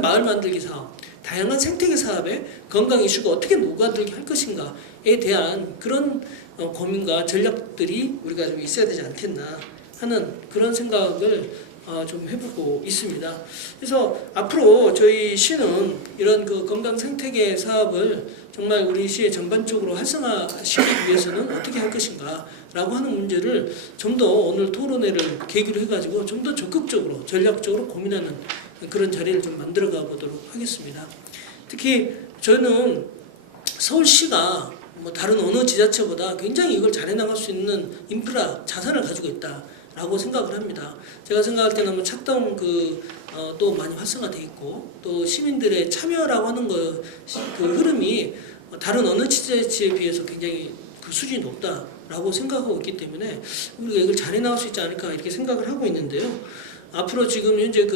마을 만들기 사업, 다양한 생태계 사업에 건강 이슈가 어떻게 녹아들게 할 것인가에 대한 그런 고민과 전략들이 우리가 좀 있어야 되지 않겠나 하는 그런 생각을 좀 해보고 있습니다. 그래서 앞으로 저희 시는 이런 그 건강 생태계 사업을 정말 우리 시의 전반적으로 활성화시키기 위해서는 어떻게 할 것인가라고 하는 문제를 좀 더 오늘 토론회를 계기로 해가지고 좀 더 적극적으로 전략적으로 고민하는 그런 자리를 좀 만들어가 보도록 하겠습니다. 특히 저는 서울시가 뭐 다른 어느 지자체보다 굉장히 이걸 잘 해나갈 수 있는 인프라 자산을 가지고 있다라고 생각을 합니다. 제가 생각할 때는 뭐 착동 또 많이 활성화돼 있고 또 시민들의 참여라고 하는 그 흐름이 다른 어느 지자체에 비해서 굉장히 그 수준이 높다라고 생각하고 있기 때문에 우리가 이걸 잘 해나갈 수 있지 않을까 이렇게 생각을 하고 있는데요. 앞으로 지금 현재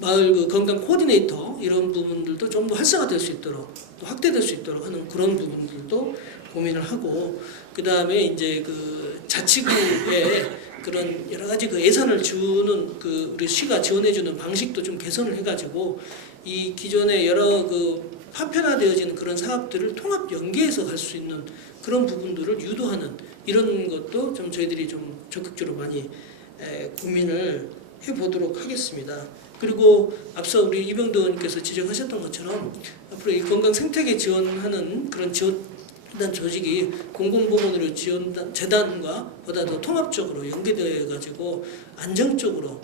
마을 건강 코디네이터 이런 부분들도 좀 더 활성화될 수 있도록 또 확대될 수 있도록 하는 그런 부분들도 고민을 하고, 그 다음에 이제 그 자치구에 그런 여러 가지 그 예산을 주는 우리 시가 지원해주는 방식도 좀 개선을 해가지고 이 기존의 여러 그 파편화되어지는 그런 사업들을 통합 연계해서 갈 수 있는 그런 부분들을 유도하는 이런 것도 좀 저희들이 좀 적극적으로 많이 고민을 해보도록 하겠습니다. 그리고 앞서 우리 이병도 의원님께서 지적하셨던 것처럼 앞으로 이 건강 생태계 지원하는 그런 지원단 조직이 공공부문으로 지원단 재단과 보다 더 통합적으로 연계되어 가지고 안정적으로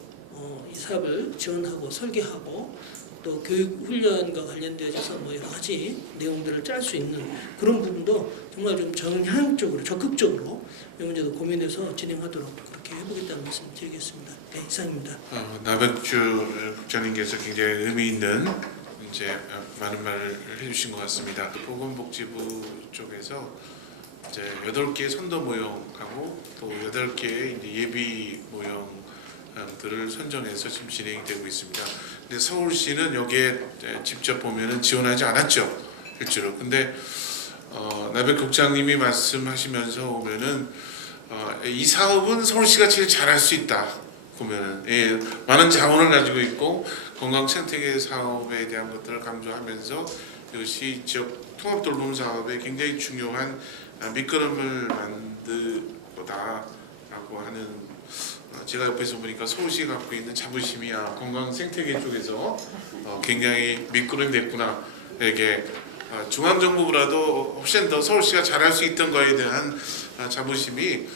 이 사업을 지원하고 설계하고 또 교육 훈련과 관련되어서 뭐 여러 가지 내용들을 짤 수 있는 그런 부분도 정말 좀 정향적으로 적극적으로 이 문제도 고민해서 진행하도록 그렇게 해보겠다는 말씀 드리겠습니다. 네, 이상입니다. 나백주 국장님께서 굉장히 의미 있는 이제 많은 말을 해주신 것 같습니다. 보건복지부 쪽에서 이제 8개의 선도 모형하고 또 8개의 이제 예비 모형들을 선정해서 지금 진행되고 있습니다. 근데 서울시는 여기에 직접 보면은 지원하지 않았죠, 실제로. 근데 나백 국장님이 말씀하시면서 보면은 이 사업은 서울시가 제일 잘할 수 있다. 보면은 많은 자원을 가지고 있고 건강 생태계 사업에 대한 것들을 강조하면서 이것이 지역 통합 돌봄 사업에 굉장히 중요한 밑거름을 만들다라고 하는, 제가 옆에서 보니까 서울시 갖고 있는 자부심이 건강 생태계 쪽에서 굉장히 밑거름이 됐구나. 이게 중앙정부보다도 훨씬 더 서울시가 잘할 수 있던 거에 대한 자부심이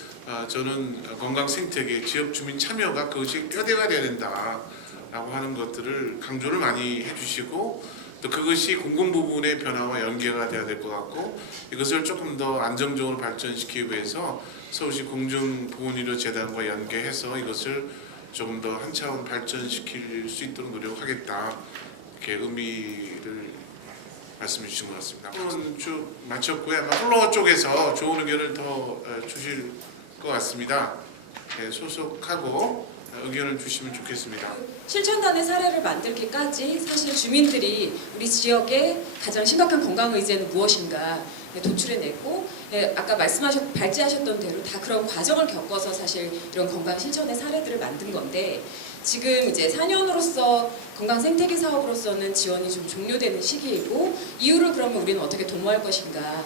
저는 건강 생태계 지역 주민 참여가 그것이 뼈대가 되어야 된다라고 하는 것들을 강조를 많이 해주시고, 또 그것이 공공 부분의 변화와 연계가 되어야 될 것 같고, 이것을 조금 더 안정적으로 발전시키기 위해서 서울시 공중보건의료 재단과 연계해서 이것을 조금 더 한 차원 발전시킬 수 있도록 노력하겠다, 이렇게 의미를 말씀해 주신 것 같습니다. 토론 쭉 마쳤고요. 아마 플로어 쪽에서 좋은 의견을 더 주실 것 같습니다. 네, 소속하고 의견을 주시면 좋겠습니다. 실천단의 사례를 만들기까지 사실 주민들이 우리 지역의 가장 심각한 건강 의제는 무엇인가 도출해냈고, 아까 발제하셨던 대로 다 그런 과정을 겪어서 사실 이런 건강 실천의 사례들을 만든 건데, 지금 이제 4년으로서 건강 생태계 사업으로서는 지원이 좀 종료되는 시기이고, 이후를 그러면 우리는 어떻게 도모할 것인가.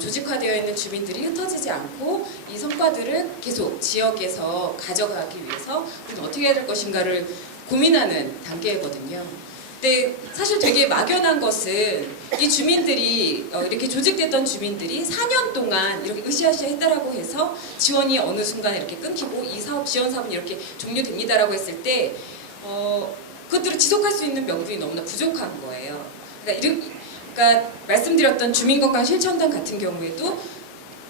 조직화되어 있는 주민들이 흩어지지 않고 이 성과들을 계속 지역에서 가져가기 위해서 우리는 어떻게 해야 될 것인가를 고민하는 단계거든요. 근데 사실 되게 막연한 것은 이 주민들이 이렇게 조직됐던 주민들이 4년 동안 이렇게 으쌰으쌰 했다라고 해서 지원이 어느 순간에 이렇게 끊기고 이 사업 지원 사업은 이렇게 종료됩니다라고 했을 때 그것들을 지속할 수 있는 명분이 너무나 부족한 거예요. 그러니까 말씀드렸던 주민건강 실천단 같은 경우에도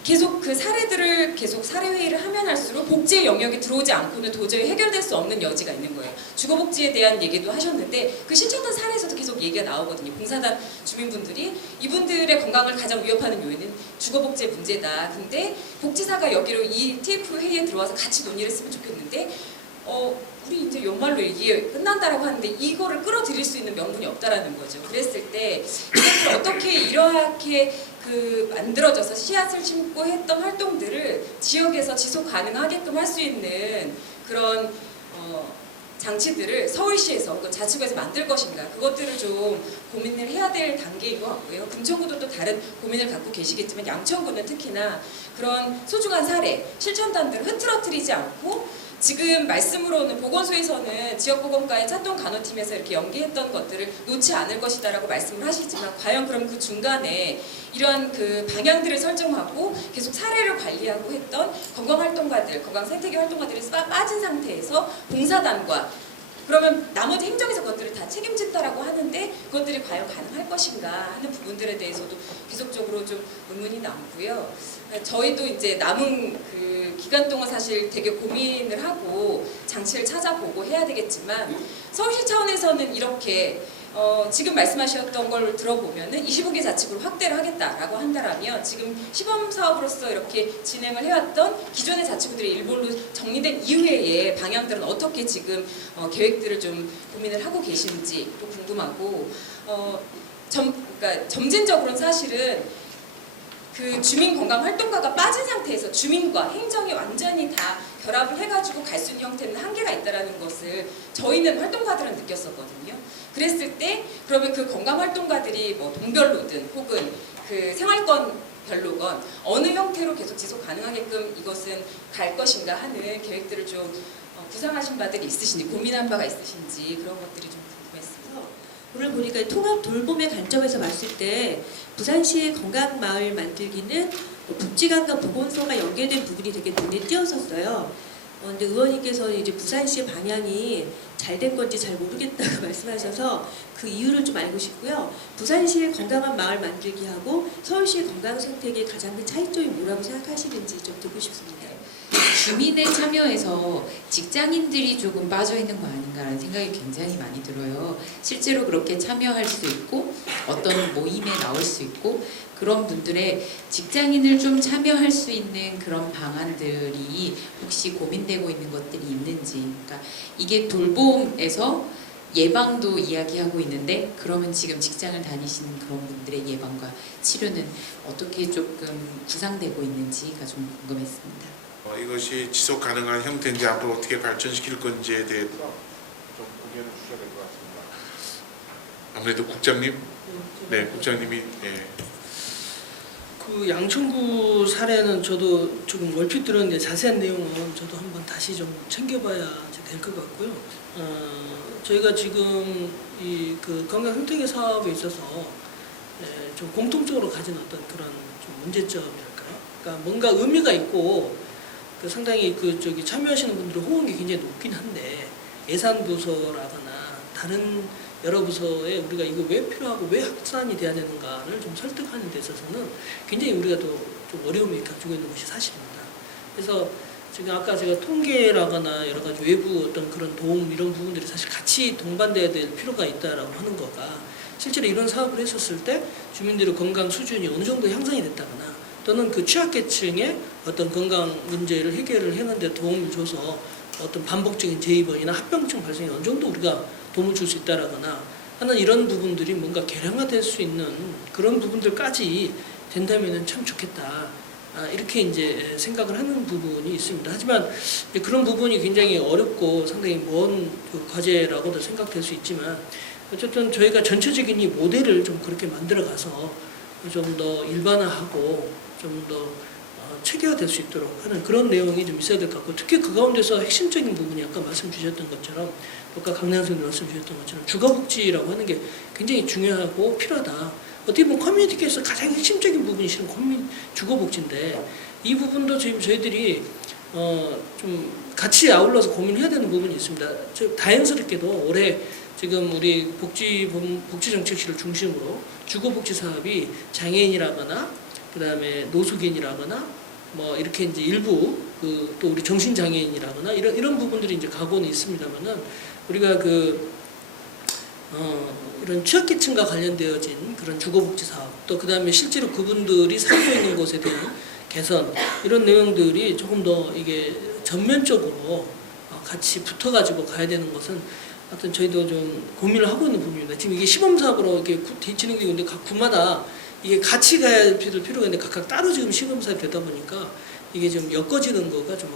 계속 그 사례들을 계속 사례회의를 하면 할수록 복지의 영역에 들어오지 않고는 도저히 해결될 수 없는 여지가 있는 거예요. 주거복지에 대한 얘기도 하셨는데 그 실천단 사례에서도 계속 얘기가 나오거든요. 봉사단 주민분들이 이분들의 건강을 가장 위협하는 요인은 주거복지의 문제다. 근데 복지사가 여기로 이 TF 회의에 들어와서 같이 논의를 했으면 좋겠는데 우리 이제 연말로 이게 끝난다라고 하는데 이거를 끌어들일 수 있는 명분이 없다라는 거죠. 그랬을 때 이것을 어떻게 이렇게 만들어져서 씨앗을 심고 했던 활동들을 지역에서 지속 가능하게끔 할 수 있는 그런 장치들을 서울시에서 자치구에서 만들 것인가, 그것들을 좀 고민을 해야 될 단계인 것 같고요. 금천구도 또 다른 고민을 갖고 계시겠지만 양천구는 특히나 그런 소중한 사례, 실천단들을 흐트러뜨리지 않고 지금 말씀으로는 보건소에서는 지역보건과의 찰동 간호팀에서 이렇게 연계했던 것들을 놓지 않을 것이다라고 말씀을 하시지만 과연 그럼 그 중간에 이러한 그 방향들을 설정하고 계속 사례를 관리하고 했던 건강활동가들, 건강생태계 활동가들이 빠진 상태에서 봉사단과 그러면 나머지 행정에서 그것들을 다 책임진다라고 하는데 그것들이 과연 가능할 것인가 하는 부분들에 대해서도 계속적으로 좀 의문이 남고요. 저희도 이제 남은 그 기간 동안 사실 되게 고민을 하고 장치를 찾아보고 해야 되겠지만 서울시 차원에서는 이렇게 지금 말씀하셨던 걸 들어보면은 25개 자치구를 확대를 하겠다라고 한다라면 지금 시범 사업으로서 이렇게 진행을 해왔던 기존의 자치구들이 일본로 정리된 이후의 방향들은 어떻게 지금 계획들을 좀 고민을 하고 계신지 또 궁금하고 그러니까 점진적으로는 사실은 그 주민 건강 활동가가 빠진 상태에서 주민과 행정이 완전히 다 결합을 해가지고 갈 수 있는 형태는 한계가 있다라는 것을 저희는 활동가들은 느꼈었거든요. 그랬을 때 그러면 그 건강 활동가들이 뭐 동별로든 혹은 그 생활권 별로건 어느 형태로 계속 지속 가능하게끔 이것은 갈 것인가 하는 계획들을 좀 구상하신 바들이 있으신지 고민한 바가 있으신지 그런 것들이 좀 궁금했습니다. 오늘 보니까 통합 돌봄의 관점에서 봤을 때 부산시의 건강마을 만들기는 복지관과 보건소가 연계된 부분이 되게 눈에 띄었었어요. 근데 의원님께서는 이제 부산시의 방향이 잘 된 건지 잘 모르겠다고 말씀하셔서 그 이유를 좀 알고 싶고요. 부산시의 건강한 마을 만들기하고 서울시의 건강 생태계의 가장 큰 차이점이 뭐라고 생각하시는지 좀 듣고 싶습니다. 주민의 참여에서 직장인들이 조금 빠져있는 거 아닌가라는 생각이 굉장히 많이 들어요. 실제로 그렇게 참여할 수 있고 어떤 모임에 나올 수 있고 그런 분들의 직장인을 좀 참여할 수 있는 그런 방안들이 혹시 고민되고 있는 것들이 있는지, 그러니까 이게 돌봄에서 예방도 이야기하고 있는데 그러면 지금 직장을 다니시는 그런 분들의 예방과 치료는 어떻게 조금 구상되고 있는지가 좀 궁금했습니다. 이것이 지속 가능한 형태인지 앞으로 어떻게 발전시킬 건지에 대해 좀 의견을 주셔야 될 것 같습니다. 아무래도 국장님, 네, 국장님이 네. 그 양천구 사례는 저도 조금 얼핏 들었는데 자세한 내용은 저도 한번 다시 좀 챙겨봐야 될 것 같고요. 저희가 지금 이 그 건강 생태계 사업에 있어서 좀 공통적으로 가진 어떤 그런 좀 문제점이랄까요? 그러니까 뭔가 의미가 있고 상당히 참여하시는 분들의 호응이 굉장히 높긴 한데 예산 부서라거나 다른 여러 부서에 우리가 이거 왜 필요하고 왜 확산이 돼야 되는가를 좀 설득하는 데 있어서는 굉장히 우리가 또 좀 어려움이 가지고 있는 것이 사실입니다. 그래서 지금 아까 제가 통계라거나 여러 가지 외부 어떤 그런 도움 이런 부분들이 사실 같이 동반돼야 될 필요가 있다라고 하는 거가 실제로 이런 사업을 했었을 때 주민들의 건강 수준이 어느 정도 향상이 됐다거나 또는 그 취약계층의 어떤 건강 문제를 해결을 하는 데 도움을 줘서 어떤 반복적인 재입원이나 합병증 발생에 어느 정도 우리가 도움을 줄 수 있다라거나 하는 이런 부분들이 뭔가 개량화될 수 있는 그런 부분들까지 된다면은 참 좋겠다. 이렇게 이제 생각을 하는 부분이 있습니다. 하지만 그런 부분이 굉장히 어렵고 상당히 먼 그 과제라고도 생각될 수 있지만 어쨌든 저희가 전체적인 이 모델을 좀 그렇게 만들어가서 좀 더 일반화하고 좀 더 체계화될 수 있도록 하는 그런 내용이 좀 있어야 될 것 같고 특히 그 가운데서 핵심적인 부분이 아까 말씀 주셨던 것처럼 아까 강남 선생님 말씀 주셨던 것처럼 주거복지라고 하는 게 굉장히 중요하고 필요하다. 어떻게 보면 커뮤니티에서 가장 핵심적인 부분이 실은 주거복지인데 이 부분도 저희들이 좀 같이 아울러서 고민해야 되는 부분이 있습니다. 다행스럽게도 올해 지금 우리 복지정책실을 중심으로 주거복지 사업이 장애인이라거나 그다음에 노숙인이라거나 뭐 이렇게 이제 일부 또 우리 정신장애인이라거나 이런 부분들이 이제 가고는 있습니다만은 우리가 이런 취약계층과 관련되어진 그런 주거복지 사업 또 그다음에 실제로 그분들이 살고 있는 곳에 대한 개선 이런 내용들이 조금 더 이게 전면적으로 같이 붙어가지고 가야 되는 것은 하여튼 저희도 좀 고민을 하고 있는 부분입니다. 지금 이게 시범사업으로 이렇게 진행되고 있는데 각 구마다 이게 같이 가야 될 필요가 있는데 각각 따로 지금 시범사업이 되다 보니까 이게 좀 엮어지는 거가 좀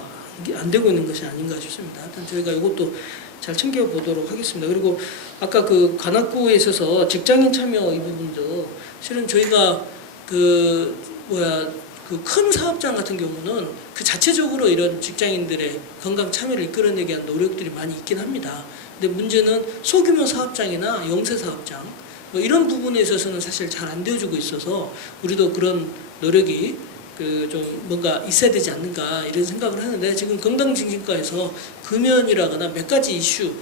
안 되고 있는 것이 아닌가 싶습니다. 하여튼 저희가 이것도 잘 챙겨보도록 하겠습니다. 그리고 아까 그 관악구에 있어서 직장인 참여 이 부분도 실은 저희가 그 큰 사업장 같은 경우는 그 자체적으로 이런 직장인들의 건강 참여를 이끌어내기 위한 노력들이 많이 있긴 합니다. 근데 문제는 소규모 사업장이나 영세 사업장 뭐 이런 부분에 있어서는 사실 잘 안 되어주고 있어서 우리도 그런 노력이 좀 뭔가 있어야 되지 않는가 이런 생각을 하는데 지금 건강증진과에서 금연이라거나 몇 가지 이슈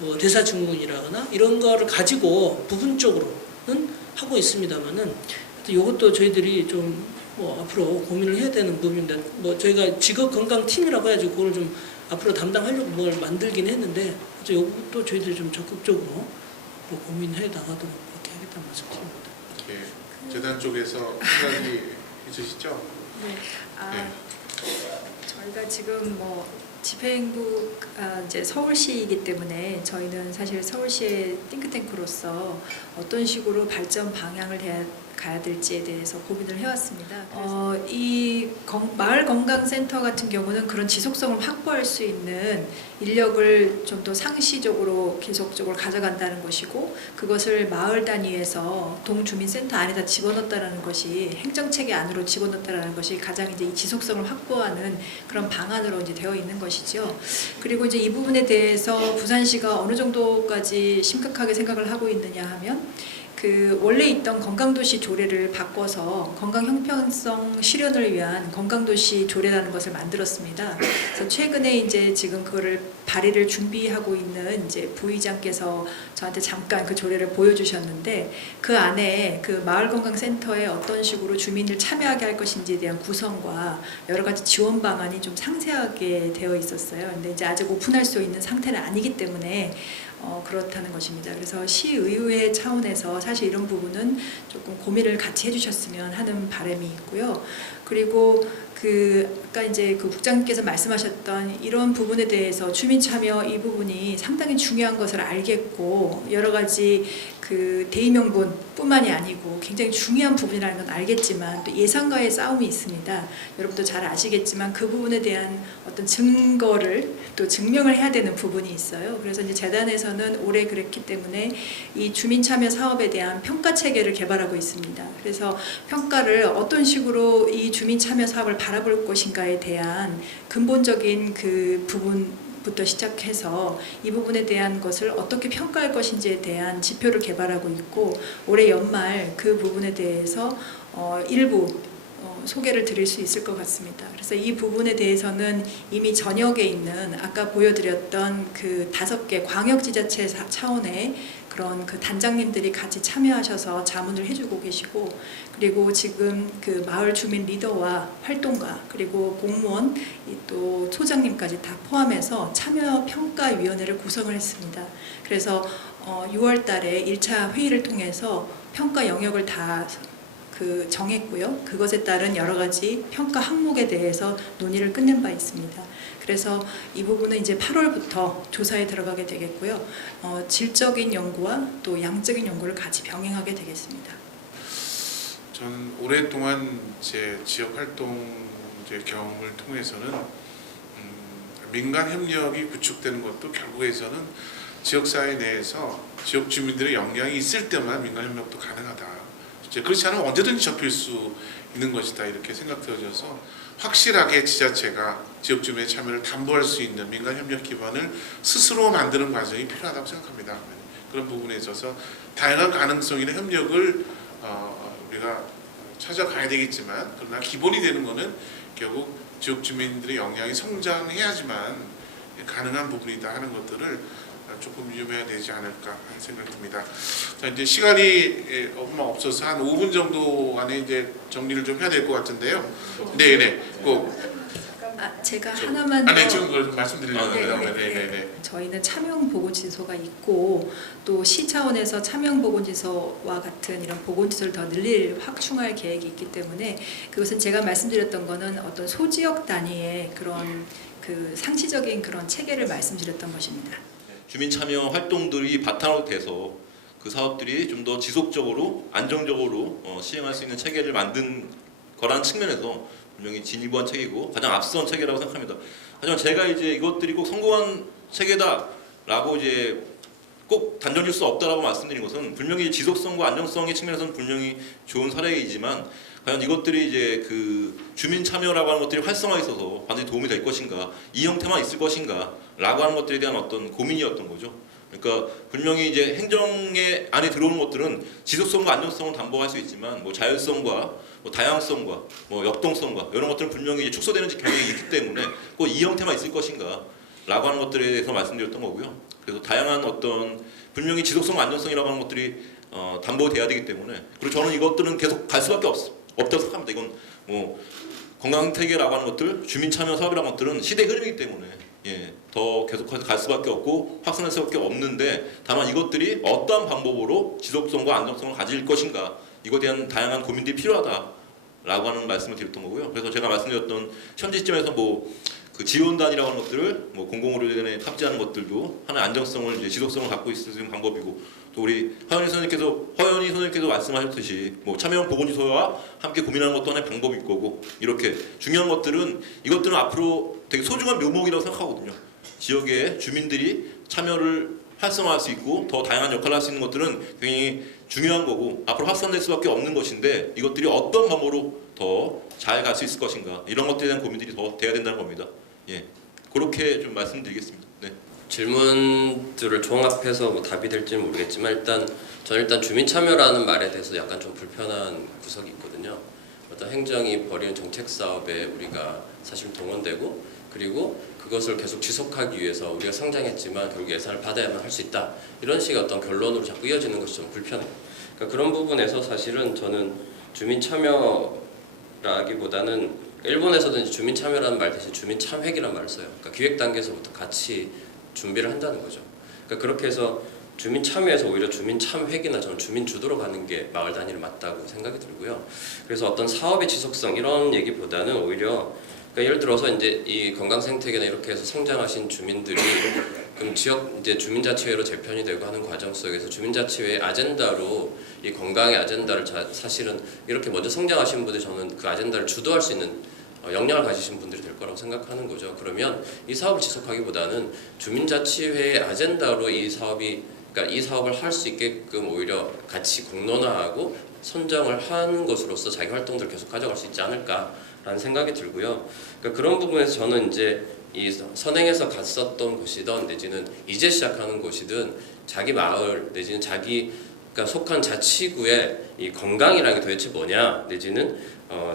뭐 대사증후군이라거나 이런 거를 가지고 부분적으로는 하고 있습니다만은 이것도 저희들이 좀 뭐 앞으로 고민을 해야 되는 부분인데 뭐 저희가 직업건강팀이라고 해가지고 그걸 좀 앞으로 담당하려고 뭘 만들긴 했는데 이것도 저희들이 좀 적극적으로 뭐 고민해 나가도록 그렇게 하겠다는 말씀드립니다. 예, 재단 쪽에서 생각이 있으시죠? 네. 저희가 지금 뭐 집행부 이제 서울시이기 때문에 저희는 사실 서울시의 띵크탱크로서 어떤 식으로 발전 방향을 가야 될지에 대해서 고민을 해왔습니다. 이 마을 건강센터 같은 경우는 그런 지속성을 확보할 수 있는 인력을 좀 더 상시적으로 계속적으로 가져간다는 것이고 그것을 마을 단위에서 동주민센터 안에다 집어넣었다는 것이 행정체계 안으로 집어넣었다는 것이 가장 이제 이 지속성을 확보하는 그런 방안으로 이제 되어 있는 것이죠. 그리고 이제 이 부분에 대해서 부산시가 어느 정도까지 심각하게 생각을 하고 있느냐 하면 원래 있던 건강도시 조례를 바꿔서 건강 형평성 실현을 위한 건강도시 조례라는 것을 만들었습니다. 그래서 최근에 이제 지금 그거를 발의를 준비하고 있는 이제 부의장께서 저한테 잠깐 그 조례를 보여주셨는데 그 안에 그 마을건강센터에 어떤 식으로 주민을 참여하게 할 것인지에 대한 구성과 여러 가지 지원 방안이 좀 상세하게 되어 있었어요. 근데 이제 아직 오픈할 수 있는 상태는 아니기 때문에 그렇다는 것입니다. 그래서 시의회 차원에서 사실 이런 부분은 조금 고민을 같이 해주셨으면 하는 바람이 있고요. 그리고 아까 이제 그 국장님께서 말씀하셨던 이런 부분에 대해서 주민 참여 이 부분이 상당히 중요한 것을 알겠고 여러 가지 그 대의명분뿐만이 아니고 굉장히 중요한 부분이라는 건 알겠지만 또 예산과의 싸움이 있습니다. 여러분도 잘 아시겠지만 그 부분에 대한 어떤 증거를 또 증명을 해야 되는 부분이 있어요. 그래서 이제 재단에서는 올해 그랬기 때문에 이 주민 참여 사업에 대한 평가 체계를 개발하고 있습니다. 그래서 평가를 어떤 식으로 이 주민 참여 사업을 바라볼 것인가에 대한 근본적인 그 부분부터 시작해서 이 부분에 대한 것을 어떻게 평가할 것인지에 대한 지표를 개발하고 있고 올해 연말 그 부분에 대해서 일부 소개를 드릴 수 있을 것 같습니다. 그래서 이 부분에 대해서는 이미 전역에 있는 아까 보여드렸던 그 5개 광역지자체 차원의 그런 그 단장님들이 같이 참여하셔서 자문을 해주고 계시고, 그리고 지금 그 마을 주민 리더와 활동가 그리고 공무원 또 소장님까지 다 포함해서 참여 평가위원회를 구성을 했습니다. 그래서 6월 달에 1차 회의를 통해서 평가 영역을 다 정했고요. 그것에 따른 여러 가지 평가 항목에 대해서 논의를 끝낸 바 있습니다. 그래서 이 부분은 이제 8월부터 조사에 들어가게 되겠고요. 질적인 연구와 또 양적인 연구를 같이 병행하게 되겠습니다. 저는 오랫동안 제 지역 활동 경험을 통해서는 민간 협력이 구축되는 것도 결국에서는 지역사회 내에서 지역 주민들의 역량이 있을 때만 민간 협력도 가능하다. 그렇지 않으면 언제든지 접힐 수 있는 것이다, 이렇게 생각되어져서 확실하게 지자체가 지역 주민의 참여를 담보할 수 있는 민간 협력 기반을 스스로 만드는 과정이 필요하다고 생각합니다. 그런 부분에 있어서 다양한 가능성이나 협력을 우리가 찾아가야 되겠지만, 그러나 기본이 되는 것은 결국 지역 주민들의 역량이 성장해야지만 가능한 부분이다 하는 것들을 조금 유념해야 되지 않을까 하는 생각이 듭니다. 자, 이제 시간이 얼마 없어서 한 5분 정도 안에 이제 정리를 좀 해야 될 것 같은데요. 네네. 제가 하나만 더. 네, 지금 그걸 말씀드리려고 합니다. 네네네. 저희는 참여형 보건지소가 있고 또 시 차원에서 참여형 보건지소와 같은 이런 보건지소를 더 늘릴 확충할 계획이 있기 때문에, 그것은 제가 말씀드렸던 거는 어떤 소지역 단위의 그런 그 상시적인 그런 체계를 말씀드렸던 것입니다. 주민 참여 활동들이 바탕으로 돼서 그 사업들이 좀 더 지속적으로 안정적으로 시행할 수 있는 체계를 만든 거라는 측면에서 분명히 진일보한 체계이고 가장 앞선 체계라고 생각합니다. 하지만 제가 이제 이것들이 꼭 성공한 체계다라고 이제 꼭 단정질 수 없다라고 말씀드린 것은 분명히 지속성과 안정성의 측면에서는 분명히 좋은 사례이지만, 과연 이것들이 이제 그 주민 참여라고 하는 것들이 활성화에 있어서 반드시 도움이 될 것인가, 이 형태만 있을 것인가 라고 하는 것들에 대한 어떤 고민이었던 거죠. 그러니까 분명히 이제 행정의 안에 들어오는 것들은 지속성과 안정성을 담보할 수 있지만, 뭐 자율성과 뭐 다양성과 뭐 역동성과 이런 것들은 분명히 이제 축소되는 경향이 있기 때문에 꼭 이 형태만 있을 것인가 라고 하는 것들에 대해서 말씀드렸던 거고요. 그래서 다양한 어떤 분명히 지속성, 안정성이라고 하는 것들이 담보돼야 되기 때문에, 그리고 저는 이것들은 계속 갈 수밖에 없다고 생각합니다. 이건 뭐 건강생태계라고 하는 것들, 주민 참여 사업이라는 것들은 시대 흐름이기 때문에 더 계속해서 갈 수밖에 없고 확산할 수밖에 없는데, 다만 이것들이 어떠한 방법으로 지속성과 안정성을 가질 것인가, 이거에 대한 다양한 고민들이 필요하다라고 하는 말씀을 드렸던 거고요. 그래서 제가 말씀드렸던 현재 시점에서 뭐 그 지원단이라고 하는 것들을 뭐 공공의료원에 탑재하는 것들도 하나의 안정성을 이제 지속성을 갖고 있을 수 있는 방법이고, 또 우리 허연희 선생님께서 말씀하셨듯이 뭐 참여형 보건지소와 함께 고민하는 것도 하나의 방법일 거고, 이렇게 중요한 것들은 이것들은 앞으로 되게 소중한 묘목이라고 생각하거든요. 지역의 주민들이 참여를 활성화할 수 있고 더 다양한 역할을 할 수 있는 것들은 굉장히 중요한 거고 앞으로 확산될 수밖에 없는 것인데, 이것들이 어떤 방법으로 더 잘 갈 수 있을 것인가, 이런 것들에 대한 고민들이 더 돼야 된다는 겁니다. 그렇게 좀 말씀드리겠습니다. 네. 질문들을 종합해서 뭐 답이 될지는 모르겠지만, 저는 주민 참여라는 말에 대해서 약간 좀 불편한 구석이 있거든요. 어떤 행정이 벌이는 정책 사업에 우리가 사실 동원되고, 그리고 그것을 계속 지속하기 위해서 우리가 성장했지만 결국 예산을 받아야만 할 수 있다, 이런 식의 어떤 결론으로 자꾸 이어지는 것이 좀 불편해요. 그러니까 그런 부분에서 사실은 저는 주민 참여라기보다는, 일본에서도 이제 주민 참여라는 말 대신 주민 참회기라는 말을 써요. 그러니까 기획 단계에서부터 같이 준비를 한다는 거죠. 그러니까 그렇게 해서 주민 참여에서 오히려 주민 참회기나 저는 주민 주도로 가는 게 마을 단위로 맞다고 생각이 들고요. 그래서 어떤 사업의 지속성 이런 얘기보다는 오히려, 그러니까 예를 들어서 이제 이 건강생태계나 이렇게 해서 성장하신 주민들이 그럼 지역 이제 주민자치회로 재편이 되고 하는 과정 속에서 주민자치회의 아젠다로 이 건강의 아젠다를 사실은 이렇게 먼저 성장하신 분들이 저는 그 아젠다를 주도할 수 있는 역량을 가지신 분들이 될 거라고 생각하는 거죠. 그러면 이 사업을 지속하기보다는 주민자치회의 아젠다로 이 사업이, 그러니까 이 사업을 할 수 있게끔 오히려 같이 공론화하고 선정을 하는 것으로서 자기 활동들을 계속 가져갈 수 있지 않을까라는 생각이 들고요. 그러니까 그런 부분에서 저는 이제 이 선행해서 갔었던 곳이든 내지는 이제 시작하는 곳이든 자기 마을 내지는 자기 그러니까 속한 자치구의 이 건강이라는 게 도대체 뭐냐, 내지는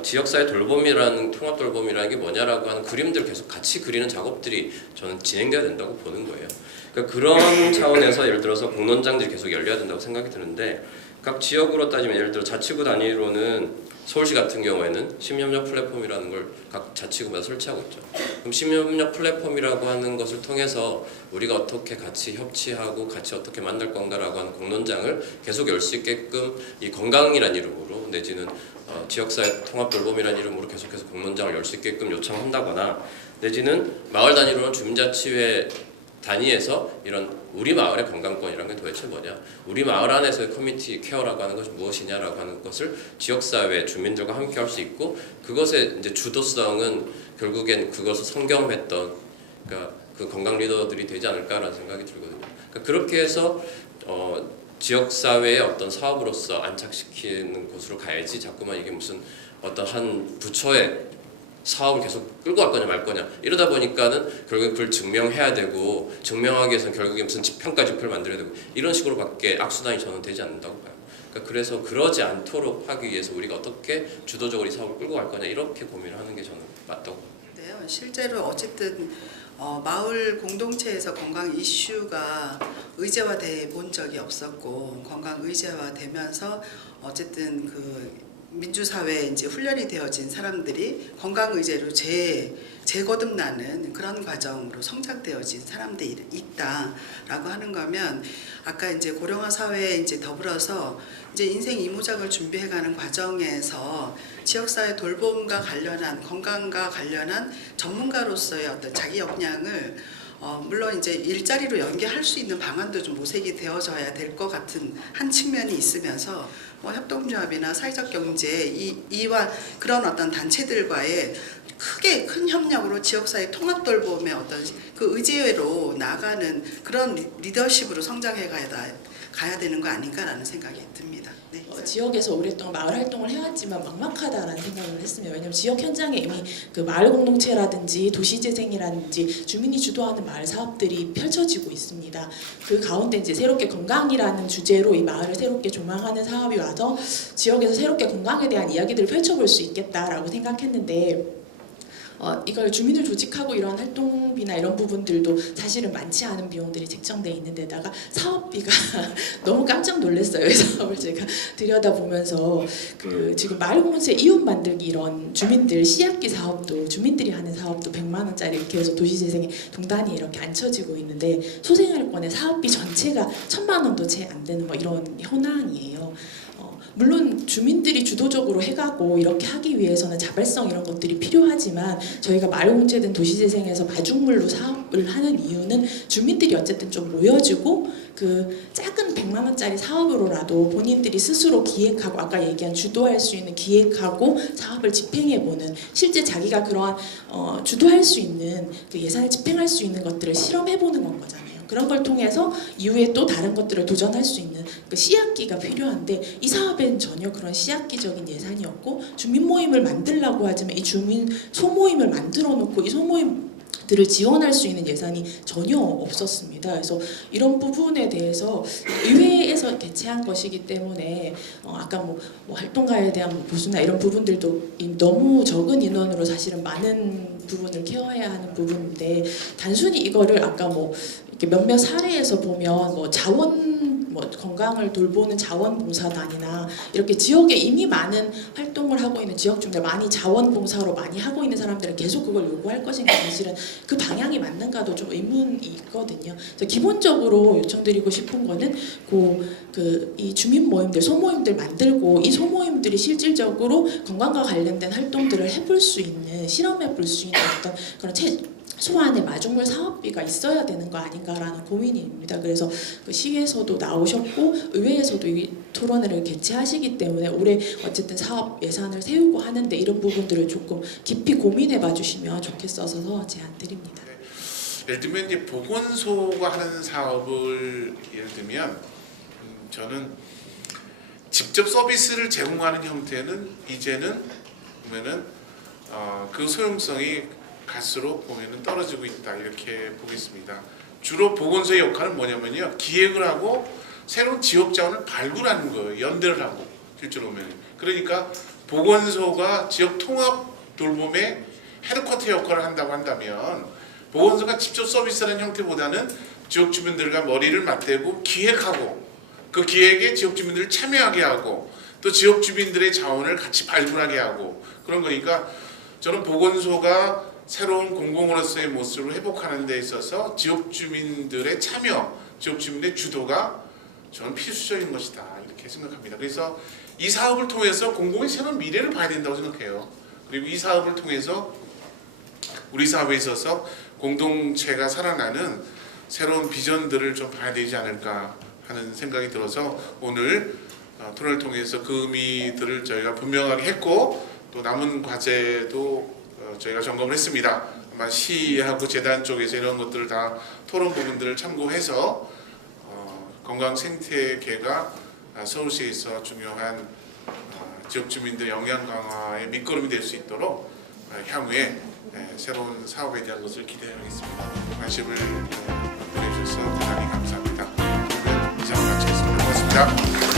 지역사회 돌봄이라는 통합 돌봄이라는 게 뭐냐라고 하는 그림들 계속 같이 그리는 작업들이 저는 진행돼야 된다고 보는 거예요. 그러니까 그런 차원에서 예를 들어서 공론장들이 계속 열려야 된다고 생각이 드는데, 각 지역으로 따지면 예를 들어 자치구 단위로는 서울시 같은 경우에는 시민협력 플랫폼이라는 걸 각 자치구마다 설치하고 있죠. 그럼 시민협력 플랫폼이라고 하는 것을 통해서 우리가 어떻게 같이 협치하고 같이 어떻게 만날 건가라고 하는 공론장을 계속 열 수 있게끔 이 건강이란 이름으로 내지는 지역사회 통합 돌봄이란 이름으로 계속해서 공론장을 열 수 있게끔 요청한다거나, 내지는 마을 단위로는 주민자치회 단위에서 이런 우리 마을의 건강권이라는 게 도대체 뭐냐, 우리 마을 안에서의 커뮤니티 케어라고 하는 것이 무엇이냐라고 하는 것을 지역사회 주민들과 함께 할 수 있고, 그것의 이제 주도성은 결국엔 그것을 선경했던 그러니까 그 건강 리더들이 되지 않을까라는 생각이 들거든요. 그러니까 그렇게 해서 지역사회의 어떤 사업으로서 안착시키는 곳으로 가야지, 자꾸만 이게 무슨 어떤 한 부처의 사업을 계속 끌고 갈 거냐 말 거냐 이러다 보니까는 결국 그걸 증명해야 되고, 증명하기 위해서는 결국에 무슨 평가 지표를 만들어야 되고, 이런 식으로밖에 악순환이 저는 되지 않는다고 봐요. 그러니까 그래서 그러지 않도록 하기 위해서 우리가 어떻게 주도적으로 이 사업을 끌고 갈 거냐, 이렇게 고민을 하는 게 저는 맞다고 봅니다. 네, 실제로 어쨌든 마을 공동체에서 건강 이슈가 의제화돼 본 적이 없었고, 건강 의제화되면서 어쨌든 그 민주사회에 이제 훈련이 되어진 사람들이 건강 의제로 재거듭나는 그런 과정으로 성장되어진 사람들이 있다라고 하는 거면, 아까 이제 고령화 사회에 이제 더불어서 이제 인생 이모작을 준비해가는 과정에서 지역사회 돌봄과 관련한, 건강과 관련한 전문가로서의 어떤 자기 역량을 물론 이제 일자리로 연계할 수 있는 방안도 좀 모색이 되어져야 될 것 같은 한 측면이 있으면서, 뭐 협동조합이나 사회적 경제 이와 그런 어떤 단체들과의 크게 큰 협력으로 지역사회 통합 돌봄의 어떤 그 의제로 나아가는 그런 리더십으로 성장해 가야 되는 거 아닌가라는 생각이 듭니다. 네. 지역에서 오랫동안 마을 활동을 해왔지만 막막하다라는 생각을 했습니다. 왜냐하면 지역 현장에 이미 그 마을 공동체라든지 도시재생이라든지 주민이 주도하는 마을 사업들이 펼쳐지고 있습니다. 그 가운데 이제 새롭게 건강이라는 주제로 이 마을을 새롭게 조망하는 사업이 와서 지역에서 새롭게 건강에 대한 이야기들을 펼쳐볼 수 있겠다라고 생각했는데, 이걸 주민을 조직하고 이런 활동비나 이런 부분들도 사실은 많지 않은 비용들이 책정돼 있는 데다가 사업비가 너무 깜짝 놀랐어요. 이 사업을 제가 들여다보면서 그 지금 마을공동체 이웃 만들기 이런 주민들 씨앗기 사업도, 주민들이 하는 사업도 100만 원짜리 이렇게 해서 도시재생에 동단이 이렇게 앉혀지고 있는데, 소생활권의 사업비 전체가 1000만 원도 채 안 되는 뭐 이런 현황이에요. 물론 주민들이 주도적으로 해가고 이렇게 하기 위해서는 자발성 이런 것들이 필요하지만, 저희가 마을공동체든 도시재생에서 마중물로 사업을 하는 이유는 주민들이 어쨌든 좀 모여지고 그 작은 100만 원짜리 사업으로라도 본인들이 스스로 기획하고, 아까 얘기한 주도할 수 있는 기획하고 사업을 집행해보는, 실제 자기가 그러한 주도할 수 있는 그 예산을 집행할 수 있는 것들을 실험해보는 건 거잖아요. 그런 걸 통해서 이후에 또 다른 것들을 도전할 수 있는 그 씨앗기가 필요한데, 이 사업엔 전혀 그런 씨앗기적인 예산이 없고, 주민 모임을 만들려고 하지만 이 주민 소모임을 만들어 놓고 이 소모임들을 지원할 수 있는 예산이 전혀 없었습니다. 그래서 이런 부분에 대해서 의회에서 개최한 것이기 때문에 아까 뭐 활동가에 대한 보수나 이런 부분들도 너무 적은 인원으로 사실은 많은 부분을 케어해야 하는 부분인데, 단순히 이거를 아까 뭐 이렇게 몇몇 사례에서 보면 뭐 건강을 돌보는 자원봉사단이나 이렇게 지역에 이미 많은 활동을 하고 있는 지역 주민들, 많이 자원봉사로 많이 하고 있는 사람들은 계속 그걸 요구할 것인가, 사실은 그 방향이 맞는가도 좀 의문이 있거든요. 그래서 기본적으로 요청드리고 싶은 거는 이 주민 모임들, 소모임들 만들고, 이 소모임들이 실질적으로 건강과 관련된 활동들을 해볼 수 있는, 실험해볼 수 있는 어떤 그런 소환의 마중물 사업비가 있어야 되는 거 아닌가라는 고민입니다. 그래서 그 시에서도 나오셨고 의회에서도 이 토론회를 개최하시기 때문에 올해 어쨌든 사업 예산을 세우고 하는데 이런 부분들을 조금 깊이 고민해봐 주시면 좋겠어서 제안드립니다. 예를 들면 이제 보건소가 하는 사업을 예를 들면 저는 직접 서비스를 제공하는 형태는 이제는 보면은 그 소용성이 갈수록 보면은 떨어지고 있다, 이렇게 보겠습니다. 주로 보건소의 역할은 뭐냐면요, 기획을 하고 새로운 지역 자원을 발굴하는 거예요. 연대를 하고 실제로 보면. 그러니까 보건소가 지역 통합 돌봄의 헤드쿼터 역할을 한다고 한다면 보건소가 직접 서비스하는 형태보다는 지역 주민들과 머리를 맞대고 기획하고 그 기획에 지역 주민들을 참여하게 하고 또 지역 주민들의 자원을 같이 발굴하게 하고 그런 거니까 저는 보건소가 새로운 공공으로서의 모습을 회복하는 데 있어서 지역 주민들의 참여, 지역 주민들의 주도가 저는 필수적인 것이다 이렇게 생각합니다. 그래서 이 사업을 통해서 공공의 새로운 미래를 봐야 된다고 생각해요. 그리고 이 사업을 통해서 우리 사업에 있어서 공동체가 살아나는 새로운 비전들을 좀 봐야 되지 않을까 하는 생각이 들어서 오늘 토론을 통해서 그 의미들을 저희가 분명하게 했고 또 남은 과제도 저희가 점검을 했습니다. 아마 시하고 재단 쪽에서 이런 것들을 다 토론 부분들을 참고해서 건강 생태계가 서울시에서 중요한 지역 주민들 영양 강화의 밑거름이 될 수 있도록 향후에 새로운 사업에 대한 것을 기대하겠습니다. 관심을 보내주셔서 대단히 감사합니다. 이상 마치겠습니다. 고맙습니다.